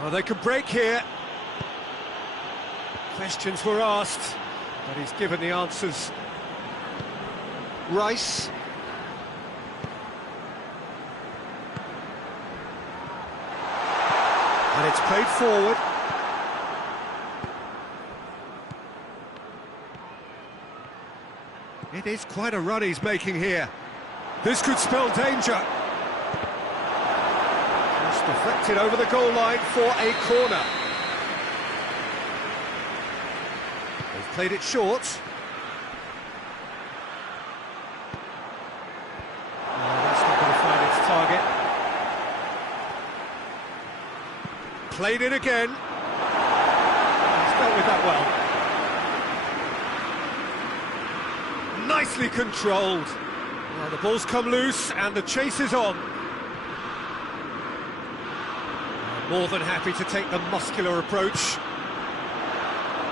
Oh, they could break here. Questions were asked, but he's given the answers. Rice. And it's played forward. It is quite a run he's making here. This could spell danger. Just deflected over the goal line for a corner. They've played it short. No, that's not going to find its target. Played it again. He's dealt with that well. Nicely controlled. Well, the ball's come loose and the chase is on. More than happy to take the muscular approach.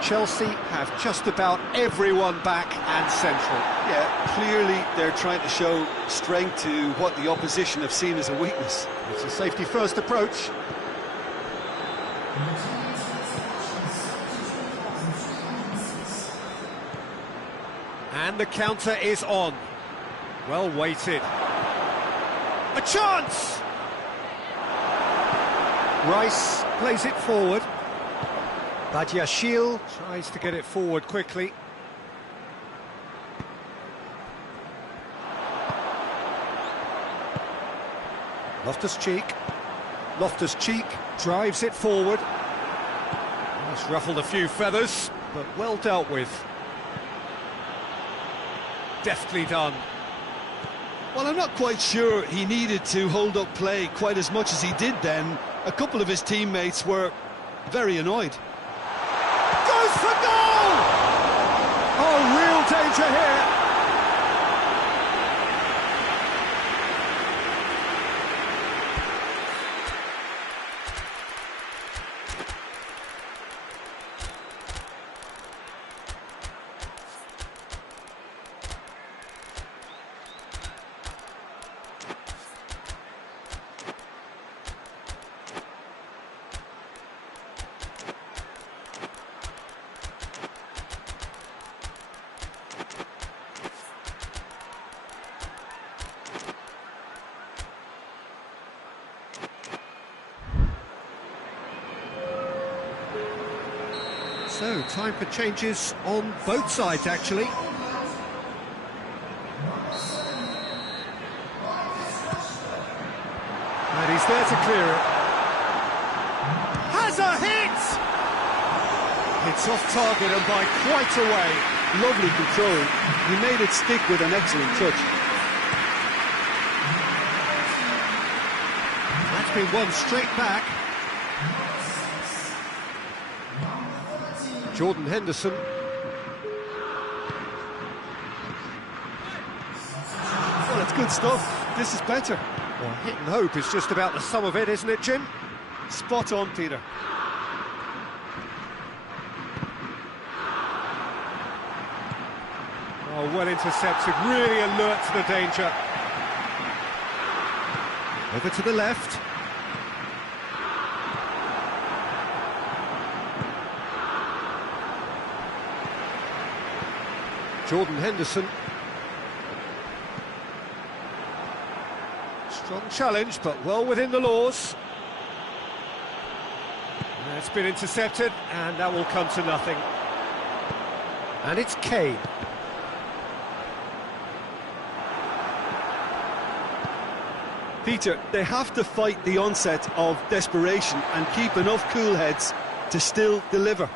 Chelsea have just about everyone back and central. Yeah, clearly they're trying to show strength to what the opposition have seen as a weakness. It's a safety-first approach. And the counter is on. Well weighted. A chance! Rice plays it forward. Badiashile tries to get it forward quickly. Loftus-Cheek. Loftus-Cheek drives it forward. It's ruffled a few feathers, but well dealt with. Deftly done. Well, I'm not quite sure he needed to hold up play quite as much as he did then. A couple of his teammates were very annoyed. Goes shoots for goal! Oh, real danger here. So, time for changes on both sides, actually. And he's there to clear it. Has a hit! It's off target and by quite a way. Lovely control. He made it stick with an excellent touch. That's been won straight back. Jordan Henderson. Well, it's good stuff. This is better. Well, hit and hope is just about the sum of it, isn't it, Jim? Spot on, Peter. Oh, well intercepted, really alert to the danger. Over to the left. Jordan Henderson. Strong challenge, but well within the laws. It's been intercepted, and that will come to nothing. And it's Kane. Peter, they have to fight the onset of desperation and keep enough cool heads to still deliver.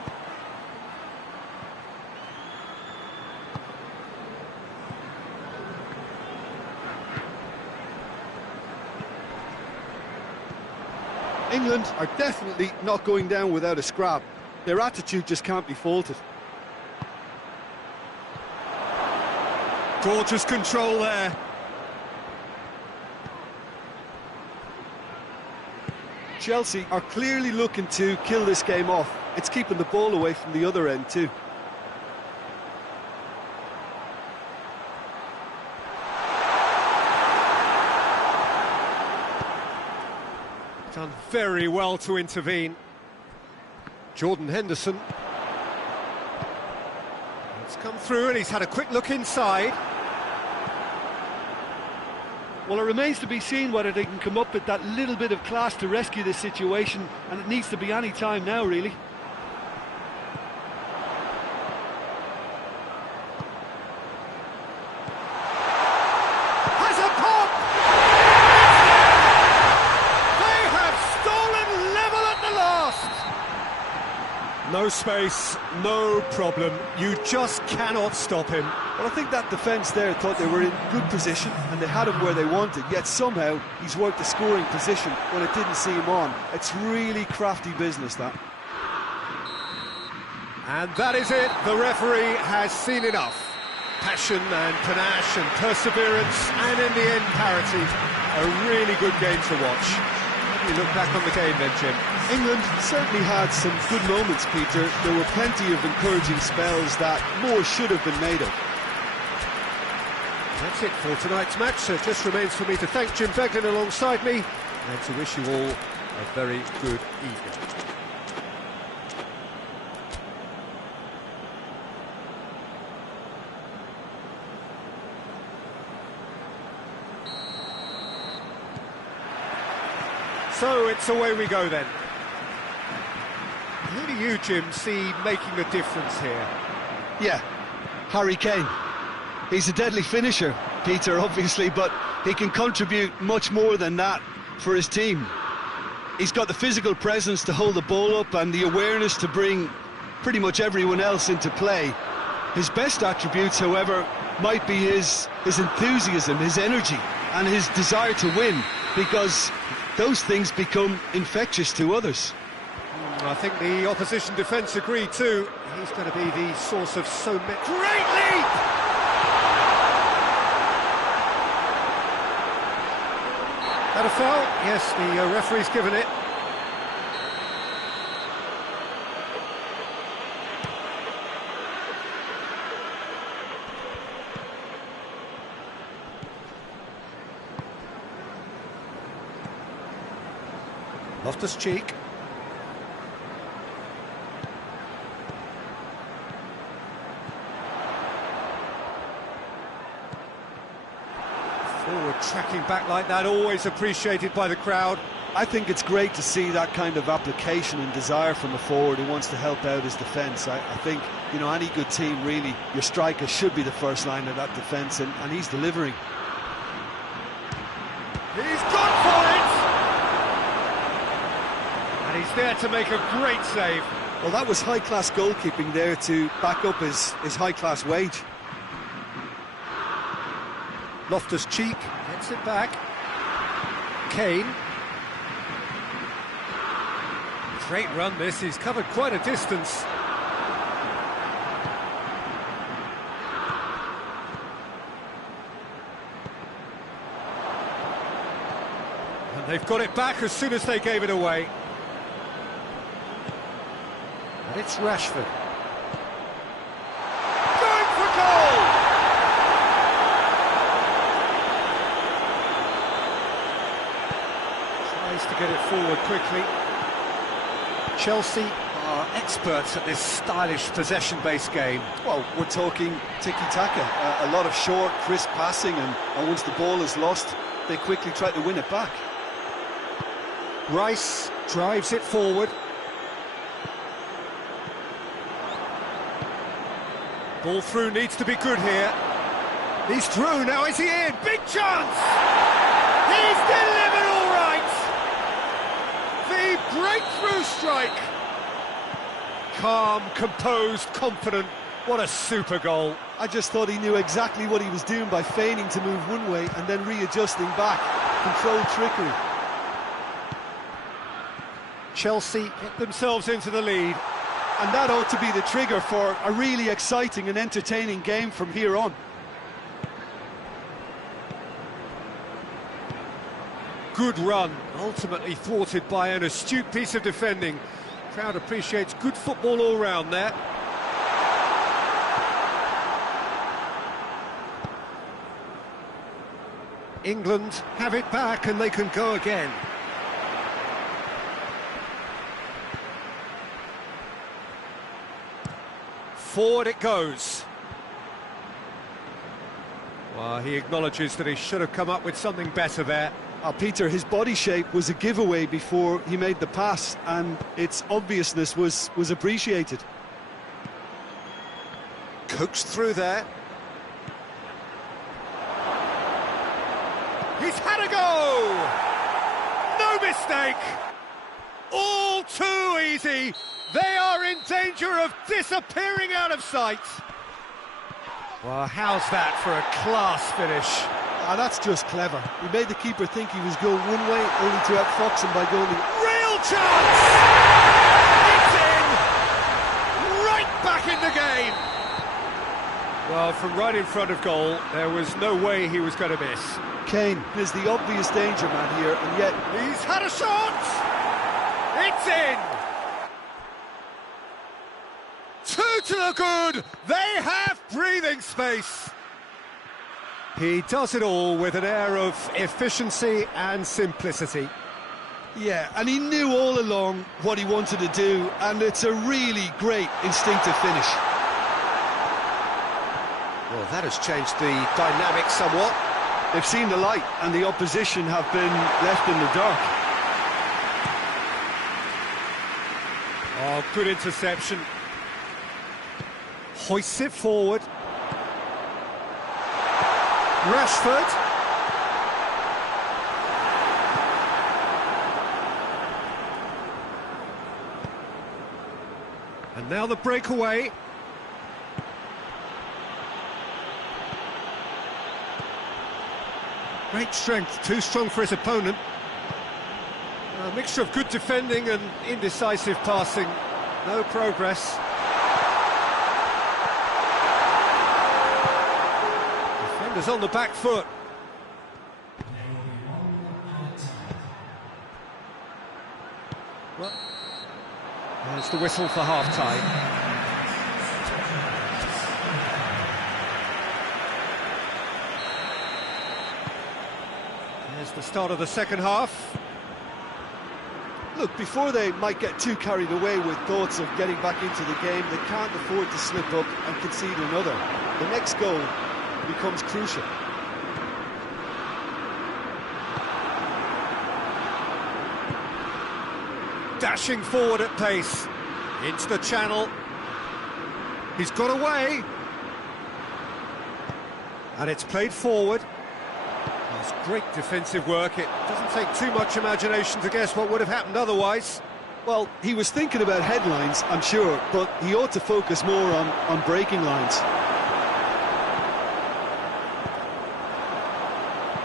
England are definitely not going down without a scrap. Their attitude just can't be faulted. Gorgeous control there. Chelsea are clearly looking to kill this game off. It's keeping the ball away from the other end too. Done very well to intervene. Jordan Henderson. It's come through and he's had a quick look inside. Well, it remains to be seen whether they can come up with that little bit of class to rescue this situation, and it needs to be any time now, really. Has a pop! They have stolen level at the last! No space, no problem. You just cannot stop him. Well, I think that defence there thought they were in good position and they had him where they wanted, yet somehow he's worked the scoring position when it didn't see him on. It's really crafty business, that. And that is it. The referee has seen enough. Passion and panache and perseverance, and in the end, parity. A really good game to watch. How do you look back on the game then, Jim? England certainly had some good moments, Peter. There were plenty of encouraging spells that more should have been made of. That's it for tonight's match, so it just remains for me to thank Jim Beglin alongside me and to wish you all a very good evening. So it's away we go then. Who do you, Jim, see making a difference here? Yeah, Harry Kane. He's a deadly finisher, Peter, obviously, but he can contribute much more than that for his team. He's got the physical presence to hold the ball up and the awareness to bring pretty much everyone else into play. His best attributes, however, might be his enthusiasm, his energy, and his desire to win, because those things become infectious to others. And I think the opposition defence agreed too. He's going to be the source of so many... Great leap! That a foul? Yes, the referee's given it. Loftus-Cheek. Forward tracking back like that, always appreciated by the crowd. I think it's great to see that kind of application and desire from a forward who wants to help out his defence. I think, you know, any good team, really, your striker should be the first line of that defence, and he's delivering. He's gone for it! And he's there to make a great save. Well, that was high-class goalkeeping there to back up his high-class wage. Loftus-Cheek gets it back. Kane. Great run this, he's covered quite a distance. And they've got it back as soon as they gave it away. And it's Rashford. Going for goal! Tries to get it forward quickly. Chelsea are experts at this stylish possession-based game. Well, we're talking tiki-taka, a lot of short, crisp passing, and once the ball is lost, they quickly try to win it back. Rice drives it forward. Ball through needs to be good here. He's through, now is he in? Big chance! He's delivered all right! The breakthrough strike! Calm, composed, confident. What a super goal. I just thought he knew exactly what he was doing by feigning to move one way and then readjusting back. Controlled trickery. Chelsea get themselves into the lead. And that ought to be the trigger for a really exciting and entertaining game from here on. Good run, ultimately thwarted by an astute piece of defending. Crowd appreciates good football all round there. England have it back and they can go again. Forward it goes. Well, he acknowledges that he should have come up with something better there. Peter, his body shape was a giveaway before he made the pass, and its obviousness was appreciated. Coaxed through there. He's had a go! No mistake! All too easy! They are in danger of disappearing out of sight! Well, how's that for a class finish? That's just clever. He made the keeper think he was going one way, only to outfox him by going... Real chance! It's in! Right back in the game! Well, from right in front of goal, there was no way he was going to miss. Kane is the obvious danger man here, and yet... He's had a shot! It's in! Two to the good! They have breathing space! He does it all with an air of efficiency and simplicity. Yeah, and he knew all along what he wanted to do, and it's a really great instinctive finish. Well, that has changed the dynamic somewhat. They've seen the light, and the opposition have been left in the dark. Oh, good interception. Hoists it forward. Rashford. And now the breakaway. Great strength, too strong for his opponent. A mixture of good defending and indecisive passing. No progress. Defenders on the back foot. Well, there's the whistle for half-time. There's the start of the second half. Look, before they might get too carried away with thoughts of getting back into the game, they can't afford to slip up and concede another. The next goal becomes crucial. Dashing forward at pace, into the channel. He's got away. And it's played forward. That's great defensive work. It doesn't take too much imagination to guess what would have happened otherwise. Well, he was thinking about headlines, I'm sure, but he ought to focus more on breaking lines.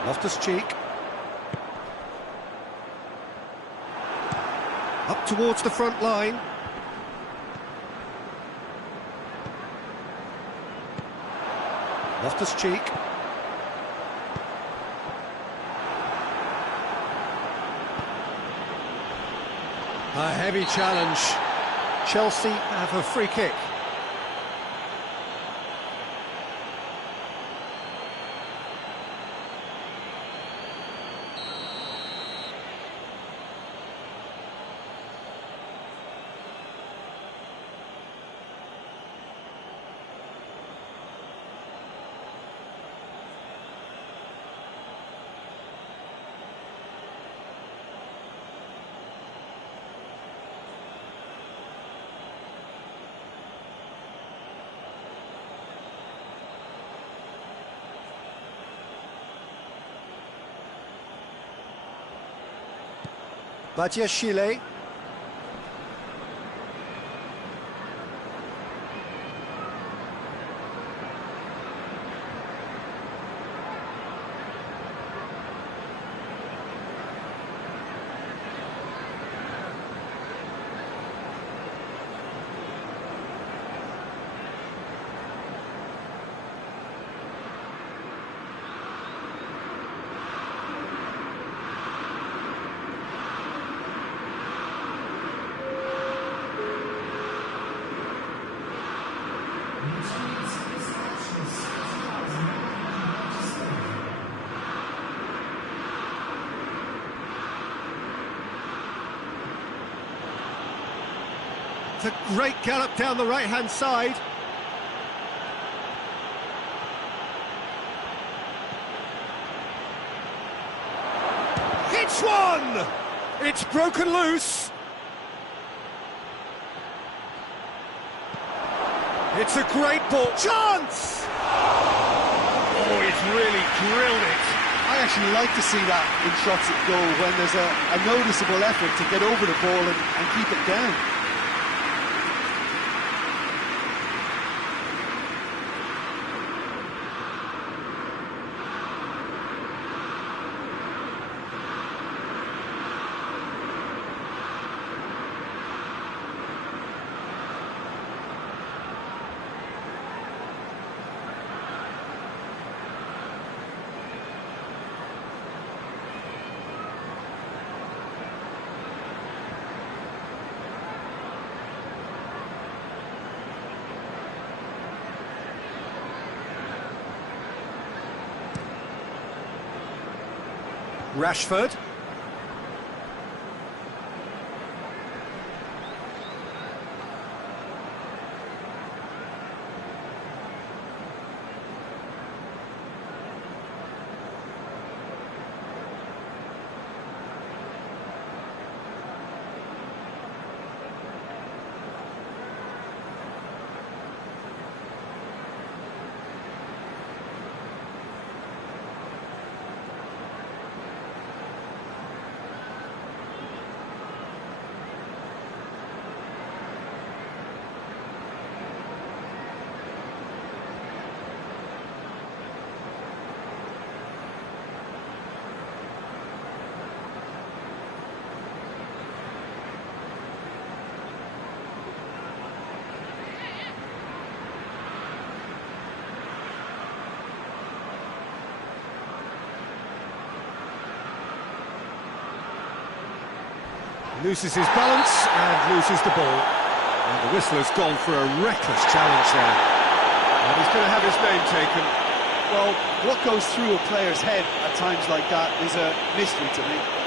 Loftus-Cheek. Up towards the front line. Loftus-Cheek. A heavy challenge. Chelsea have a free kick. Chile. It's a great gallop down the right-hand side. Hits one! It's broken loose. It's a great ball. Chance! Oh, he's really drilled it. I actually like to see that in shots at goal when there's a noticeable effort to get over the ball and keep it down. Rashford. Loses his balance and loses the ball. And the whistler's gone for a reckless challenge there. And he's going to have his name taken. Well, what goes through a player's head at times like that is a mystery to me.